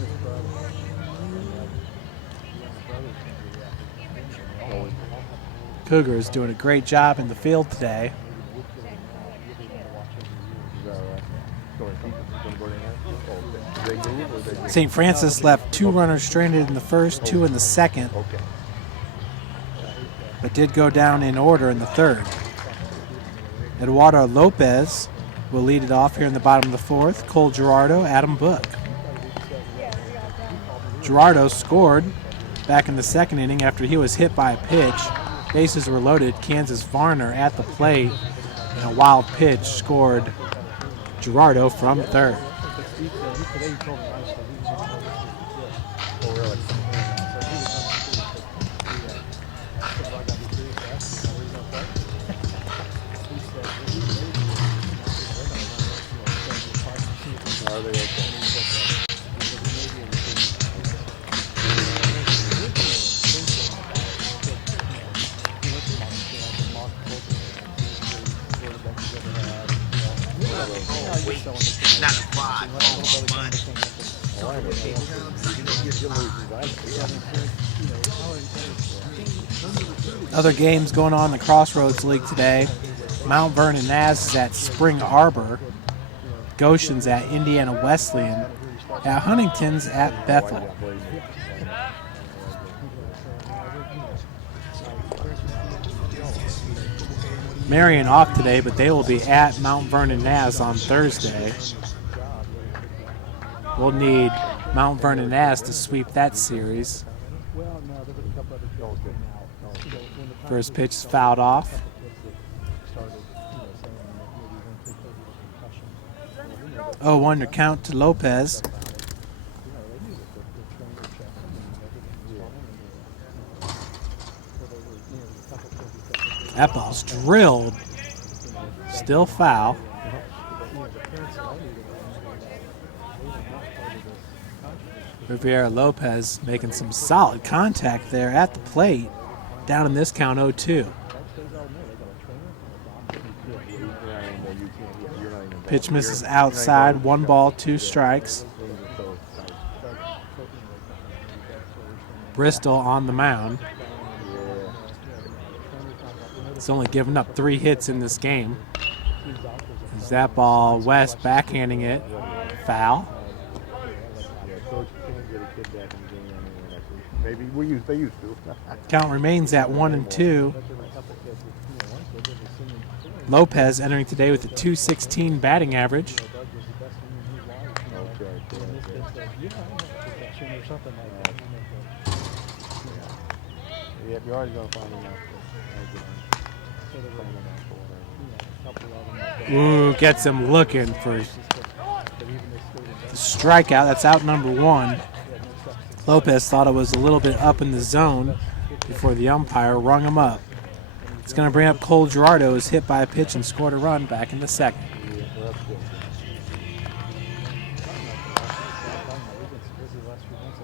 Cougars doing a great job in the field today. St. Francis left 2 runners stranded in the first, 2 in the second, but did go down in order in the third. Eduardo Lopez will lead it off here in the bottom of the fourth. Cole Gerardo, Adam Book. Gerardo scored back in the second inning after he was hit by a pitch. Bases were loaded. Kansas Varner at the plate, and a wild pitch scored Gerardo from third. Other games going on in the Crossroads League today. Mount Vernon Naz is at Spring Arbor. Goshen's at Indiana Wesleyan. At Huntington's at Bethel. Marion off today, but they will be at Mount Vernon Naz on Thursday. We'll need Mount Vernon Naz to sweep that series. First pitch is fouled off. Oh, 1 count to Lopez. That ball's drilled. Still foul. Riviera Lopez making some solid contact there at the plate. Down in this count, 0-2. Pitch misses outside. 1 ball, 2 strikes. Bristol on the mound. He's only given up 3 hits in this game. Is that ball West backhanding it? Foul. Yeah, coach can't get a kid back in the game anymore. Maybe they used to. Count remains at 1-2. Lopez entering today with a .216 batting average. Yeah, you're always going to find him out. Ooh, gets him looking for the strikeout. That's out number 1. Lopez thought it was a little bit up in the zone before the umpire rung him up. It's going to bring up Cole Gerardo, who's hit by a pitch and scored a run back in the second.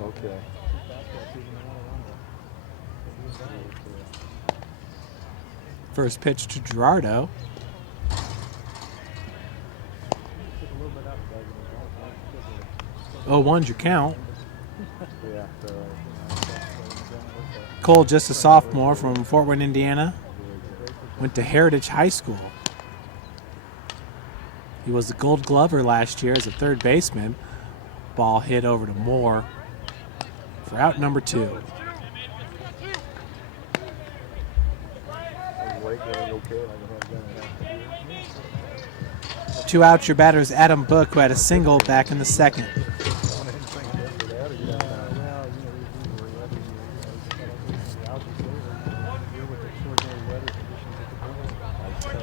Okay. First pitch to Gerardo. Oh, 1's your count. Cole, just a sophomore from Fort Wayne, Indiana. Went to Heritage High School. He was the Gold Glover last year as a third baseman. Ball hit over to Moore for out number 2. 2 outs, your batter is Adam Book, who had a single back in the second.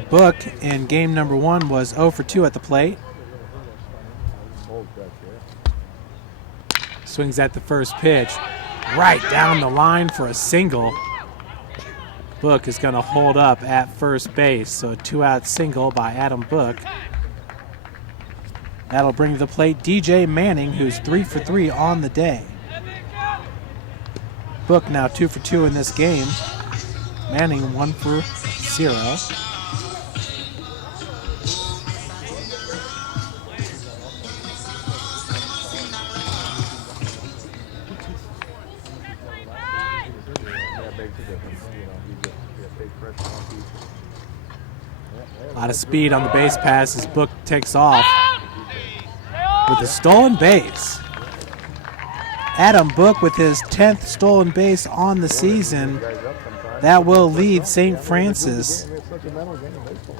Book in game number 1 was 0 for 2 at the plate. Swings at the first pitch, right down the line for a single. Book is going to hold up at first base, so a 2-out single by Adam Book. That'll bring to the plate DJ Manning, who's 3 for 3 on the day. Book now 2 for 2 in this game. Manning 1 for 0. A lot of speed on the base pass as Book takes off with a stolen base. Adam Book with his 10th stolen base on the season. That will lead St. Francis,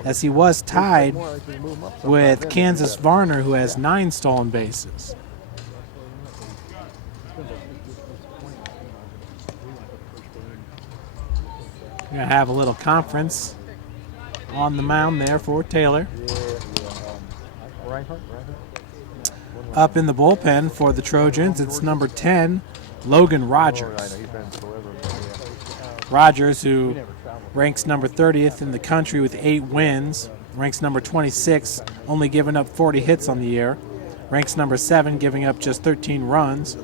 as he was tied with Kansas Varner, who has 9 stolen bases. We're going to have a little conference on the mound there for Taylor. Up in the bullpen for the Trojans, it's number 10, Logan Rogers. Rogers, who ranks number 30th in the country with 8 wins, ranks number 26, only giving up 40 hits on the year, ranks number 7, giving up just 13 runs,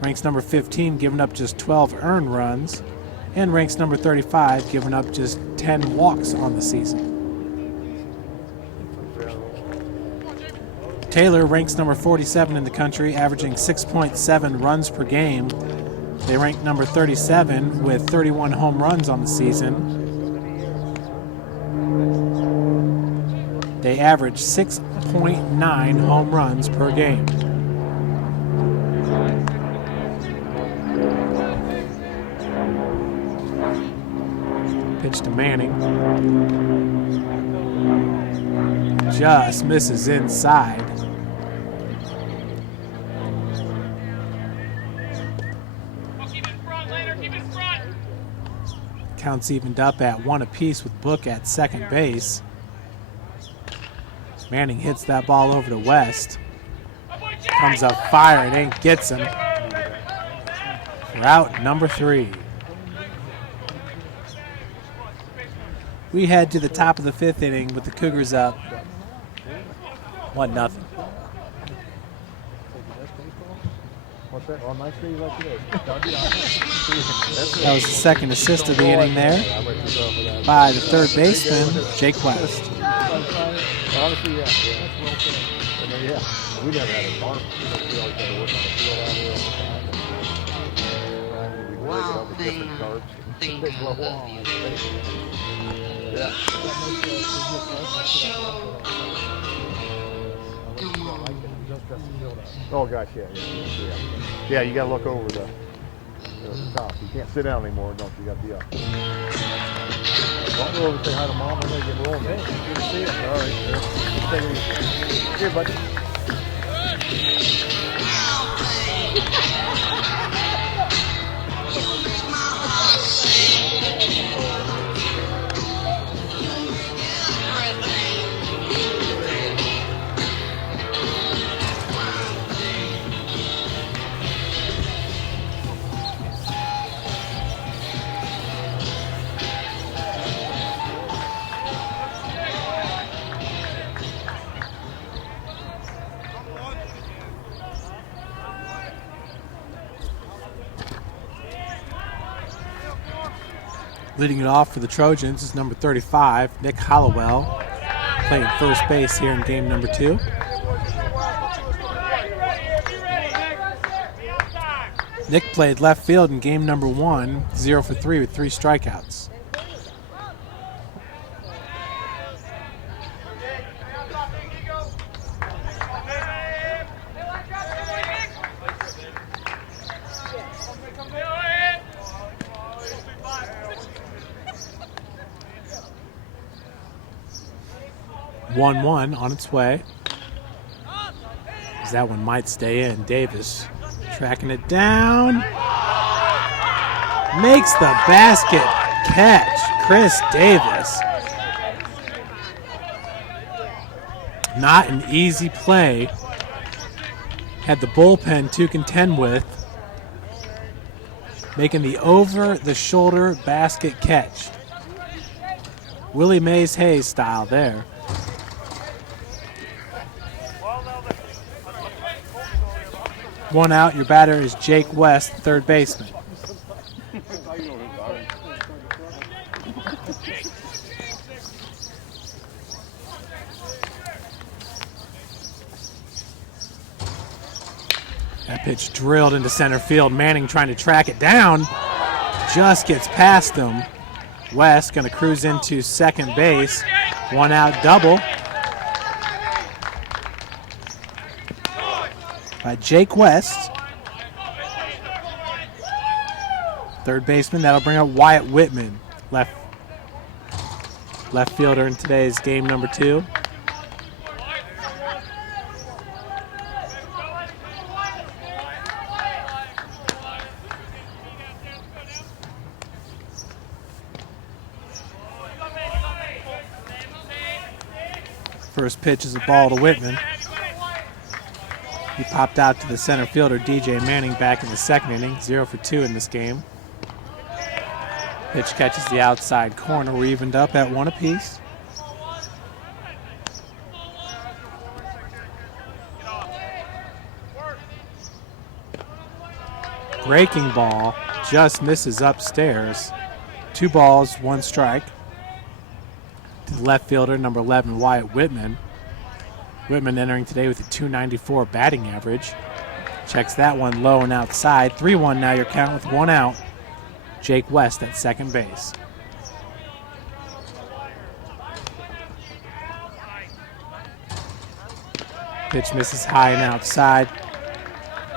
ranks number 15, giving up just 12 earned runs, and ranks number 35, giving up just 10 walks on the season. Taylor ranks number 47 in the country, averaging 6.7 runs per game. They rank number 37 with 31 home runs on the season. They average 6.9 home runs per game. Pitch to Manning. Just misses inside. Counts evened up at 1 apiece with Book at second base. Manning hits that ball over to West. Comes up firing and gets him. Route number 3. We head to the top of the 5th inning with the Cougars up 1-0. That was the second assist of the inning there by the third baseman, Jake West. Honestly, yeah. We never had a farm. We always had to work on the field out here all the time. the different cards. They glow on. Yeah. Oh gosh, yeah. Yeah, you gotta look over the top. You can't sit down anymore, don't you? You gotta be up. Don't go over and say hi to Mom. I'm gonna get rolling. Hey, good to see you. All right, sure. Take it easy. Here, buddy. 'Leading it off for the Trojans is number 35, Nick Hollowell, playing first base here in game number 2. Nick played left field in game number 1, 0 for 3 with 3 strikeouts. One on its way. As that one might stay in. Davis tracking it down. Makes the basket catch. Chris Davis. Not an easy play. Had the bullpen to contend with. Making the over-the-shoulder basket catch. Willie Mays Hayes style there. One out, your batter is Jake West, third baseman. That pitch drilled into center field. Manning trying to track it down. Just gets past him. West going to cruise into second base. One out double by Jake West. Third baseman, that'll bring up Wyatt Whitman, left fielder in today's game number 2. First pitch is a ball to Whitman. He popped out to the center fielder, DJ Manning, back in the second inning. 0 for 2 in this game. Pitch catches the outside corner. We're evened up at 1 apiece. Breaking ball just misses upstairs. 2 balls, 1 strike. To the left fielder, number 11, Wyatt Whitman. Whitman entering today with a .294 batting average. Checks that one low and outside. 3-1 now your count with 1 out. Jake West at second base. Pitch misses high and outside.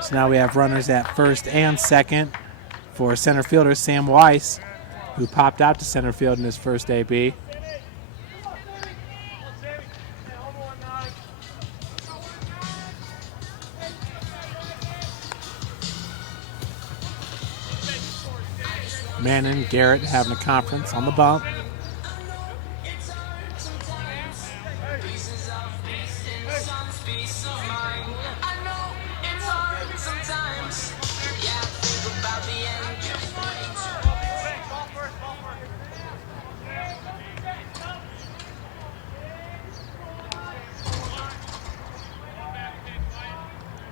So now we have runners at first and second for center fielder Sam Weiss, who popped out to center field in his first AB. Manning, Garrett having a conference on the bump.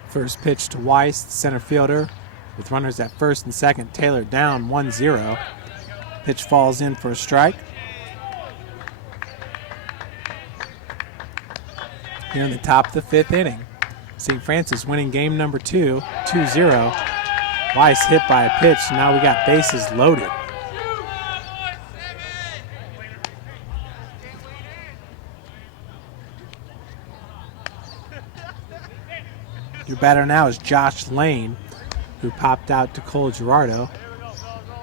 First pitch to Weiss, the center fielder. With runners at first and second, Taylor down 1-0. Pitch falls in for a strike. Here in the top of the 5th inning, St. Francis winning game number 2, 2-0. Weiss hit by a pitch. Now we got bases loaded. Your batter now is Josh Lane, who popped out to Cole Gerardo,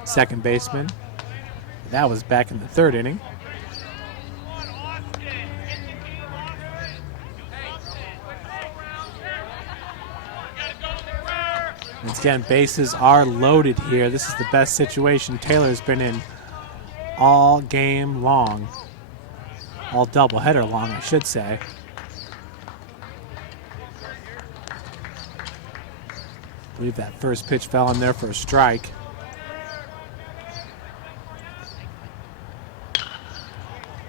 second baseman. That was back in the third inning. Once again, bases are loaded here. This is the best situation Taylor's been in all game long. All doubleheader long, I should say. I believe that first pitch fell in there for a strike.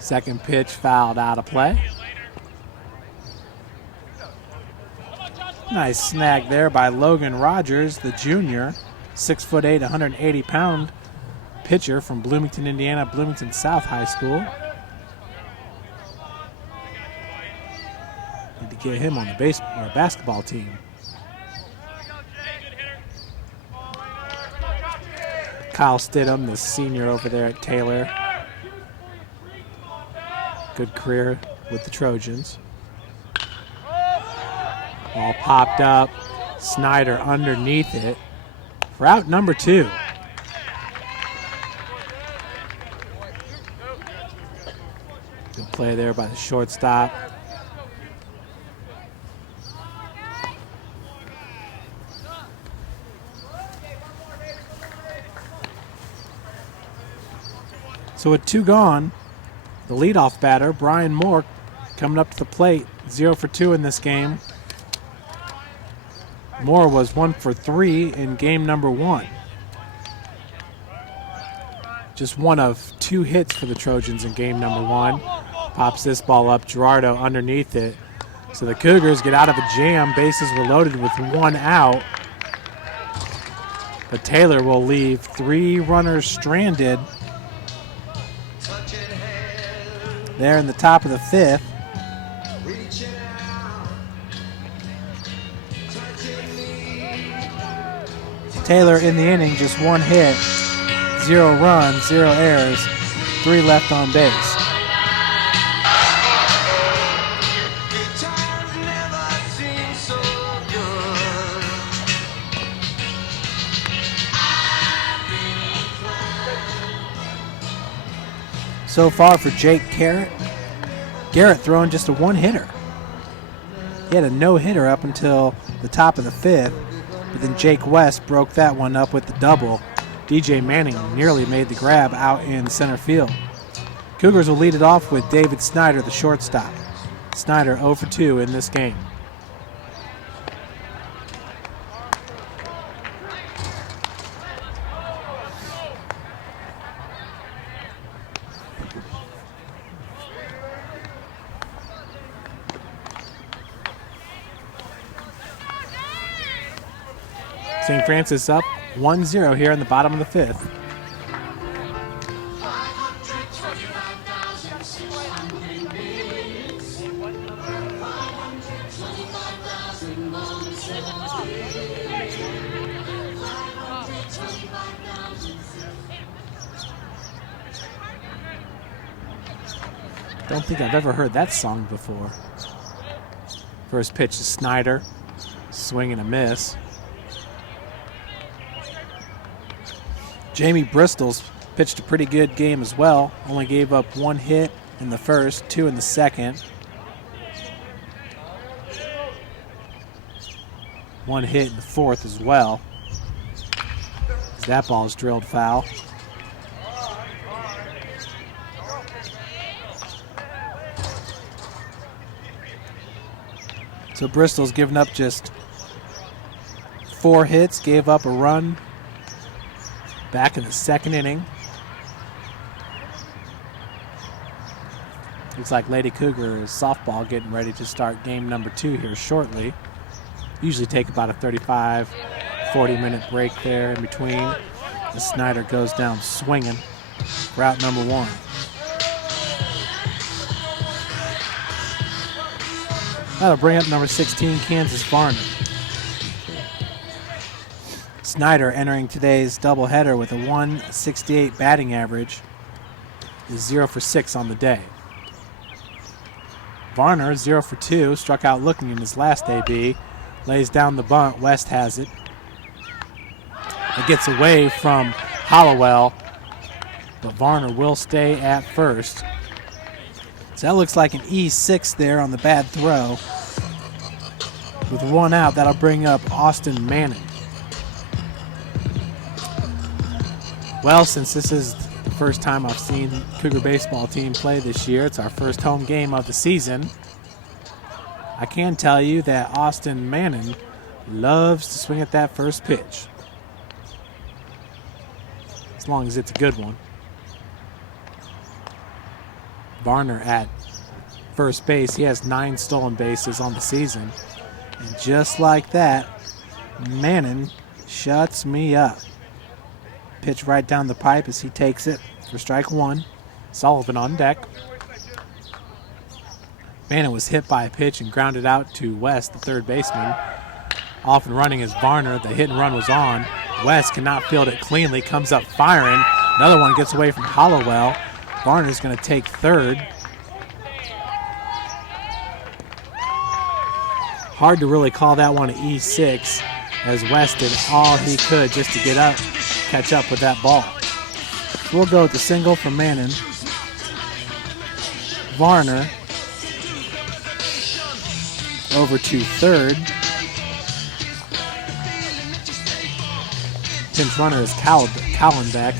Second pitch fouled out of play. Nice snag there by Logan Rogers, the junior, 6'8", 180-pound pitcher from Bloomington, Indiana, Bloomington South High School. Need to get him on the basketball team. Kyle Stidham, the senior over there at Taylor. Good career with the Trojans. Ball popped up. Snyder underneath it for out number 2. Good play there by the shortstop. So with 2 gone, the leadoff batter, Brian Moore, coming up to the plate, 0 for 2 in this game. Moore was 1 for 3 in game number 1. Just one of 2 hits for the Trojans in game number 1. Pops this ball up, Gerardo underneath it. So the Cougars get out of a jam. Bases were loaded with 1 out. But Taylor will leave 3 runners stranded there in the top of the 5th. Taylor in the inning, just 1 hit, 0 runs, 0 errors, 3 left on base. So far for Jake Garrett throwing just a 1-hitter. He had a no-hitter up until the top of the 5th, but then Jake West broke that one up with the double. DJ Manning nearly made the grab out in center field. Cougars will lead it off with David Snyder, the shortstop. Snyder 0 for 2 in this game. St. Francis up 1-0 here in the bottom of the 5th. Don't think I've ever heard that song before. First pitch to Snyder, swing and a miss. Jamie Bristol's pitched a pretty good game as well. Only gave up 1 hit in the first, 2 in the second. 1 hit in the fourth as well. That ball is drilled foul. So Bristol's given up just 4 hits, gave up a run back in the second inning. Looks like Lady Cougar softball getting ready to start game number 2 here shortly. Usually take about a 35, 40-minute break there in between. The Snyder goes down swinging. Route number 1. That'll bring up number 16, Kansas Varner. Snyder entering today's doubleheader with a 168 batting average, is 0 for 6 on the day. Varner, 0 for 2, struck out looking in his last AB, lays down the bunt. West has it. It gets away from Hollowell, but Varner will stay at first. So that looks like an E6 there on the bad throw. With one out, that'll bring up Austin Manning. Well, since this is the first time I've seen Cougar baseball team play this year, it's our first home game of the season. I can tell you that Austin Manning loves to swing at that first pitch, as long as it's a good one. Varner at first base. He has 9 stolen bases on the season. And just like that, Manning shuts me up. Pitch right down the pipe as he takes it for strike 1. Sullivan on deck. Manning was hit by a pitch and grounded out to West, the third baseman. Off and running is Varner. The hit and run was on. West cannot field it cleanly, comes up firing. Another one gets away from Hollowell. Varner's going to take third. Hard to really call that one an E6, as West did all he could just to get up, catch up with that ball. We'll go with the single for Manning. Varner over to third. Pinch runner is Callenbeck.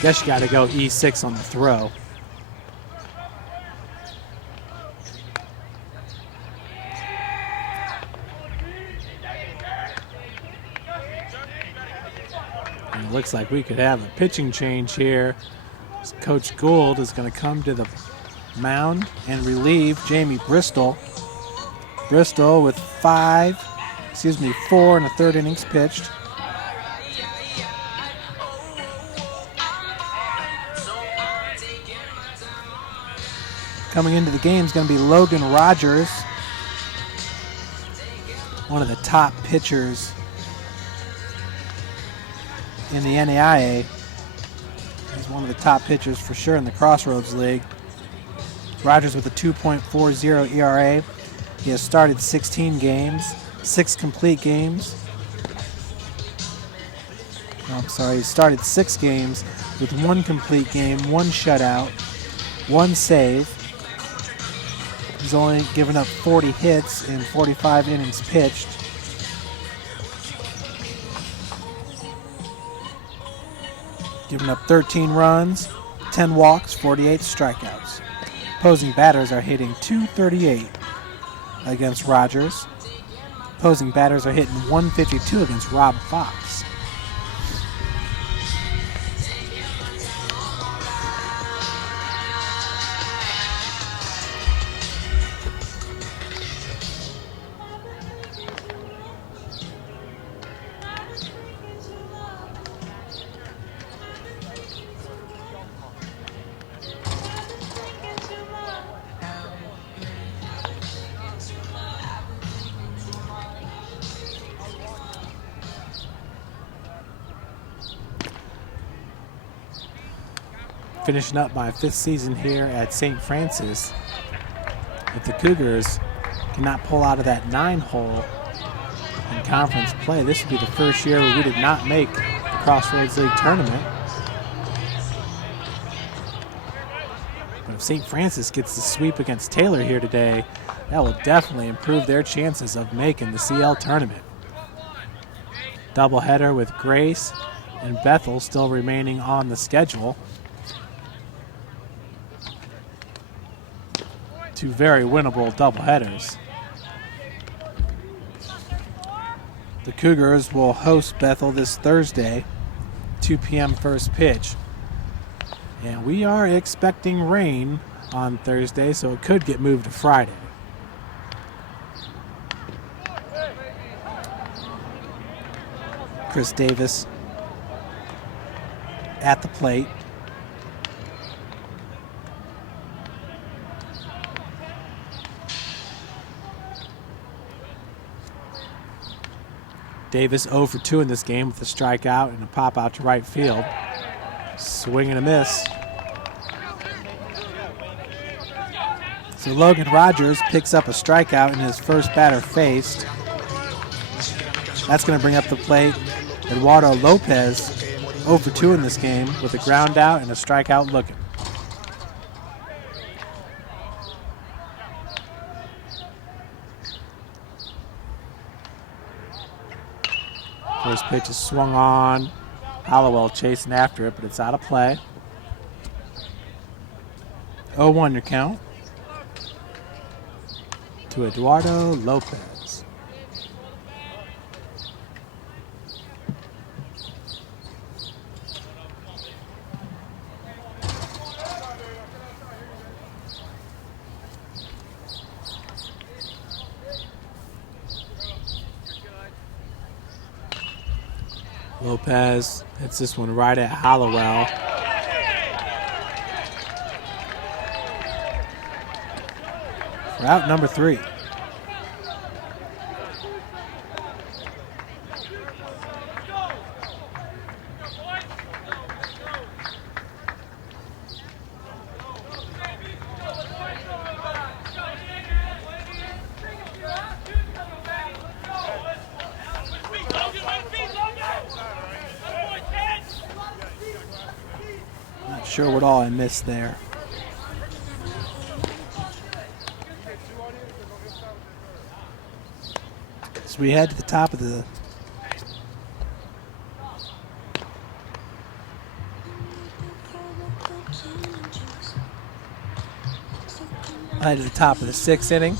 Guess you got to go E6 on the throw. And it looks like we could have a pitching change here. Coach Gould is going to come to the mound and relieve Jamie Bristol. Bristol with 4 and a third innings pitched. Coming into the game is going to be Logan Rogers, one of the top pitchers in the NAIA. He's one of the top pitchers for sure in the Crossroads League. Rogers with a 2.40 ERA. He has started 16 games, 6 complete games. He started 6 games with 1 complete game, 1 shutout, 1 save. He's only given up 40 hits in 45 innings pitched. Given up 13 runs, 10 walks, 48 strikeouts. Opposing batters are hitting .238 against Rogers. Opposing batters are hitting .152 against Rob Fox. Finishing up my 5th season here at St. Francis. If the Cougars cannot pull out of that 9-hole in conference play, this would be the first year where we did not make the Crossroads League tournament. But if St. Francis gets the sweep against Taylor here today, that will definitely improve their chances of making the CL tournament. Doubleheader with Grace and Bethel still remaining on the schedule. 2 very winnable doubleheaders. The Cougars will host Bethel this Thursday, 2 p.m. first pitch. And we are expecting rain on Thursday, so it could get moved to Friday. Chris Davis at the plate. Davis 0 for 2 in this game with a strikeout and a pop out to right field. Swing and a miss. So Logan Rogers picks up a strikeout in his first batter faced. That's going to bring up the plate Eduardo Lopez, 0 for 2 in this game with a ground out and a strikeout looking. First pitch is swung on. Hollowell chasing after it, but it's out of play. 0-1 your count to Eduardo Lopez. Lopez hits this one right at Hollowell. For out number 3. Not sure what all I missed there. So we head to the top of the top of the 6th inning.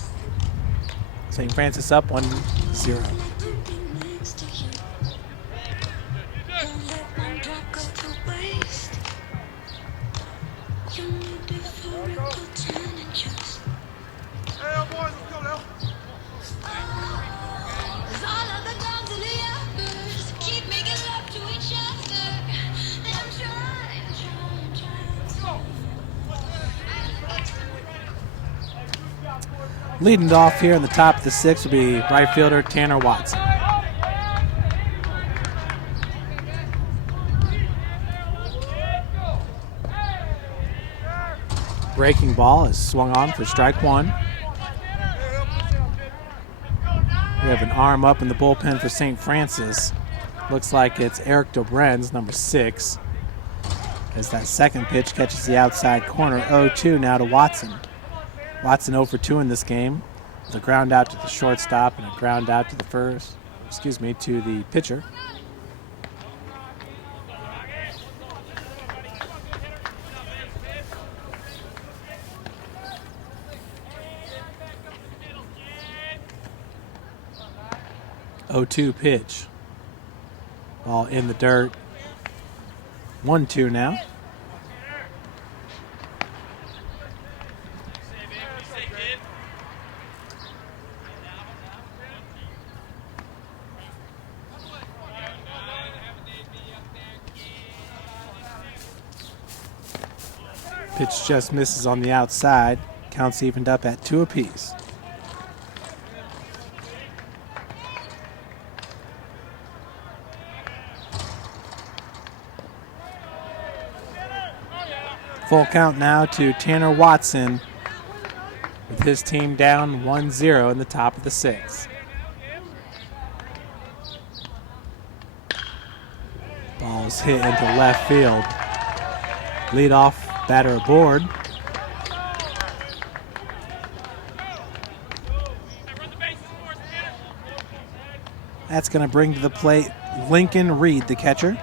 St. Francis up 1-0. Leading it off here in the top of the 6th will be right fielder Tanner Watson. Breaking ball is swung on for strike 1. We have an arm up in the bullpen for St. Francis. Looks like it's Eric Dobrenz, number 6. As that second pitch catches the outside corner. 0-2 now to Watson. Watson 0 for 2 in this game with a ground out to the shortstop and a ground out to the to the pitcher. Oh-2 pitch. Ball in the dirt. 1-2 now. Pitch just misses on the outside. Counts evened up at 2 apiece. Full count now to Tanner Watson with his team down 1-0 in the top of the 6th. Ball's hit into left field. Leadoff batter aboard. That's going to bring to the plate Lincoln Reed, the catcher.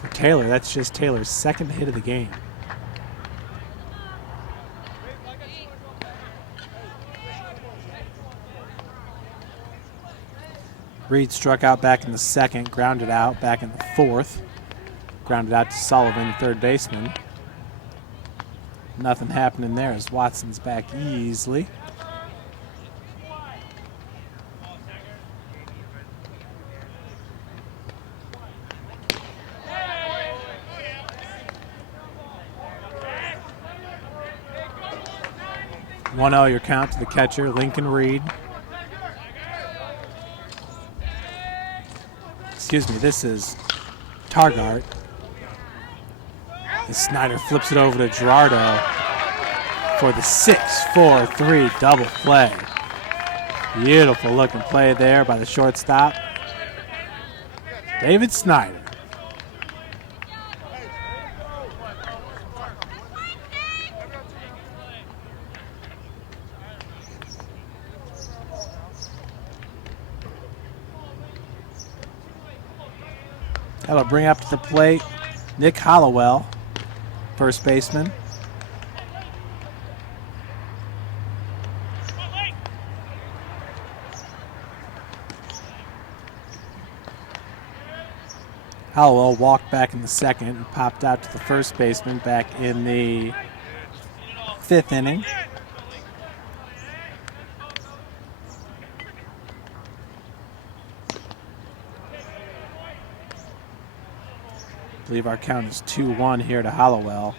For Taylor, that's just Taylor's second hit of the game. Reed struck out back in the 2nd, grounded out back in the 4th. Grounded out to Sullivan, the 3rd baseman. Nothing happening there as Watson's back easily. One 0 your count to the catcher, Lincoln Reed. excuse me, this is Targart. And Snyder flips it over to Gerardo for the 6-4-3 double play. Beautiful looking play there by the shortstop, David Snyder. That'll bring up to the plate Nick Hollowell, first baseman. Hollowell walked back in the second and popped out to the first baseman back in the 5th inning. I believe our count is 2-1 here to Hollowell.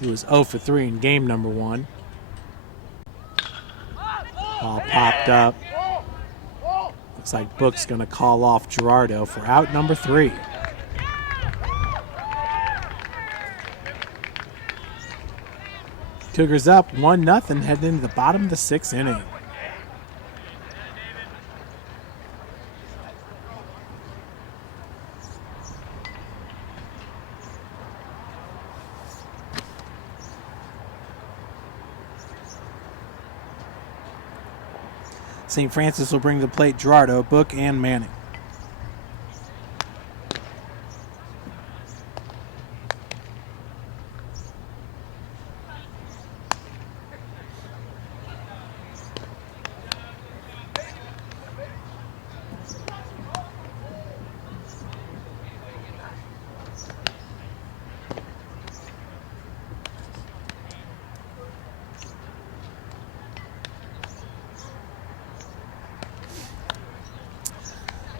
He was 0 for 3 in game number 1. Ball popped up. Looks like Book's going to call off Gerardo for out number 3. Cougars up 1-0 heading into the bottom of the 6th inning. St. Francis will bring to the plate Gerardo, Book, and Manning.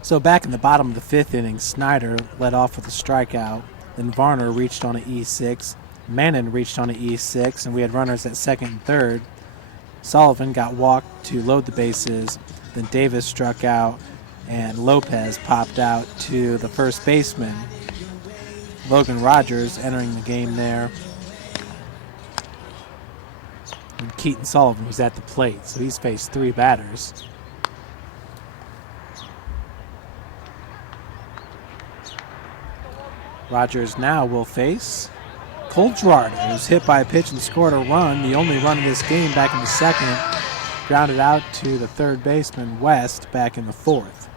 So back in the bottom of the 5th inning, Snyder led off with a strikeout. Then Varner reached on an E6. Manning reached on an E6, and we had runners at second and third. Sullivan got walked to load the bases. Then Davis struck out, and Lopez popped out to the first baseman. Logan Rogers entering the game there. And Keaton Sullivan was at the plate, so he's faced 3 batters. Rogers now will face Cole Gerardo, who's hit by a pitch and scored a run, the only run of this game back in the 2nd. Grounded out to the third baseman, West, back in the 4th.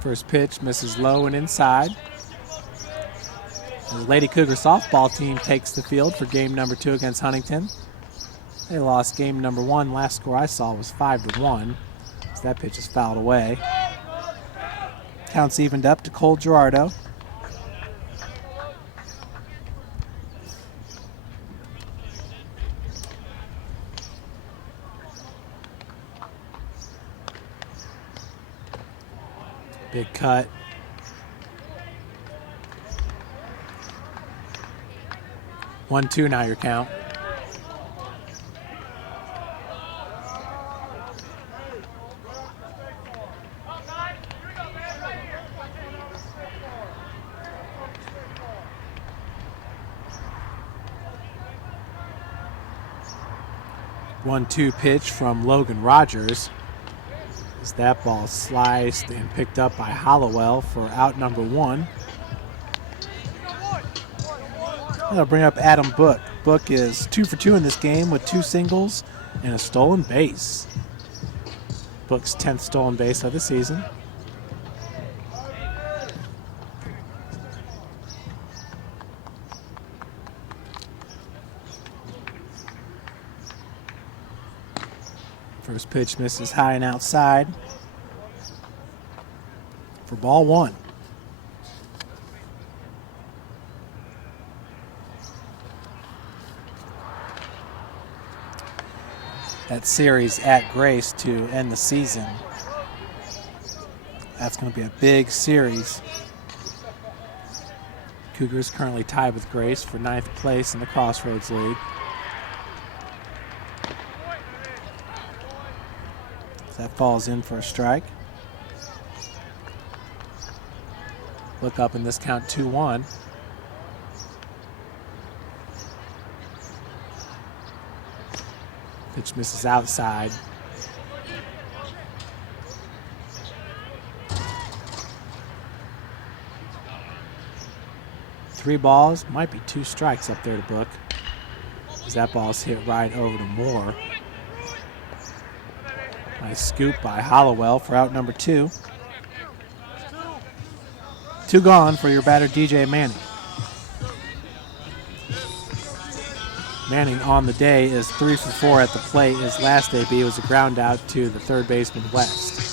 First pitch misses low and inside. The Lady Cougar softball team takes the field for game number 2 against Huntington. They lost game number 1. Last score I saw was 5-1. That pitch is fouled away. Counts evened up to Cole Gerardo. Big cut. One, two now your count. One-two pitch from Logan Rogers. As that ball sliced and picked up by Hollowell for out number 1. That'll bring up Adam Book. Book is 2 for 2 in this game with 2 singles and a stolen base. Book's 10th stolen base of the season. First pitch misses high and outside for ball 1. That series at Grace to end the season. That's going to be a big series. Cougars currently tied with Grace for 9th place in the Crossroads League. That falls in for a strike. Look up in this count 2-1. Pitch misses outside. Three balls, might be 2 strikes up there to book, as that ball's hit right over to Moore. Nice scoop by Hollowell for out number 2. 2 gone for your batter, DJ Manning. Manning on the day is 3 for 4 at the plate. His last AB was a ground out to the third baseman West.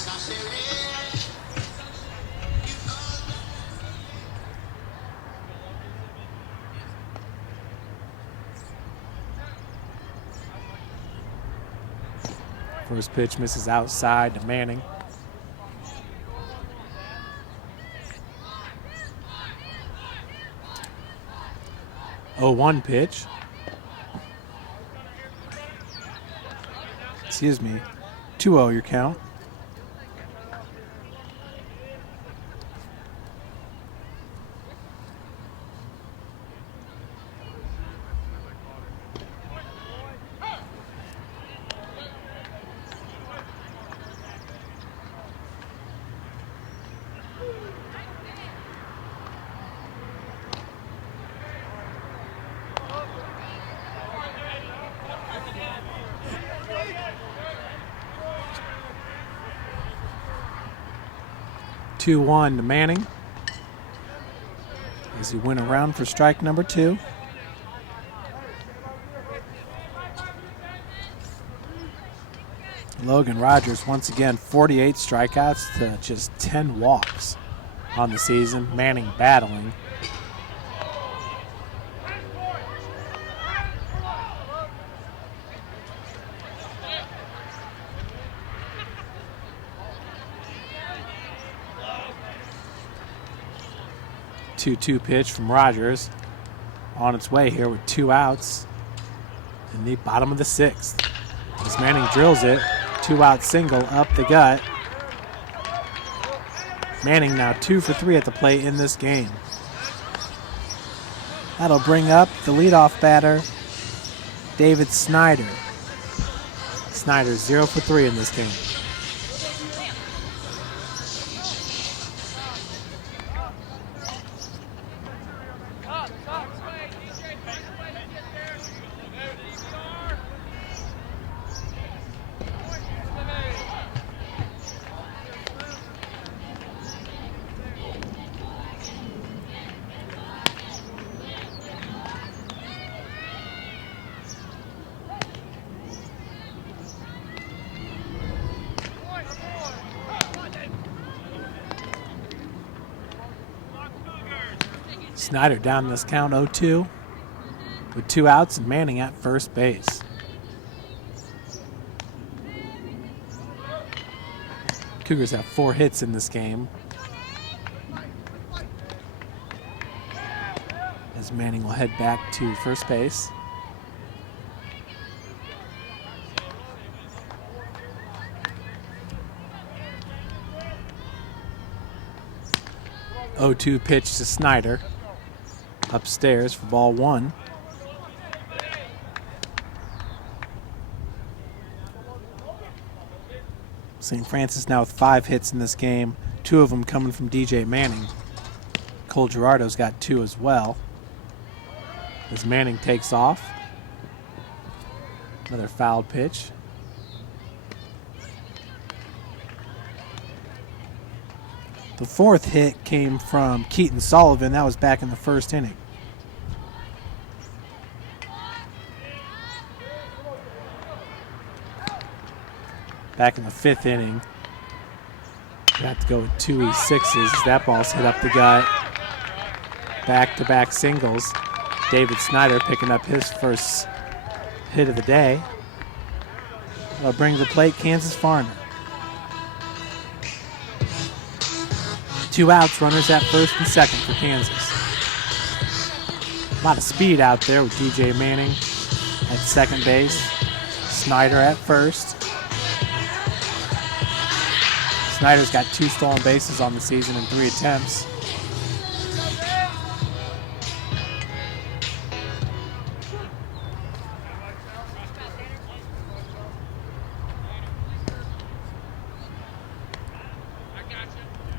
First pitch misses outside to Manning. Oh, 1 pitch. Excuse me. 2-0 your count. Two-one to Manning as he went around for strike number 2. Logan Rogers once again 48 strikeouts to just 10 walks on the season. Manning battling. Two pitch from Rogers on its way here with 2 outs in the bottom of the 6th. As Manning drills it, 2-out single up the gut. Manning now 2 for 3 at the plate in this game. That'll bring up the leadoff batter, David Snyder. Snyder's 0 for 3 in this game. Snyder down this count 0-2 with 2 outs and Manning at first base. Cougars have 4 hits in this game, as Manning will head back to first base. Oh-2 pitch to Snyder. Upstairs for ball 1. St. Francis now with 5 hits in this game, 2 of them coming from DJ Manning. Cole Gerardo's got 2 as well. As Manning takes off. Another fouled pitch. The 4th hit came from Keaton Sullivan. That was back in the 1st inning. Back in the 5th inning. You have to go with 2 E6s. That ball's hit up the gut. Back-to-back singles. David Snyder picking up his first hit of the day. That'll bring to the plate Kansas Farner. 2 outs, runners at first and second for Kansas. A lot of speed out there with DJ Manning at second base. Snyder at first. Snyder's got 2 stolen bases on the season in 3 attempts.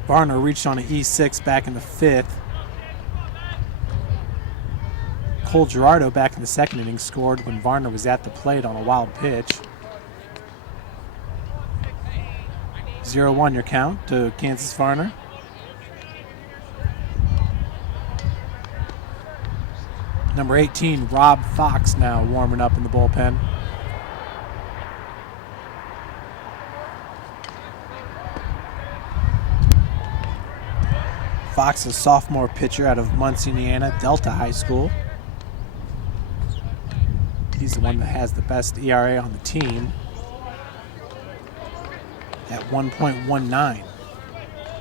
Varner reached on an E6 back in the 5th. Cole Gerardo back in the 2nd inning scored when Varner was at the plate on a wild pitch. 0-1 your count to Kansas Varner. Number 18, Rob Fox, now warming up in the bullpen. Fox, a sophomore pitcher out of Muncie, Indiana, Delta High School. He's the one that has the best ERA on the team at 1.19.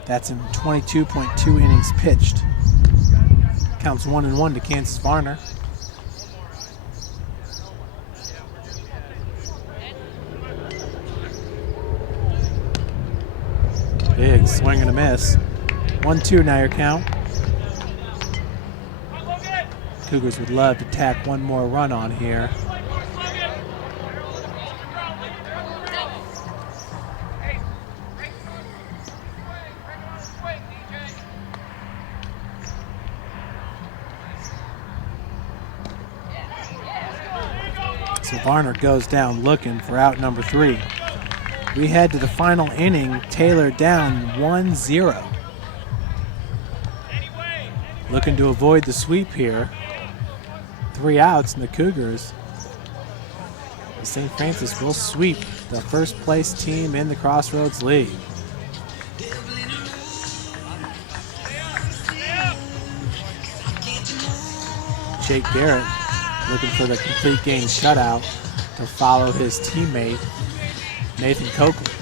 That's in 22.2 innings pitched. Counts 1-1 to Kansas Varner. Big swing and a miss. 1-2 now your count. Cougars would love to tack one more run on here. So Varner goes down looking for out number 3. We head to the final inning. Taylor down 1-0. Looking to avoid the sweep here. 3 outs, and the Cougars, St. Francis, will sweep the first place team in the Crossroads League. Jake Garrett looking for the complete game shutout to follow his teammate Nathan Coakley.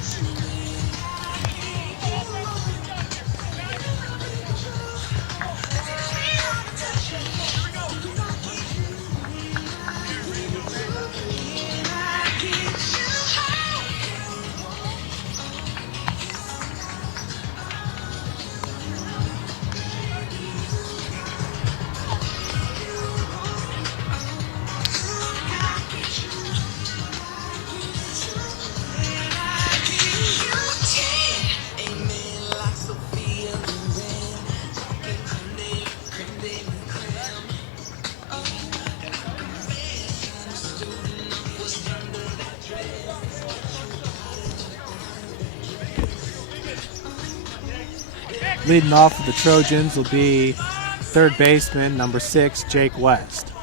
Leading off for the Trojans will be third baseman, number 6, Jake West.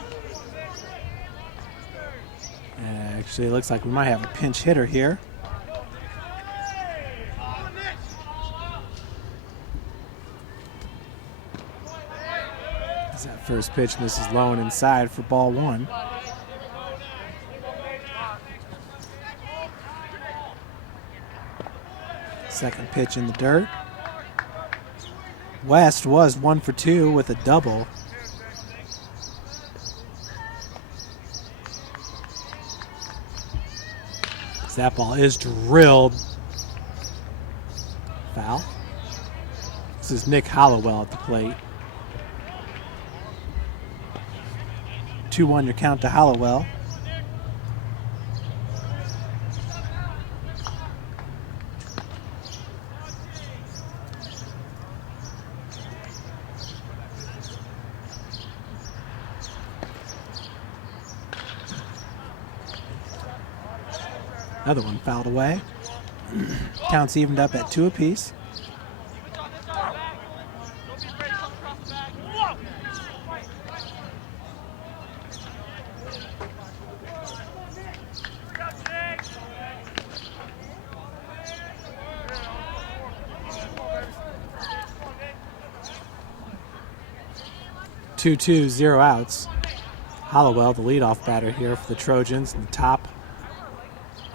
Actually, it looks like we might have a pinch hitter here. As that first pitch misses low and inside for ball 1. Second pitch in the dirt. West was 1 for 2 with a double. That ball is drilled. Foul. This is Nick Hollowell at the plate. 2-1 your count to Hollowell. Another one fouled away. Counts evened up at 2 apiece. Two, 0 outs. Hollowell, the leadoff batter here for the Trojans, in the top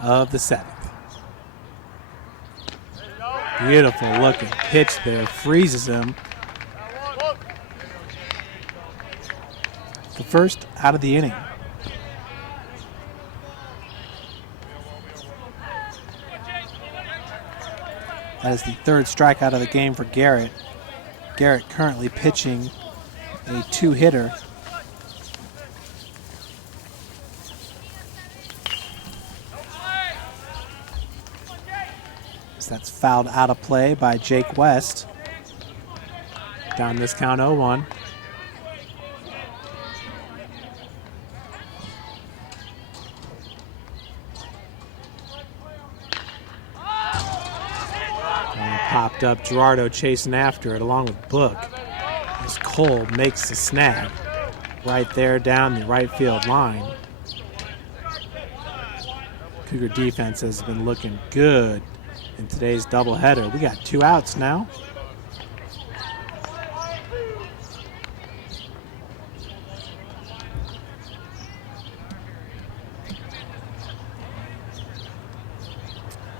of the 7th. Beautiful looking pitch there, freezes him. The first out of the inning. That is the third strikeout of the game for Garrett. Garrett currently pitching a two-hitter. So that's fouled out of play by Jake West. Down this count 0-1. And popped up, Gerardo chasing after it along with Book. As Cole makes the snag right there down the right field line. Cougar defense has been looking good in today's doubleheader. We got 2 outs now.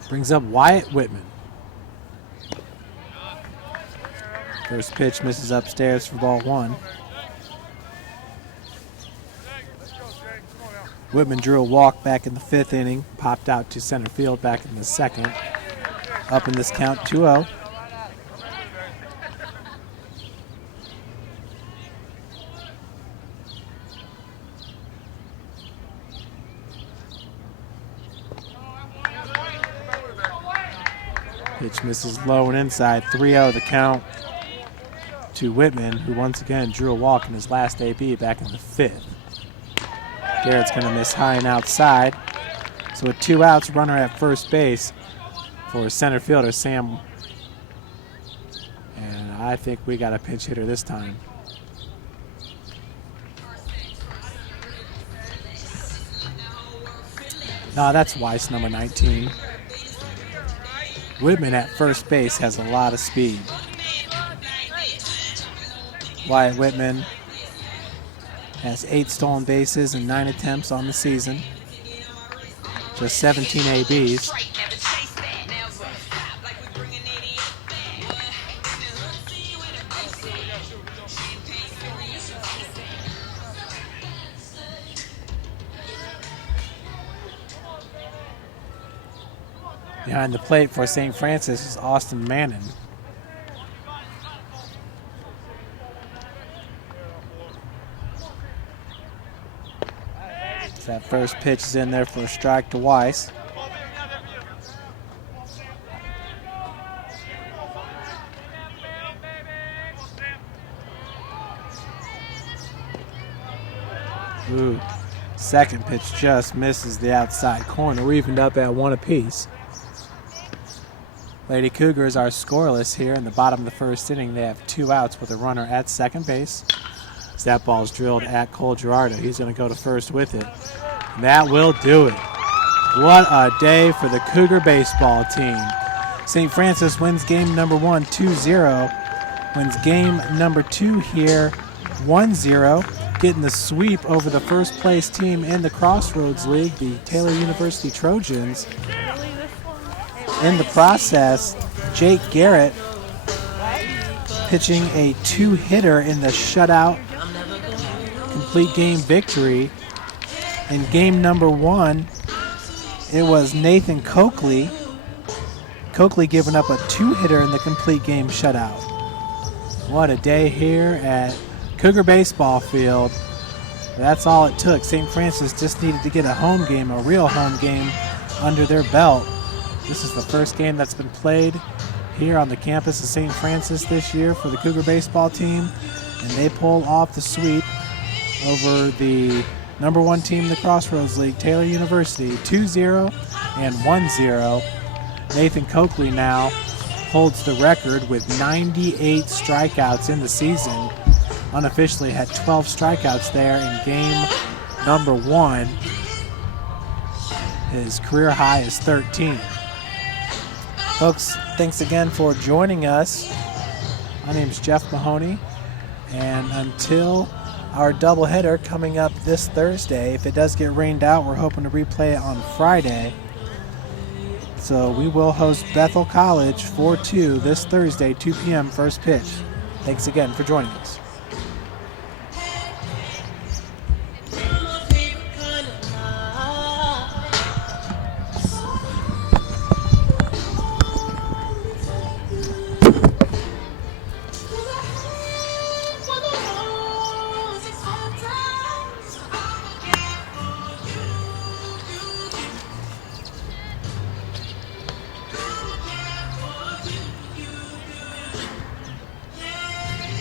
Brings up Wyatt Whitman. First pitch misses upstairs for ball 1. Whitman drew a walk back in the 5th inning, popped out to center field back in the 2nd. Up in this count, 2-0. Pitch misses low and inside, 3-0 the count to Whitman, who once again drew a walk in his last AB back in the 5th. Garrett's going to miss high and outside. So with 2 outs, runner at first base for center fielder Sam. And I think we got a pinch hitter this time. No, that's Weiss, number 19. Whitman at first base has a lot of speed. Wyatt Whitman has 8 stolen bases and 9 attempts on the season. Just 17 ABs. Behind the plate for St. Francis is Austin Mannon. That first pitch is in there for a strike to Weiss. Ooh, second pitch just misses the outside corner. We're evened up at 1 apiece. Lady Cougars are scoreless here in the bottom of the 1st inning. They have 2 outs with a runner at second base. As that ball's drilled at Cole Gerardo. He's going to go to first with it. And that will do it. What a day for the Cougar baseball team. St. Francis wins game number 1, 2-0. Wins game number 2 here, 1-0. Getting the sweep over the first place team in the Crossroads League, the Taylor University Trojans. In the process, Jake Garrett pitching a 2-hitter in the shutout complete game victory. In game number 1, it was Nathan Coakley. Coakley giving up a 2-hitter in the complete game shutout. What a day here at Cougar Baseball Field. That's all it took. St. Francis just needed to get a home game, a real home game, under their belt. This is the first game that's been played here on the campus of St. Francis this year for the Cougar baseball team, and they pull off the sweep over the number 1 team in the Crossroads League, Taylor University, 2-0 and 1-0. Nathan Coakley now holds the record with 98 strikeouts in the season. Unofficially had 12 strikeouts there in game number 1. His career high is 13. Folks, thanks again for joining us. My name is Jeff Mahoney, and until our doubleheader coming up this Thursday, if it does get rained out, we're hoping to replay it on Friday. So we will host Bethel College 4-2 this Thursday, 2 p.m. first pitch. Thanks again for joining us.